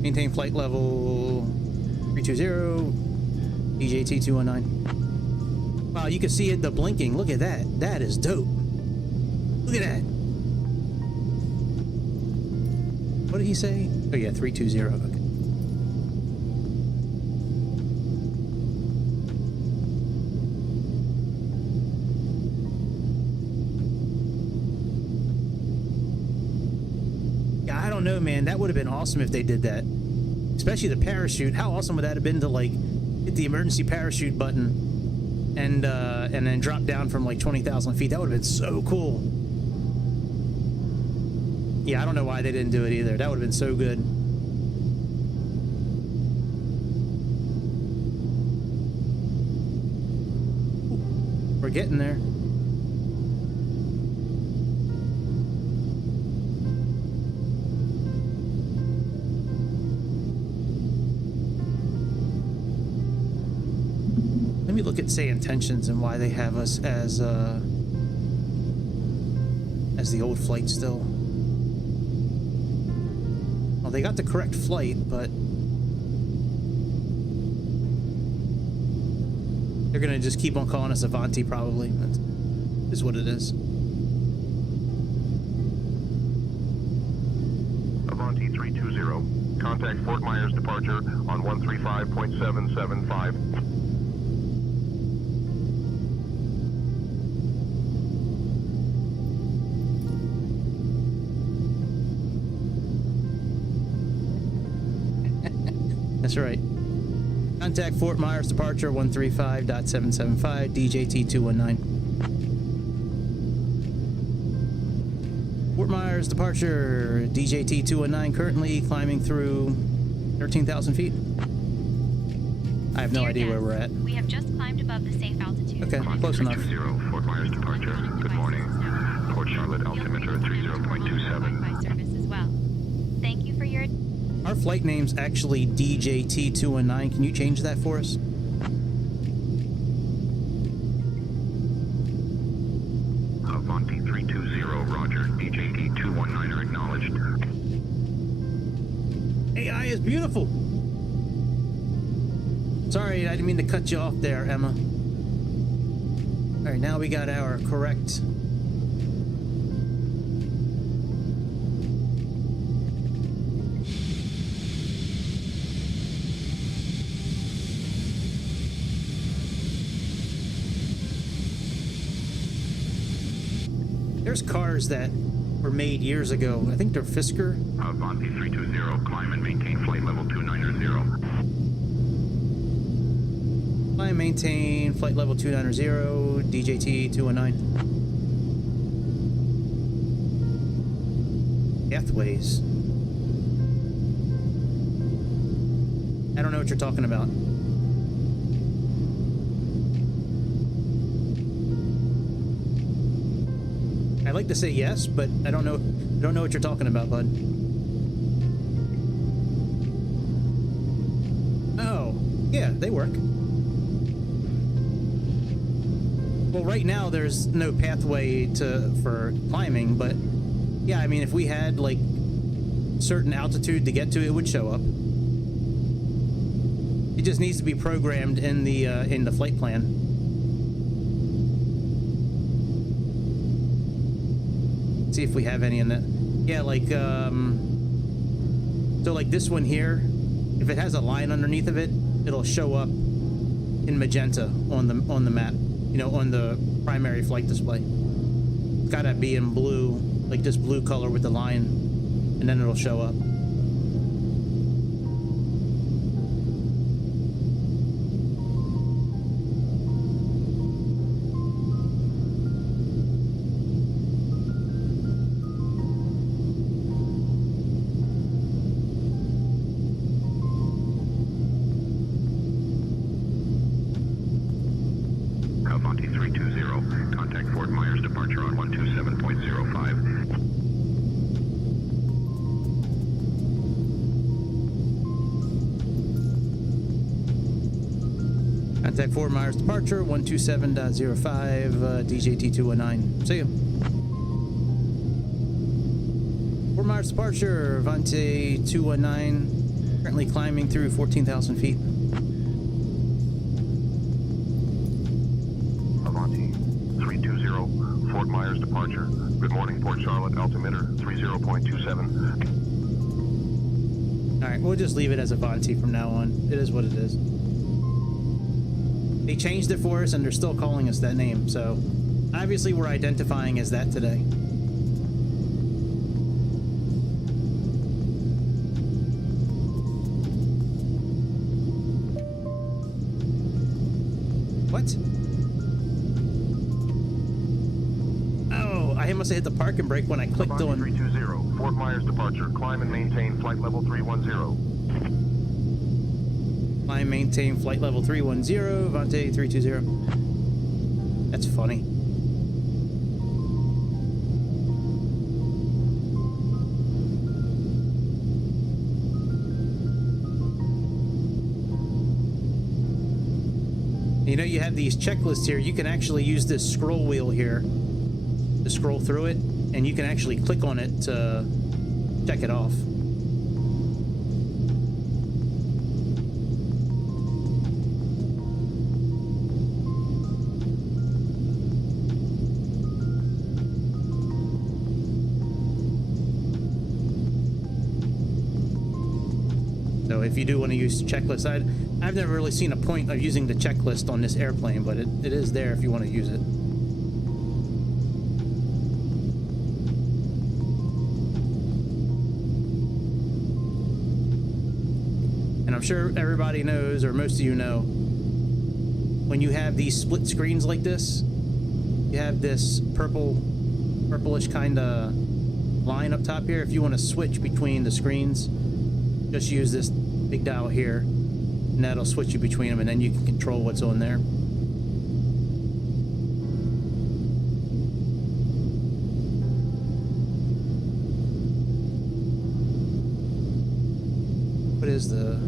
Maintain flight level 320, DJT219. Wow, you can see it, the blinking. Look at that. That is dope. Look at that. What did he say? Oh yeah, 320. Okay. Yeah, I don't know, man. That would have been awesome if they did that. Especially the parachute. How awesome would that have been to like hit the emergency parachute button and then drop down from like 20,000 feet? That would have been so cool. Yeah, I don't know why they didn't do it either. That would have been so good. Ooh, we're getting there. Let me look at Sayintentions and why they have us as the old flight still. Well, they got the correct flight, but they're gonna just keep on calling us Avanti probably. That is what it is. Avanti 320, contact Fort Myers departure on 135.775. That's right. Contact Fort Myers departure 135.775 DJT219. Fort Myers departure DJT219, currently climbing through 13,000 feet. I have no idea where we're at. We have just climbed above the safe altitude. Okay, close enough. 320, Fort Myers departure. Good morning. Port Charlotte altimeter 30.27. Wi-Fi service as well. Thank you for your. Our flight name's actually DJT219. Can you change that for us? Avanti 320, roger. DJT219 are acknowledged. AI is beautiful. Sorry, I didn't mean to cut you off there, Emma. All right, now we got our correct. There's cars that were made years ago. I think they're Fisker. Avanti 320, climb and maintain flight level 290. Climb, maintain flight level 290, DJT 219. Pathways. I don't know what you're talking about. I'd like to say yes, but I don't know what you're talking about, bud. Oh, yeah, they work. Well, right now there's no pathway for climbing, but yeah, I mean, if we had like certain altitude to get to, it would show up. It just needs to be programmed in the flight plan. See if we have any in that. Yeah, like so like this one here, if it has a line underneath of it, it'll show up in magenta on the map, you know, on the primary flight display. It's gotta be in blue, like this blue color with the line, and then it'll show up. Avanti 320, contact Fort Myers departure on 127.05. Contact Fort Myers departure 127.05, DJT 219. See ya. Fort Myers departure, Avanti 219, currently climbing through 14,000 feet. Avanti 320, Fort Myers departure. Good morning, Port Charlotte, altimeter 30.27. Alright, we'll just leave it as Avanti from now on. It is what it is. They changed it for us and they're still calling us that name, so obviously we're identifying as that today. What? Oh, I must have hit the parking brake when I clicked Avanti on 320, Fort Myers departure. Climb and maintain flight level 310. Climb, maintain flight level 310, Avanti 320. That's funny. You know, you have these checklists here. You can actually use this scroll wheel here to scroll through it, and you can actually click on it to check it off. So if you do want to use checklists, I've never really seen a point of using the checklist on this airplane, but it is there if you want to use it. And I'm sure everybody knows, or most of you know, when you have these split screens like this, you have this purplish kind of line up top here. If you want to switch between the screens, just use this big dial here, and that'll switch you between them, and then you can control what's on there. What is the...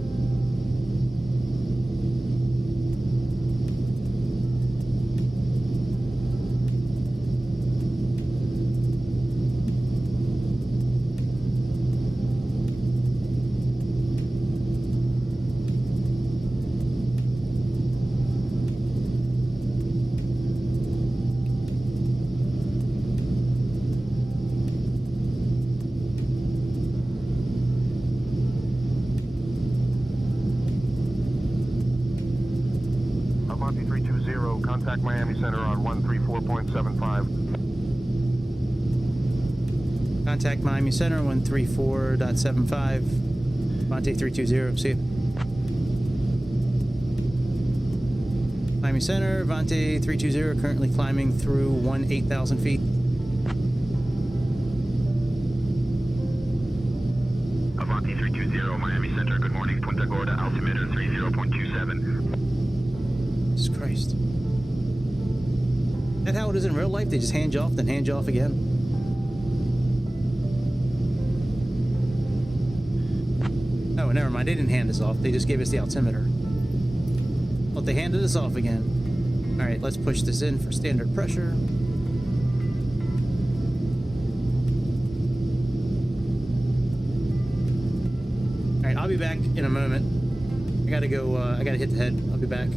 Avanti 320, contact Miami Center on 134.75. Contact Miami Center 134.75. Avanti 320. See you. Miami Center, Avanti 320, currently climbing through 8,000 feet. Avanti 320, Miami Center, good morning. Punta Gorda, altimeter 30.27. Jesus Christ. Is that how it is in real life? They just hand you off, then hand you off again? Oh, never mind. They didn't hand us off. They just gave us the altimeter. Well, they handed us off again. All right, let's push this in for standard pressure. All right, I'll be back in a moment. I gotta go. I gotta hit the head. I'll be back.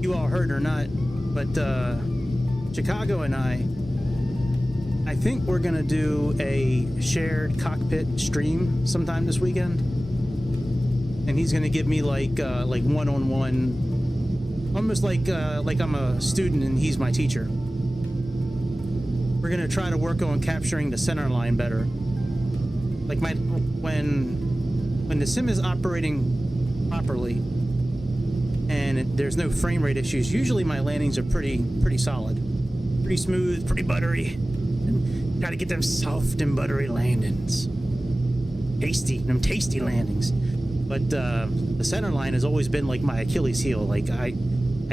You all heard or not, but Chicago and I think we're gonna do a shared cockpit stream sometime this weekend, and he's gonna give me like one-on-one, almost like I'm a student and he's my teacher. We're gonna try to work on capturing the center line better. Like when the sim is operating properly and there's no frame rate issues, usually my landings are pretty solid, pretty smooth, pretty buttery, and gotta get them soft and buttery landings, tasty landings. But the center line has always been like my Achilles heel. Like I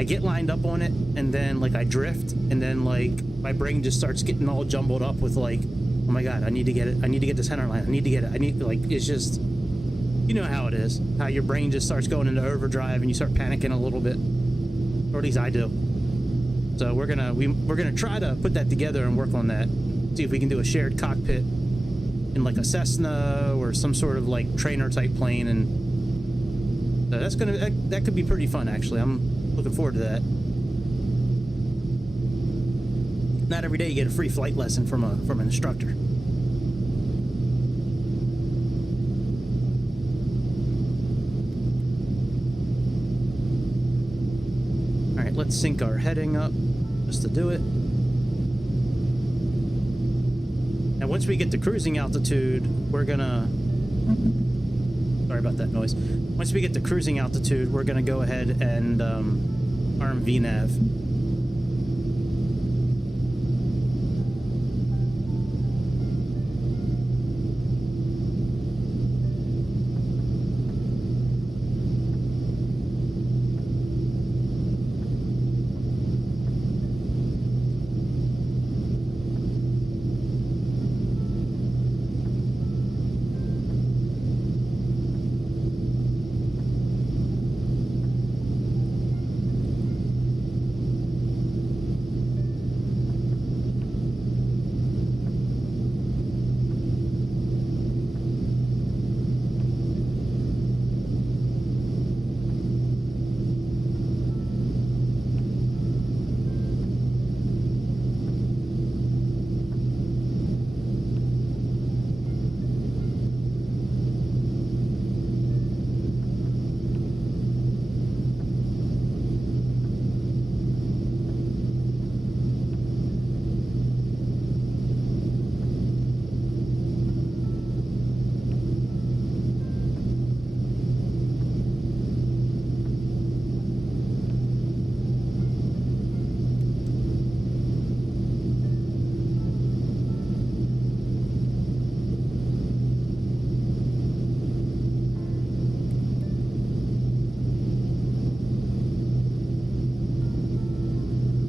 get lined up on it and then like I drift, and then like my brain just starts getting all jumbled up with like, oh my god, I need to get it, I need to get the center line, I need to get it, I need, like, it's just, you know how it is, how your brain just starts going into overdrive and you start panicking a little bit, or at least I do. So we're gonna try to put that together and work on that, see if we can do a shared cockpit in like a Cessna or some sort of like trainer type plane, and so that could be pretty fun actually. I'm looking forward to that. Not every day you get a free flight lesson from an instructor. All right, let's sync our heading up just to do it. And once we get to cruising altitude, we're gonna, sorry about that noise. Once we get to cruising altitude, we're gonna go ahead and arm VNAV.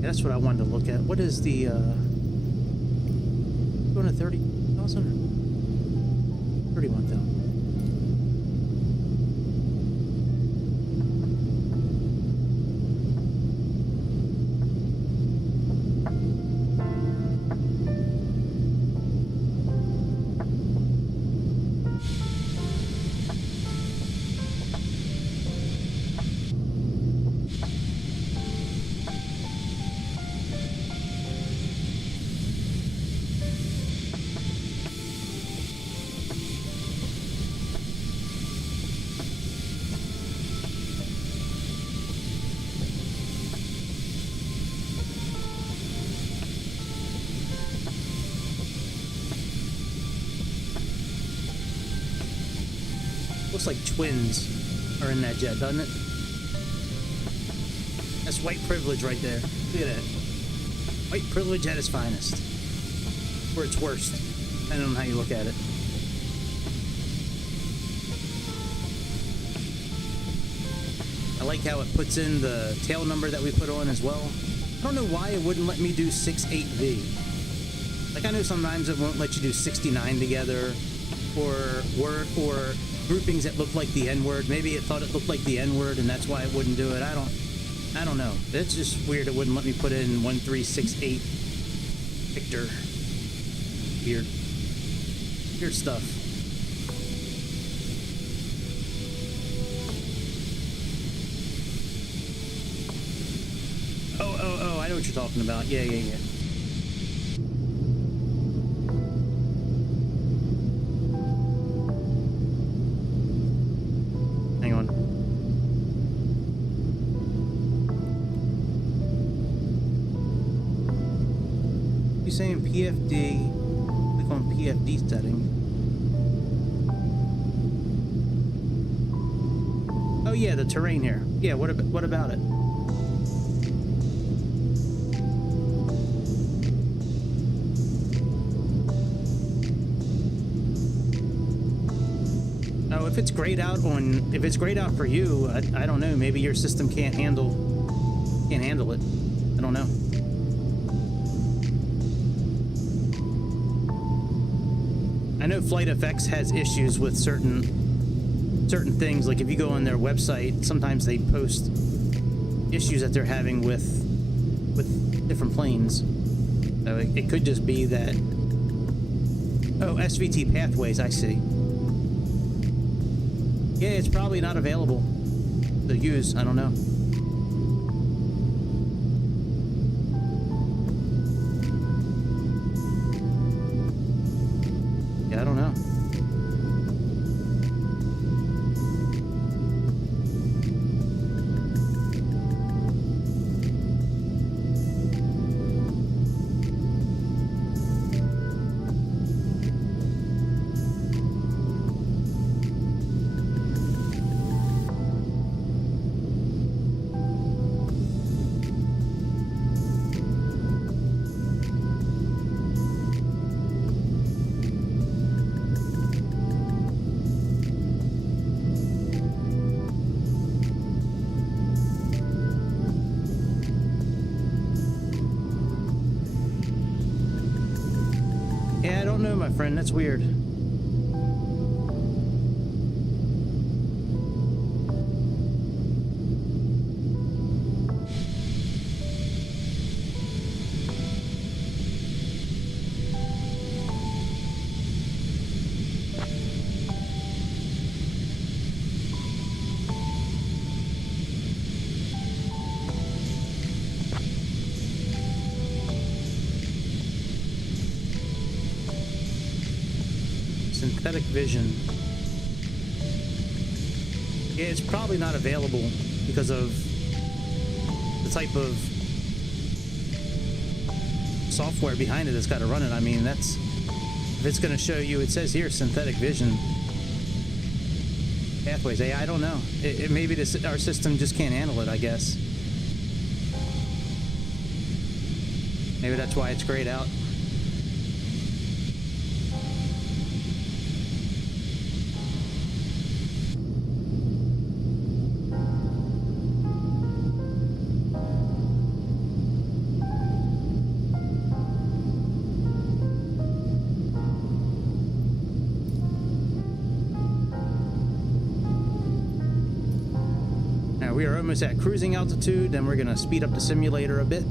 That's what I wanted to look at. What is the 230,000 or 31,000? Looks like twins are in that jet, doesn't it? That's white privilege right there. Look at that. White privilege at its finest. Or its worst, depending on how you look at it. I like how it puts in the tail number that we put on as well. I don't know why it wouldn't let me do 68V. Like, I know sometimes it won't let you do 69 together, or groupings that look like the N-word. Maybe it thought it looked like the N-word and that's why it wouldn't do it. I don't know. It's just weird it wouldn't let me put in 1368 Victor. Weird stuff. Oh, I know what you're talking about. Yeah. Hang on. You saying PFD? Click on PFD setting. Oh yeah, the terrain here. Yeah, what about it? Oh, if it's grayed out for you, I don't know. Maybe your system can't handle it. I don't know. I know Flight FX has issues with certain things. Like if you go on their website, sometimes they post issues that they're having with different planes. So it could just be that. Oh, SVT pathways. I see. Yeah, it's probably not available to use. I don't know. Yeah, I don't know. Yeah, I don't know, my friend. That's weird. Synthetic vision. Yeah, it's probably not available because of the type of software behind it that's got to run it. I mean, if it's going to show you, it says here synthetic vision pathways. I don't know. Maybe our system just can't handle it, I guess. Maybe that's why it's grayed out. All right, we are almost at cruising altitude. Then we're gonna speed up the simulator a bit.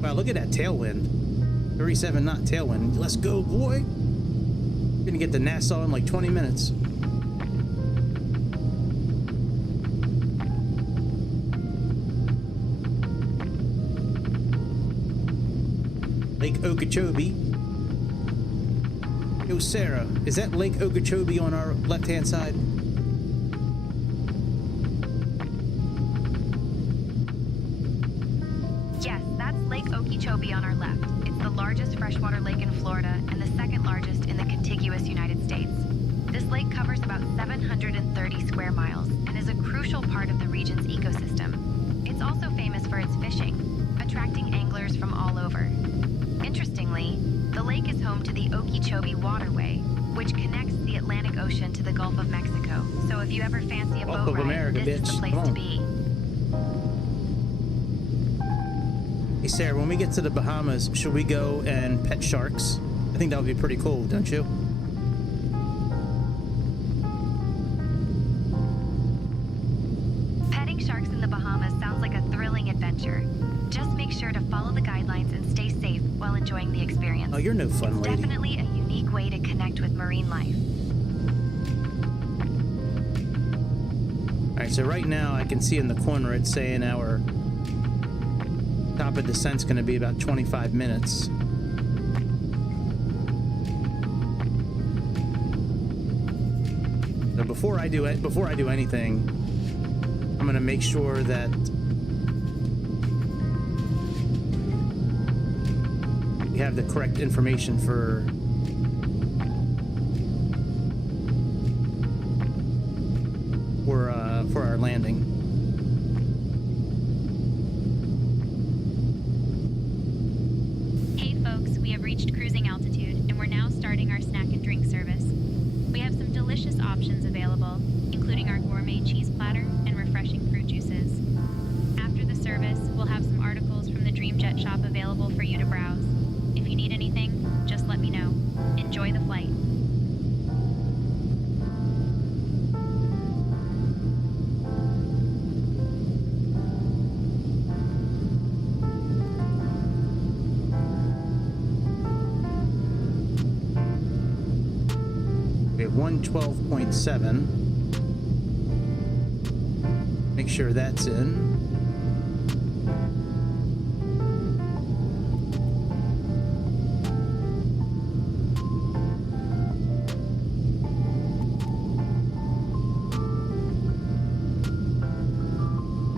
Wow, look at that tailwind. 37 knot tailwind. Let's go, boy. We're gonna get to Nassau in like 20 minutes. Lake Okeechobee. Yo, Sarah, is that Lake Okeechobee on our left-hand side? Yes, that's Lake Okeechobee on our left. It's the largest freshwater lake in Florida and the second largest in the contiguous United States. This lake covers about 730 square miles and is a crucial part of the region's ecosystem. It's also famous for its fishing, attracting anglers from all over. Interestingly, the lake is home to the Okeechobee Waterway, which connects the Atlantic Ocean to the Gulf of Mexico. So if you ever fancy a boat ride, this is the place to be. Hey Sarah, when we get to the Bahamas, should we go and pet sharks? I think that would be pretty cool, don't you? Petting sharks in the Bahamas sounds like a thrilling adventure. Just make sure to follow the guidelines and stay safe while enjoying the experience. Oh, you're no fun lady. Definitely a unique way to connect with marine life. All right, so right now I can see in the corner it's saying our top of descent's going to be about 25 minutes. So before I do anything, I'm going to make sure that we have the correct information for our landing. Hey folks, we have reached cruising altitude and we're now starting our snack and drink service. We have some delicious options available, including our gourmet cheese platter and refreshing fruit juices. After the service, we'll have some articles from the Dream Jet shop available for you to browse. If you need anything, just let me know. Enjoy the flight. We have 112.7. Make sure that's in.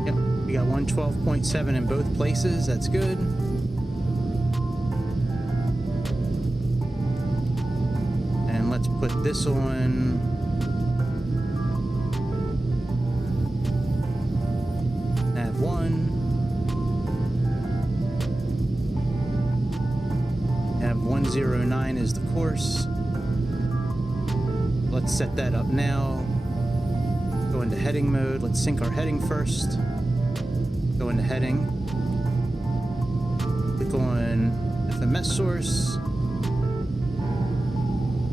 Yep, we got 112.7 in both places. That's good. Let's put this on. Nav 1. Nav 109 is the course. Let's set that up now. Go into heading mode. Let's sync our heading first. Go into heading. Click on FMS source.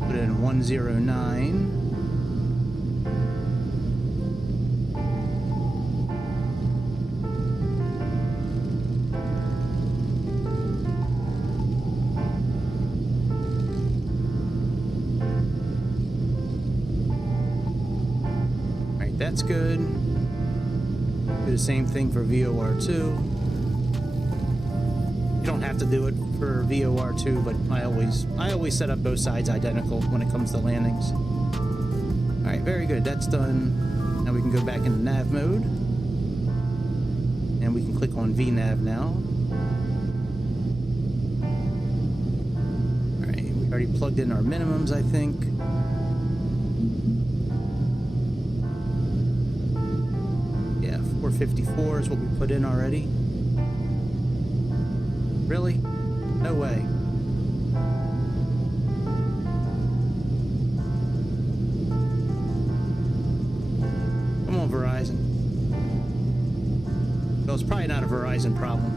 Put in 109. Alright, that's good. Do the same thing for VOR2. You don't have to do it for VOR2, but I always set up both sides identical when it comes to landings. All right, very good. That's done. Now we can go back into nav mode, and we can click on VNav now. All right, we already plugged in our minimums, I think. Yeah, 454 is what we put in already. Really? No way. Come on, Verizon. Well, it's probably not a Verizon problem.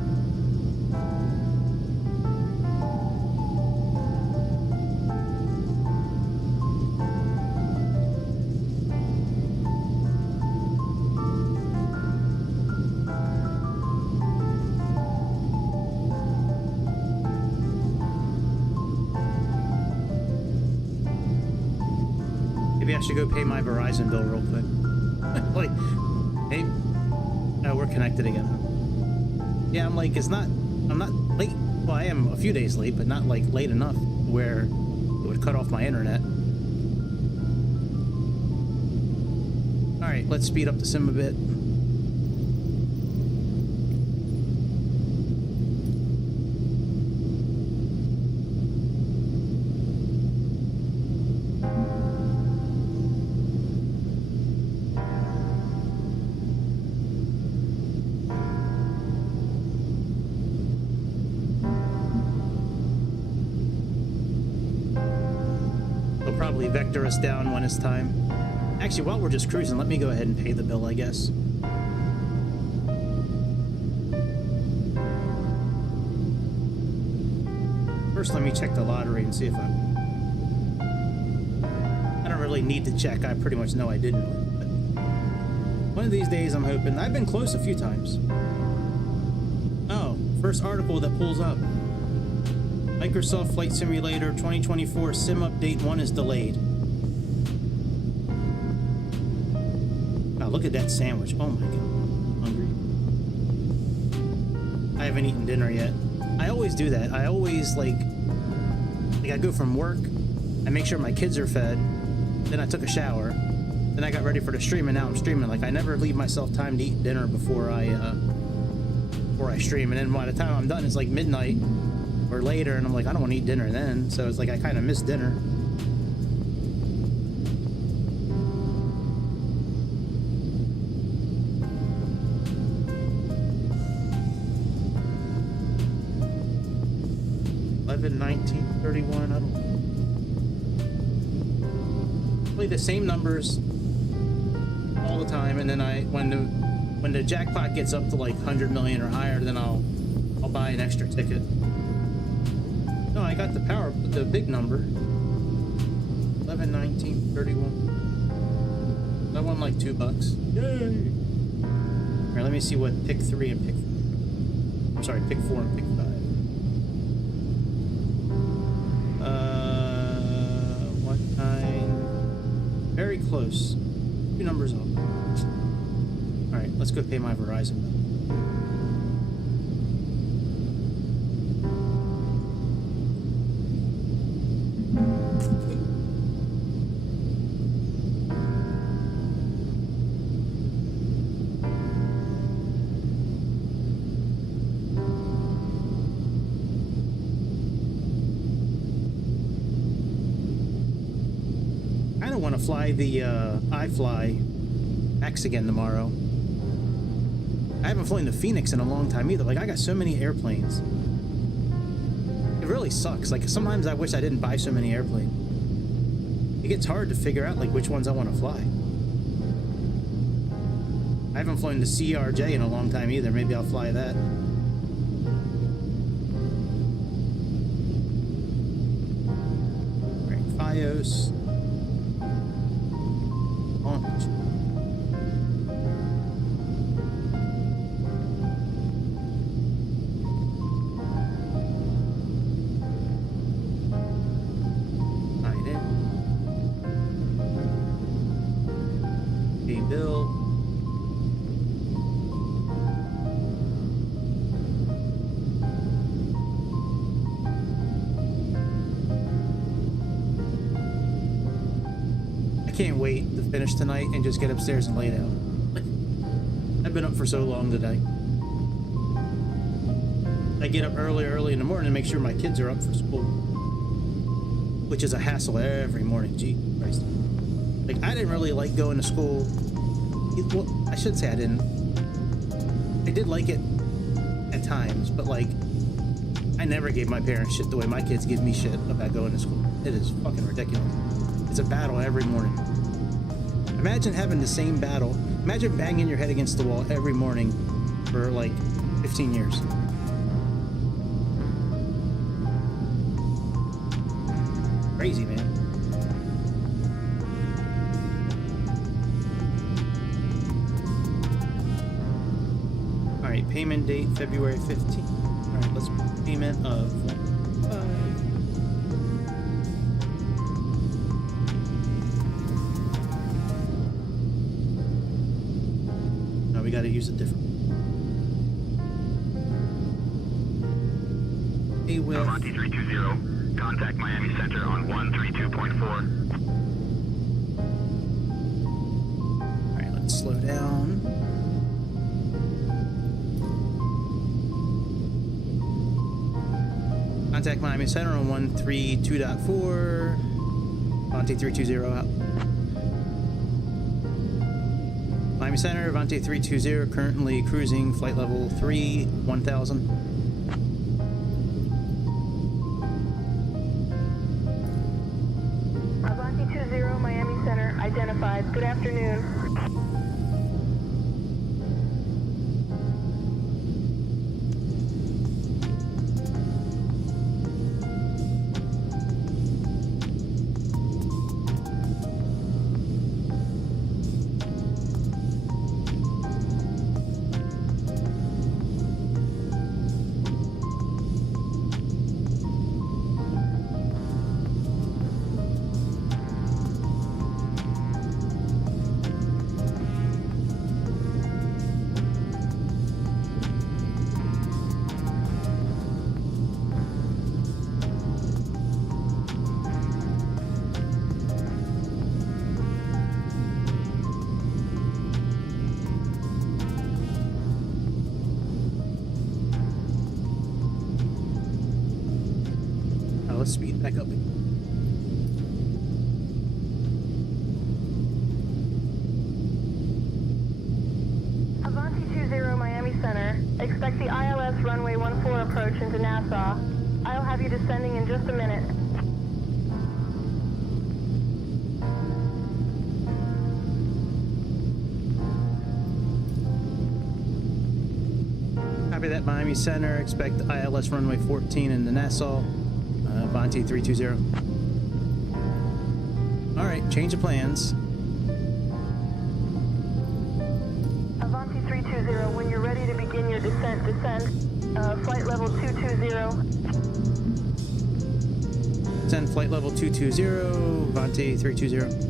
Maybe I should go pay my Verizon bill real quick. Like, hey, oh, we're connected again. Yeah, I'm like, I'm not late. Well, I am a few days late, but not like late enough where it would cut off my internet. All right, let's speed up the sim a bit. Probably vector us down when it's time. Actually, while we're just cruising, let me go ahead and pay the bill, I guess. First, let me check the lottery and see if I don't really need to check. I pretty much know I didn't. But one of these days, I'm hoping. I've been close a few times. Oh, first article that pulls up. Microsoft Flight Simulator 2024 Sim Update 1 is delayed. Wow, look at that sandwich. Oh my god. I'm hungry. I haven't eaten dinner yet. I always do that. I always like I go from work, I make sure my kids are fed, then I took a shower, then I got ready for the stream, and now I'm streaming. Like, I never leave myself time to eat dinner before I stream, and then by the time I'm done, it's like midnight or later, and I'm like, I don't want to eat dinner then, so it's like I kind of miss dinner. $11, $19, $31, I don't play the same numbers all the time, and then when the jackpot gets up to like 100 million or higher, then I'll buy an extra ticket. No, I got the big number. 11, 19, 31. I won like $2. Yay! Alright, let me see what pick 3 and pick 4. I'm sorry, pick 4 and pick 5. What kind? Very close. 2 numbers off. Alright, let's go pay my Verizon bill. Fly the iFly X again tomorrow. I haven't flown the Phoenix in a long time either. Like, I got so many airplanes. It really sucks. Like, sometimes I wish I didn't buy so many airplanes. It gets hard to figure out like which ones I want to fly. I haven't flown the CRJ in a long time either. Maybe I'll fly that. All right, Fios. Can't wait to finish tonight and just get upstairs and lay down. I've been up for so long today. I get up early in the morning to make sure my kids are up for school, which is a hassle every morning. Gee Christ. Like, I didn't really like going to school. Well, I should say I didn't. I did like it at times, but like, I never gave my parents shit the way my kids give me shit about going to school. It is fucking ridiculous. It's a battle every morning. Imagine having the same battle. Imagine banging your head against the wall every morning for like 15 years. Crazy, man. All right, payment date February 15th. All right, let's payment of 1.5. we got to use it different. Hey, Will. Avanti 320, contact Miami Center on 132.4. All right, let's slow down. Contact Miami Center on 132.4. Avanti 320 out. Miami Center, Avanti 320, currently cruising flight level 3, 1000. Avanti 20, Miami Center, identified. Good afternoon. Let's speed back up. Avanti 20, Miami Center. Expect the ILS runway 14 approach into Nassau. I'll have you descending in just a minute. Copy that, Miami Center. Expect ILS runway 14 into Nassau. Avanti 320. All right, change of plans. Avanti 320, when you're ready to begin your descent, descend. Flight level 220. Descend flight level 220, Avanti 320.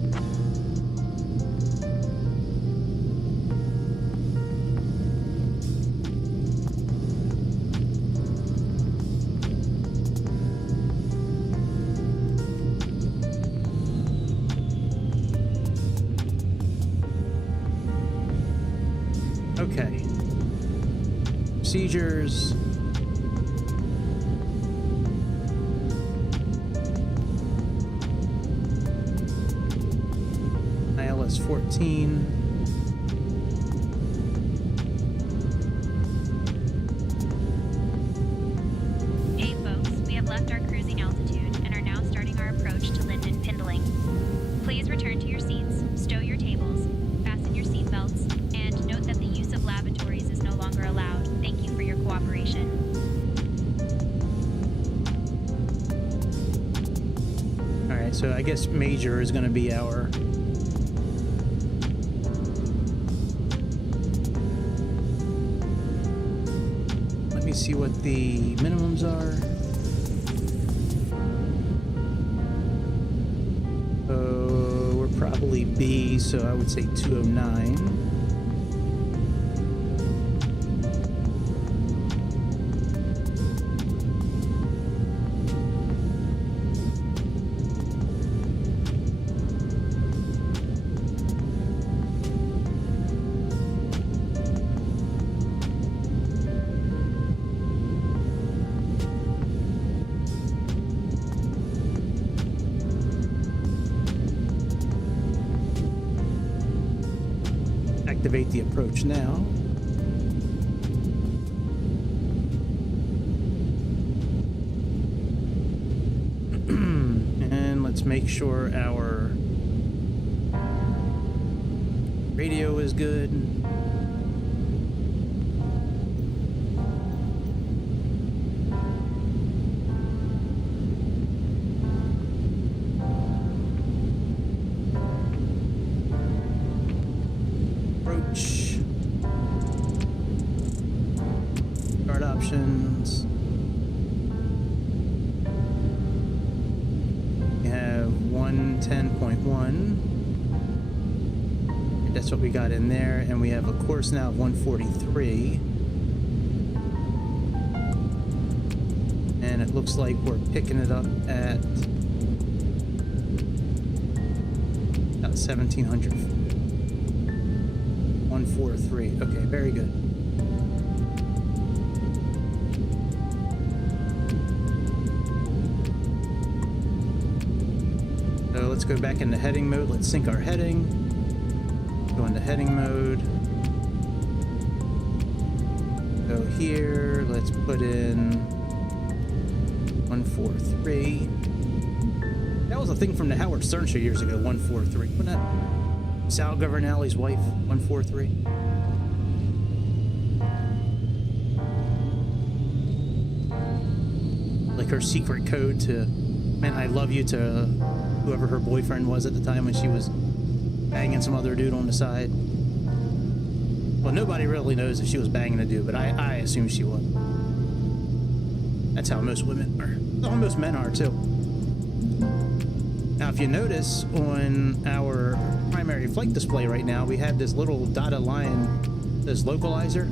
Okay. Procedures. ILS 14. Hey folks, we have left our cruising altitude and are now starting our approach to Linden Pindling. Please return to your seats, stow your tables, fasten your seatbelts, and note that the use of lavatories is no longer allowed. Thank you for your cooperation. Alright, so I guess major is going to be our... Let me see what the minimums are. We're probably B, so I would say 209. Activate the approach now. And let's make sure our radio is good. Start options. We have 110.1. That's what we got in there, and we have a course now of 143. And it looks like we're picking it up at about 1,700. 143. Okay, very good. So let's go back into heading mode. Let's sync our heading. Go into heading mode. Go here. Let's put in 143. That was a thing from the Howard Stern show years ago. 143. Wasn't that Sal Governale's wife? 143. Like her secret code to "Man, I love you" to whoever her boyfriend was at the time when she was banging some other dude on the side. Well, nobody really knows if she was banging a dude, but I assume she was. That's how most women are. How most men are too. Now, if you notice on our primary flight display right now, we have this little dotted line, this localizer.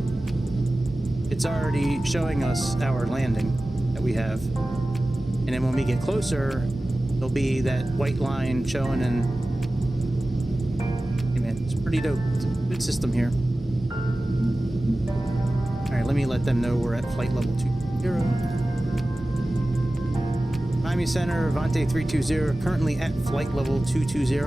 It's already showing us our landing that we have. And then when we get closer, there'll be that white line showing, and hey man, it's pretty dope. It's a good system here. All right, let me let them know we're at flight level 20. Miami Center, Avanti 320, currently at flight level 220.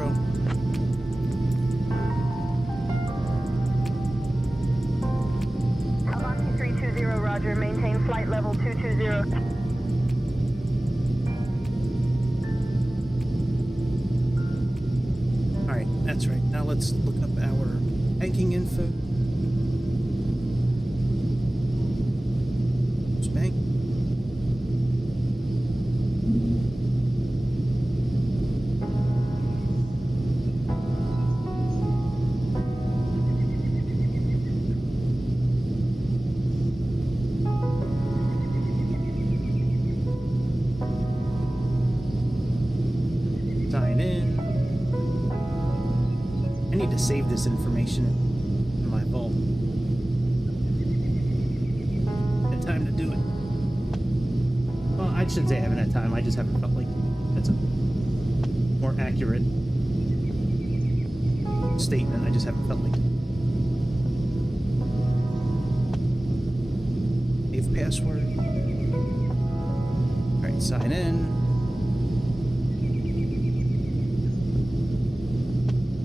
Avanti 320, roger. Maintain flight level 220. All right, that's right. Now let's look up our banking info. Bank. Sign in. I need to save this information in my vault. Had time to do it. Well, I shouldn't say I haven't had time. I just haven't felt like that's a more accurate statement. I just haven't felt like it. Save password. All right, sign in.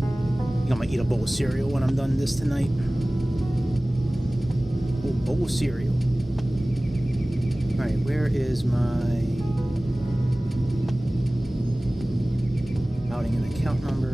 I think I'm gonna eat a bowl of cereal when I'm done this tonight. Oh, bowl of cereal. All right, where is my routing and account number?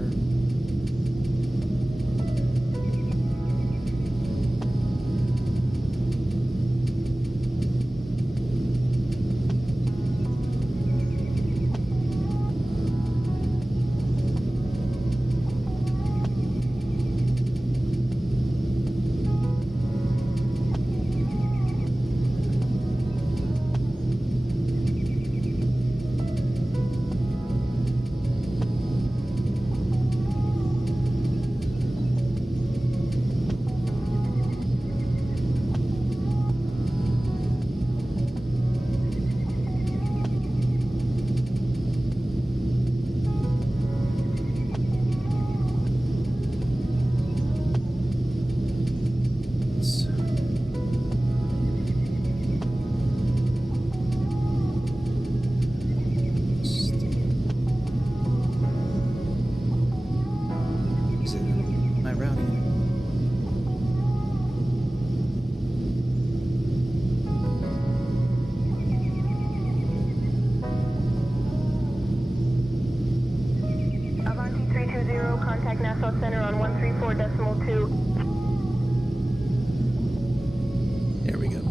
Contact Nassau Center on 134.2. There we go.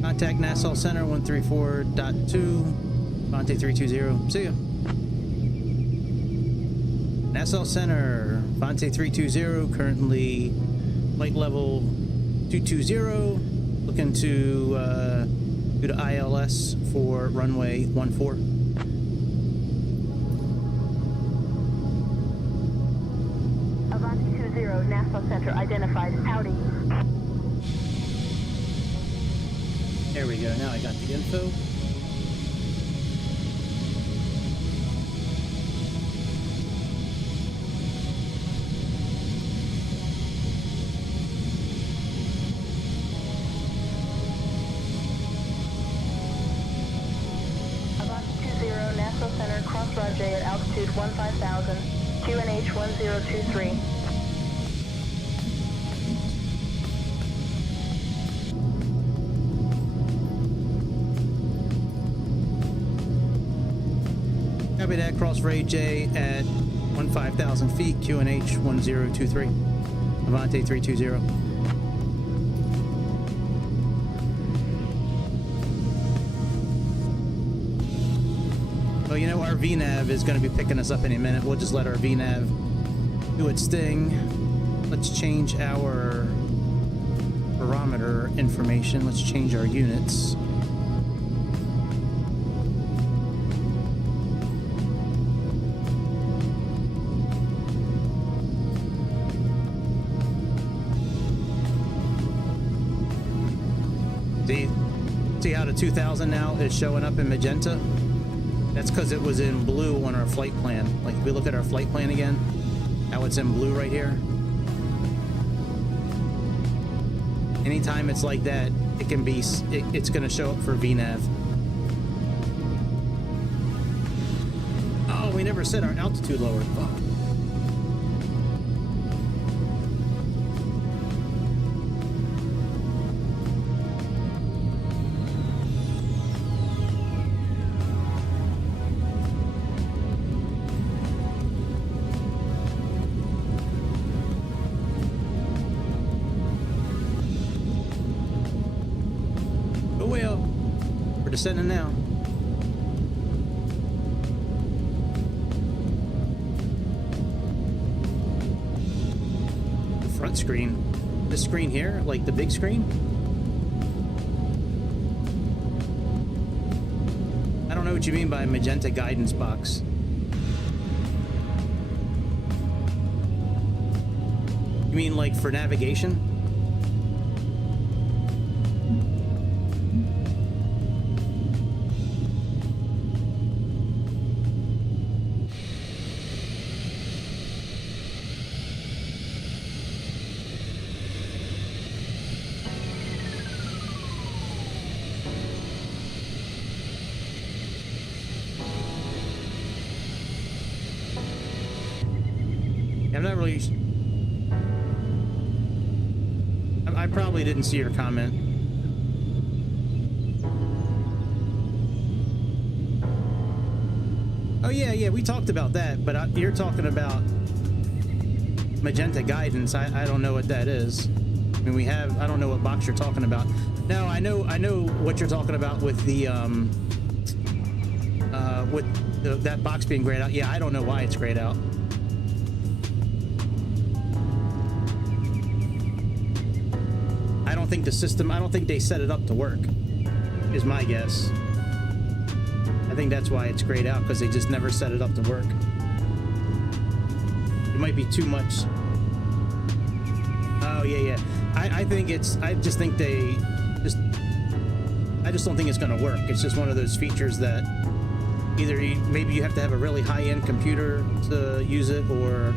Contact Nassau Center 134.2. Avanti 320. See ya. Nassau Center, Avanti 320, currently flight level 220. Looking to do the ILS for runway 14. 2-0, Nassau Center identified. Howdy. There we go. Now I got the info. At altitude 15,000, QNH 1023. Copy that, cross Ray J at 15,000 feet, QNH 1023. Avanti 320. Well, you know, our VNav is going to be picking us up any minute. We'll just let our VNav do its thing. Let's change our barometer information. Let's change our units. See how the 2000 now is showing up in magenta? That's because it was in blue on our flight plan. Like, if we look at our flight plan again, how it's in blue right here. Anytime it's like that, it can be, it's going to show up for VNav. Oh, we never set our altitude lower. Fuck. Descending now. The front screen. This screen here, like the big screen. I don't know what you mean by magenta guidance box. You mean like for navigation? I'm not really... I probably didn't see your comment. Oh yeah, we talked about that, but you're talking about magenta guidance. I don't know what that is. I mean, I don't know what box you're talking about. No, I know what you're talking about with the that box being grayed out. Yeah, I don't know why it's grayed out. I don't think they set it up to work, is my guess. I think that's why it's grayed out, because they just never set it up to work. It might be too much. Oh yeah. I just don't think it's gonna work. It's just one of those features that either maybe you have to have a really high-end computer to use it, or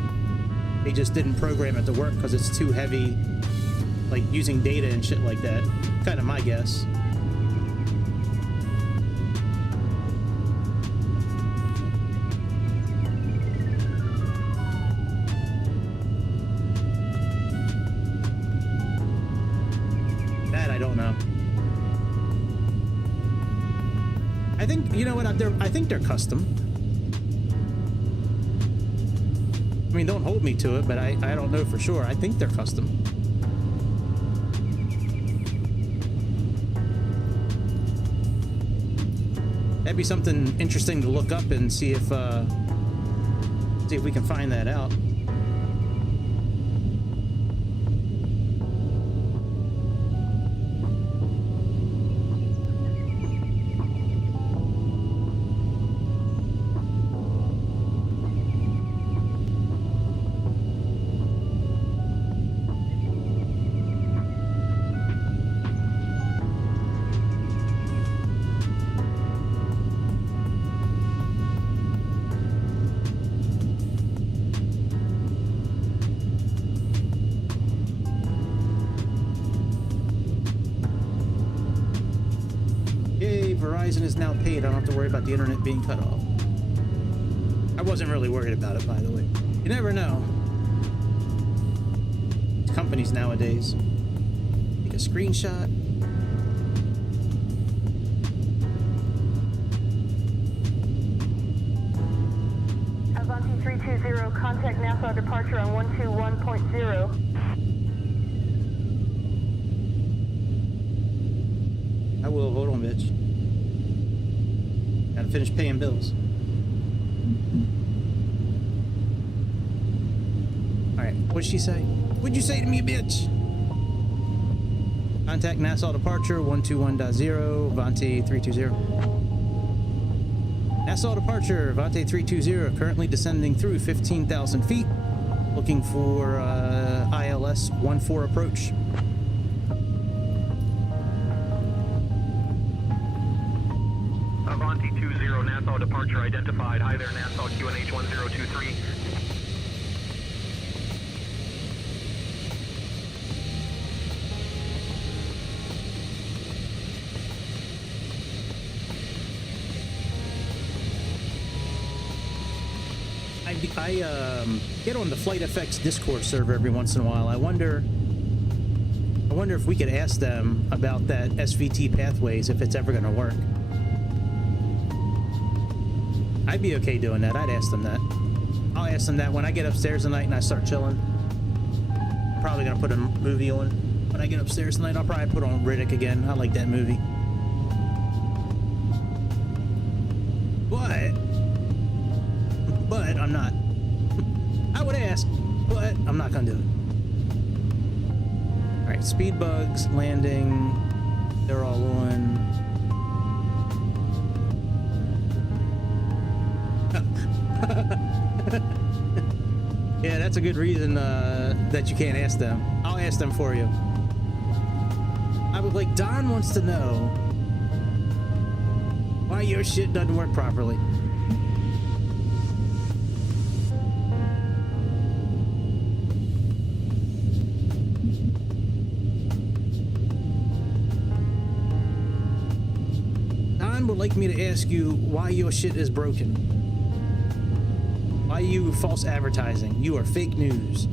they just didn't program it to work because it's too heavy, like using data and shit like that. Kind of my guess. That I don't know. I think, you know what, I think they're custom. I mean, don't hold me to it, but I don't know for sure. I think they're custom. That'd be something interesting to look up and see if we can find that out. Verizon is now paid. I don't have to worry about the internet being cut off. I wasn't really worried about it, by the way. You never know. Companies nowadays. Take a screenshot. Avanti 320, contact Nassau departure on 121.0. I will. Hold on, bitch. Gotta finish paying bills. Alright, what'd she say? What'd you say to me, bitch? Contact Nassau departure 121.0, Avanti 320. Nassau departure, Avanti 320, currently descending through 15,000 feet, looking for ILS 14 approach. Avanti 20, Nassau departure identified. Hi there, Nassau QNH 1023. I get on the Flight FX Discord server every once in a while. I wonder if we could ask them about that SVT pathways, if it's ever going to work. I'd be okay doing that. I'd ask them that. I'll ask them that when I get upstairs tonight and I start chilling. I'm probably going to put a movie on. When I get upstairs tonight, I'll probably put on Riddick again. I like that movie. But I'm not. I would ask, but I'm not gonna do it. All right, speed bugs, landing, they're all on. Yeah, that's a good reason that you can't ask them. I'll ask them for you. I would like, Don wants to know why your shit doesn't work properly. Would like me to ask you why your shit is broken. Why you false advertising? You are fake news.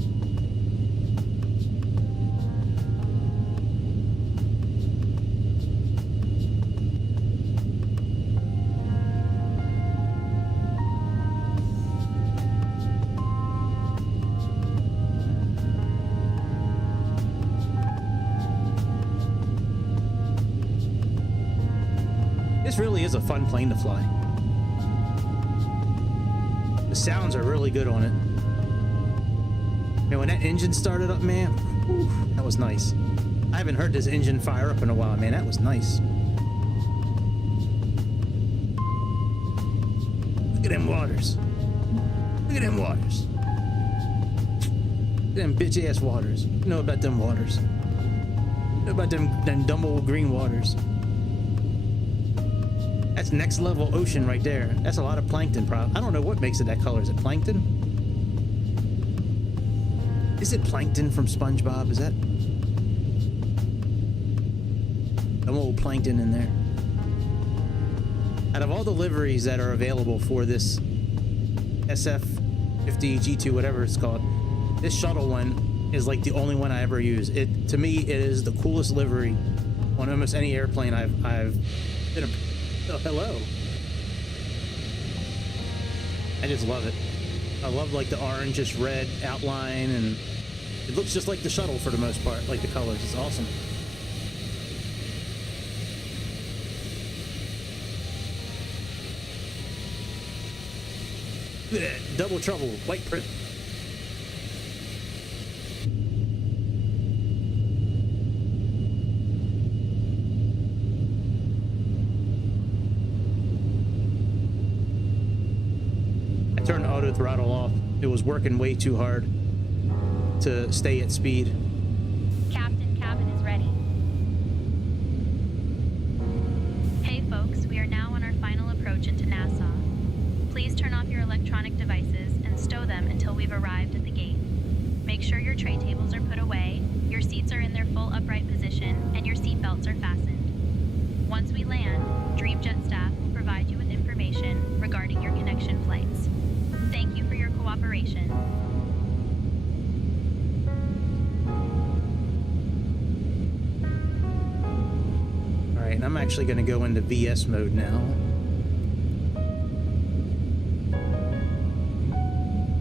Really is a fun plane to fly. The sounds are really good on it. Man, when that engine started up, man, whew, that was nice. I haven't heard this engine fire up in a while, man. That was nice. Look at them waters. Look at them waters. Look at them bitch ass waters. You know about them waters. You know about them dumb old green waters. That's next level ocean right there. That's a lot of plankton. I don't know what makes it that color. Is it plankton? Is it plankton from SpongeBob? Is that some old plankton in there? Out of all the liveries that are available for this SF50 G2, whatever it's called, this shuttle one is like the only one I ever use. It, to me, it is the coolest livery on almost any airplane I've been a. Oh, hello. I just love it. I love like the orangish red outline, and it looks just like the shuttle for the most part, like the colors. It's awesome. Look at that. Double trouble. White print. Turned auto throttle off. It was working way too hard to stay at speed. Captain, cabin is ready. Hey folks, we are now on our final approach into Nassau. Please turn off your electronic devices and stow them until we've arrived at the gate. Make sure your tray tables are put away, your seats are in their full upright position, and your seat belts are fastened. Once we land, DreamJet staff will provide you with information regarding your connection flights. Thank you for your cooperation. All right, and I'm actually going to go into VS mode now.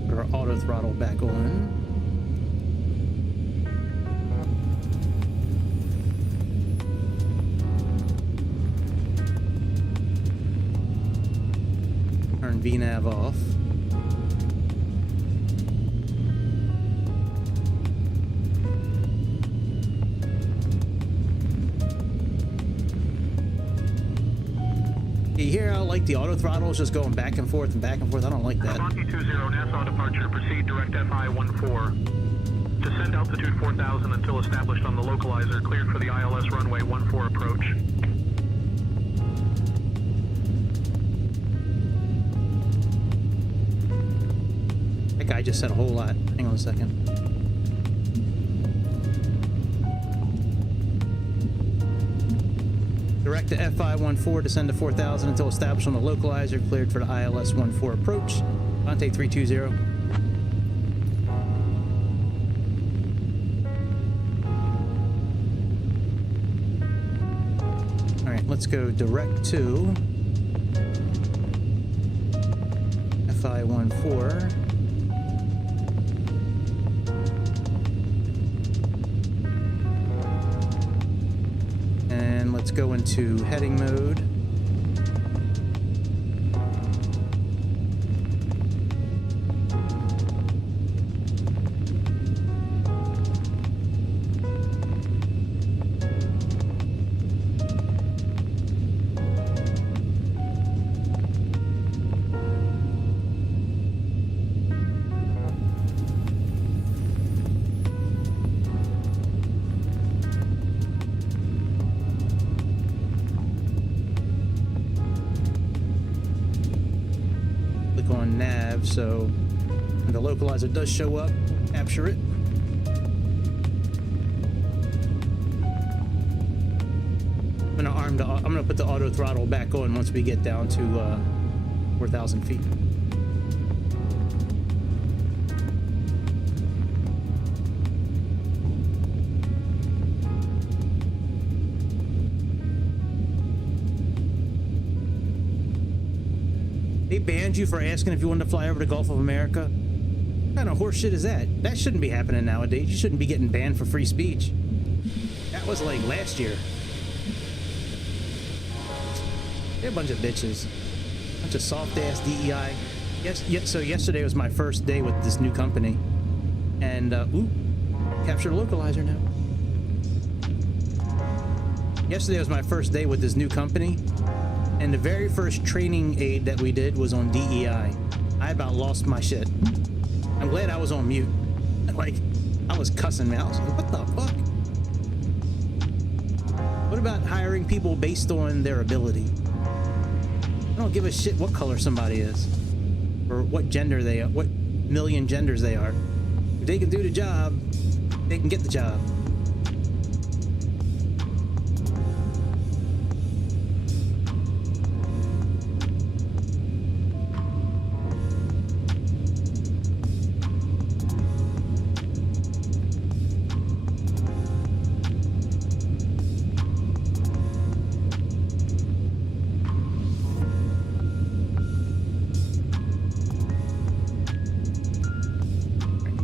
Put our auto throttle back on. Turn VNav off. You hear how like the auto throttle is just going back and forth and back and forth? I don't like that. Avanti 20 Nassau departure. Proceed direct FI-14. Descend altitude 4,000 until established on the localizer. Cleared for the ILS runway 14 approach. That guy just said a whole lot. Hang on a second. Direct to FI-14, descend to 4,000 until established on the localizer, cleared for the ILS 14 approach. Avanti 320. All right, let's go direct to FI-14. And let's go into heading mode. On nav, so when the localizer does show up, capture it. I'm gonna put the auto throttle back on once we get down to 4,000 feet. They banned you for asking if you wanted to fly over the Gulf of America? What kind of horse shit is that? That shouldn't be happening nowadays. You shouldn't be getting banned for free speech. That was like last year. They're a bunch of bitches. Bunch of soft-ass DEI. So yesterday was my first day with this new company. And, capture the localizer now. Yesterday was my first day with this new company. And the very first training aid that we did was on DEI. I about lost my shit. I'm glad I was on mute. Like, I was cussing, man. I was like, what the fuck? What about hiring people based on their ability? I don't give a shit what color somebody is. Or what gender they are. What million genders they are. If they can do the job, they can get the job.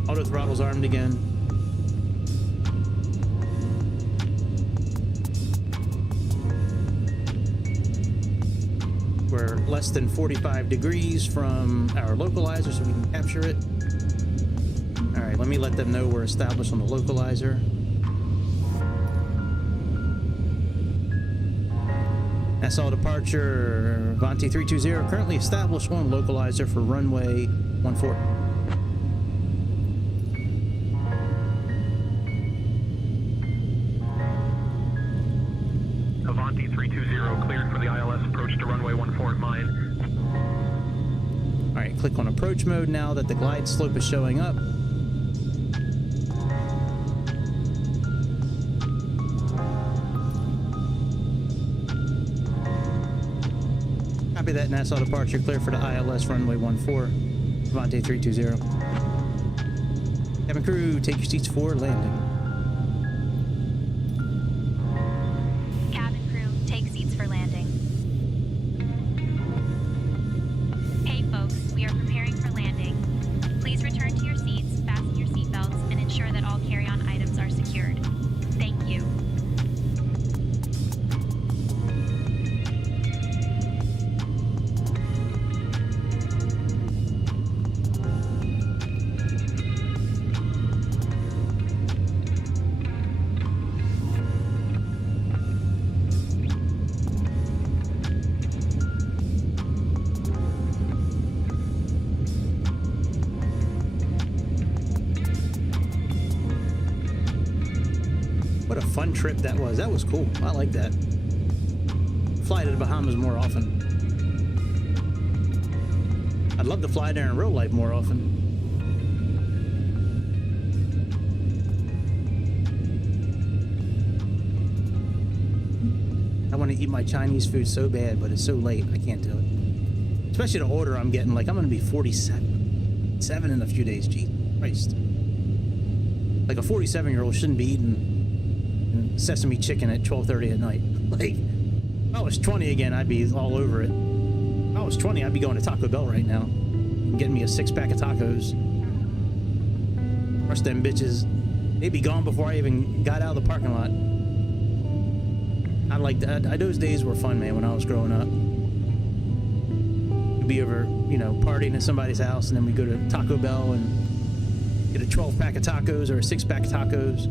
Auto throttle's armed again. We're less than 45 degrees from our localizer, so we can capture it. All right, let me let them know we're established on the localizer. Nassau departure, Avanti 320, currently established on localizer for runway 14. Avanti 320, cleared for the ILS approach to runway 14 at MYNN. All right, click on approach mode now that the glide slope is showing up. that, Nassau departure, clear for the ILS runway 14, Avanti 320. Cabin crew, take your seats for landing. Cabin crew, take seats for landing. Hey folks, we are preparing for landing. Please return to your seats, fasten your seatbelts, and ensure that all carry-on items are secured. Thank you. What a fun trip that was. That was cool. I like that. Fly to the Bahamas more often. I'd love to fly there in real life more often. I want to eat my Chinese food so bad, but it's so late. I can't do it. Especially the order I'm getting. Like, I'm going to be 47 in a few days. Gee Christ. Like, a 47-year-old shouldn't be eating sesame chicken at 12:30 at night. Like, if I was 20 again, I'd be all over it. If I was 20, I'd be going to Taco Bell right now and getting me a 6-pack of tacos. Rush them bitches. They'd be gone before I even got out of the parking lot. I like that. Those days were fun, man, when I was growing up. We'd be over, you know, partying at somebody's house, and then we'd go to Taco Bell and get a 12-pack of tacos or a 6-pack of tacos.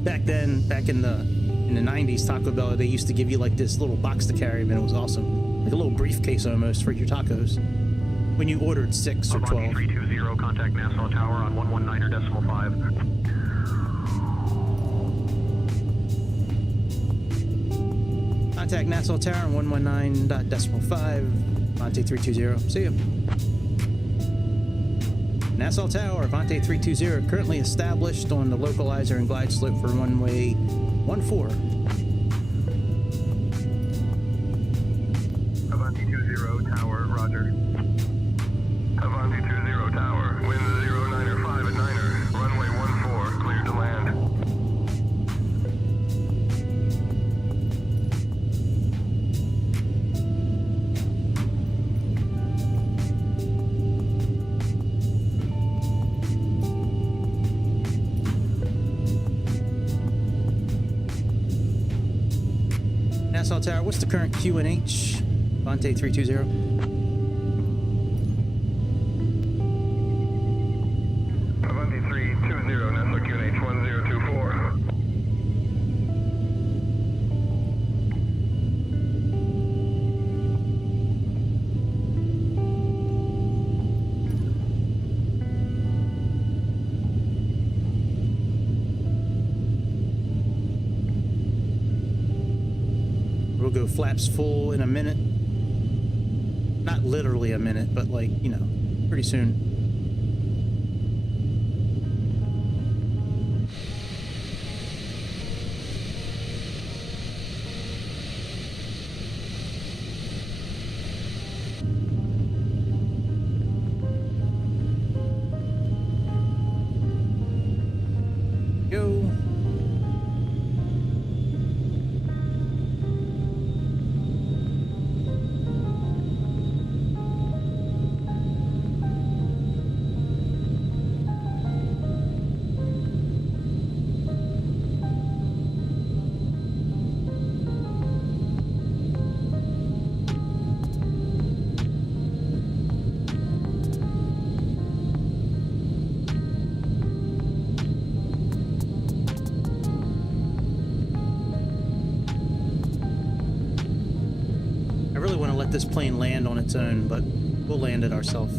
Back then, back in the 90s, Taco Bell, they used to give you like this little box to carry, man. It was awesome. Like a little briefcase almost for your tacos. When you ordered 6 or 12. 320, contact Nassau Tower on 119.5. Contact Nassau Tower on 119.5. Avanti 320. See ya. Nassau Tower, Avanti 320, currently established on the localizer and glide slope for runway 14. Avanti 20 Tower, roger. Avanti 20 Tower, wind 095 at 9er, runway 14, cleared to land. Nassau Tower, what's the current QNH? Avanti 320. Avanti 320, Nassau QNH 1024. We'll go flaps full in a minute. Not literally a minute, but like, you know, pretty soon. Go. This plane land on its own, but we'll land it ourselves.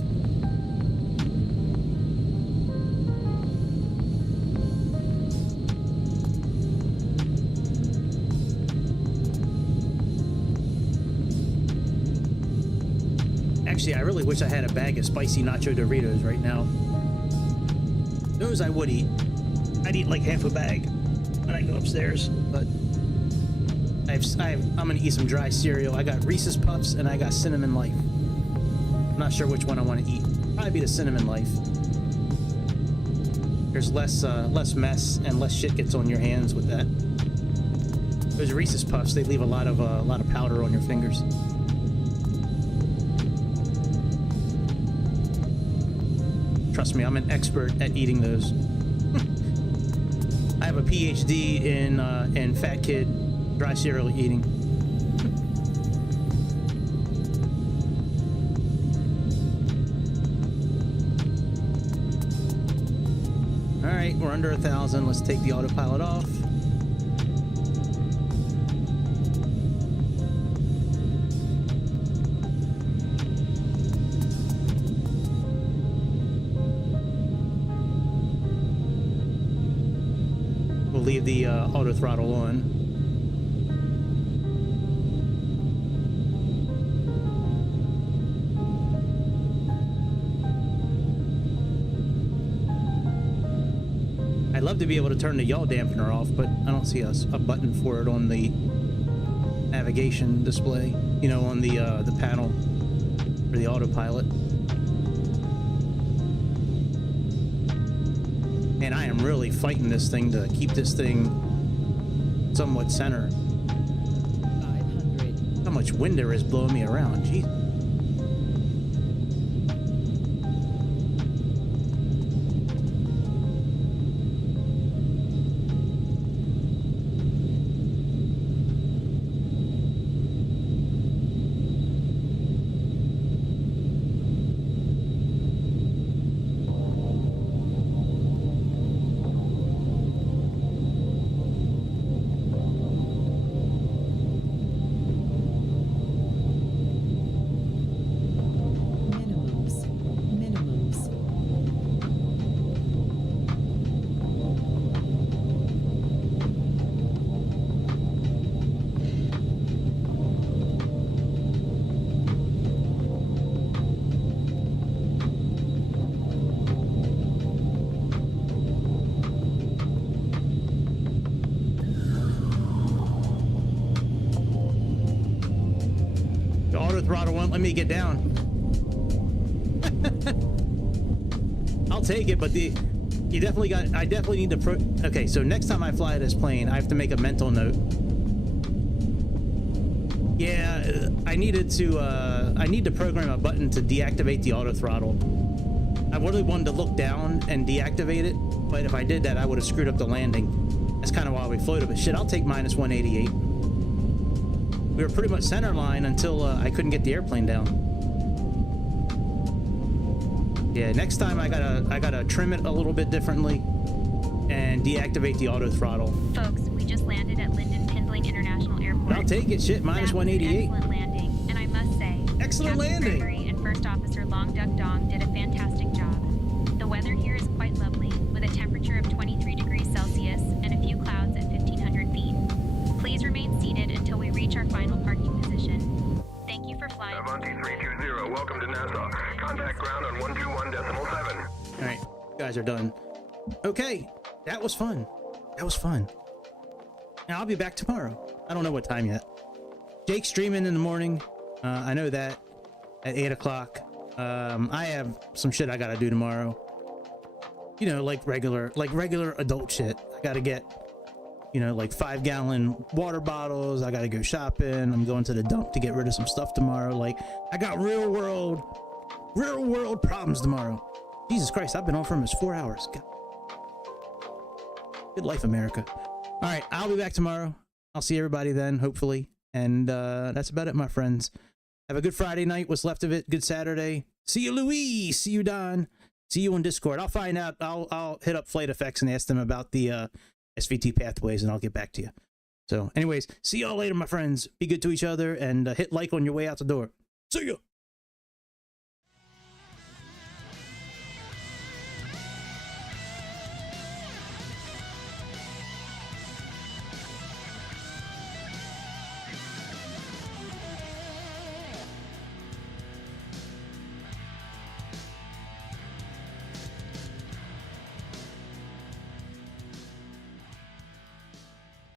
Actually, I really wish I had a bag of spicy nacho Doritos right now. Those I would eat. I'd eat like half a bag when I go upstairs, but I'm gonna eat some dry cereal. I got Reese's Puffs and I got Cinnamon Life. I'm not sure which one I want to eat. Probably be the Cinnamon Life. There's less mess and less shit gets on your hands with that. Those Reese's Puffs, they leave a lot of powder on your fingers. Trust me, I'm an expert at eating those. I have a PhD in fat kid dry cereal eating. All right, we're under 1,000. Let's take the autopilot off. We'll leave the auto throttle on. I'd love to be able to turn the yaw dampener off, but I don't see a button for it on the navigation display, you know, on the panel for the autopilot. And I am really fighting this thing to keep this thing somewhat center. 500. How much wind there is blowing me around, jeez. Throttle won't let me get down. I'll take it, but I definitely need to okay, so next time I fly this plane, I have to make a mental note. Yeah, I need to program a button to deactivate the auto throttle. I really wanted to look down and deactivate it, but if I did that, I would have screwed up the landing. That's kind of why we floated, but shit, I'll take minus 188. We were pretty much center line until I couldn't get the airplane down. Yeah, next time I gotta trim it a little bit differently and deactivate the auto throttle. Folks, we just landed at Lyndon Pindling International Airport. I'll take it. Shit, minus 188. Excellent landing, and I must say, excellent Captain landing. Gregory and First Officer Long Duck Dong did a fantastic job. The weather here is quite lovely, with a temperature of 23 degrees Celsius and a few clouds at 1,500 feet. Please remain seated until we reach our final parking position. Thank you for flying. Avanti 320, welcome to Nassau. Contact ground on 121.7. All right, you guys are done. Okay, that was fun. That was fun. Now I'll be back tomorrow. I don't know what time yet. Jake's streaming in the morning. I know that at 8 o'clock. I have some shit I gotta do tomorrow. You know, like regular adult shit. I gotta get, you know, like 5-gallon water bottles. I gotta go shopping. I'm going to the dump to get rid of some stuff tomorrow. Like, I got real world problems tomorrow. Jesus Christ, I've been on for almost 4 hours. God. Good life, America. All right, I'll be back tomorrow. I'll see everybody then, hopefully. And that's about it, my friends. Have a good Friday night, what's left of it. Good Saturday. See you, Louise. See you, Don. See you on Discord. I'll find out. I'll hit up Flight Effects and ask them about the SVT pathways, and I'll get back to you. So anyways, see y'all later, my friends. Be good to each other, and hit like on your way out the door. See ya.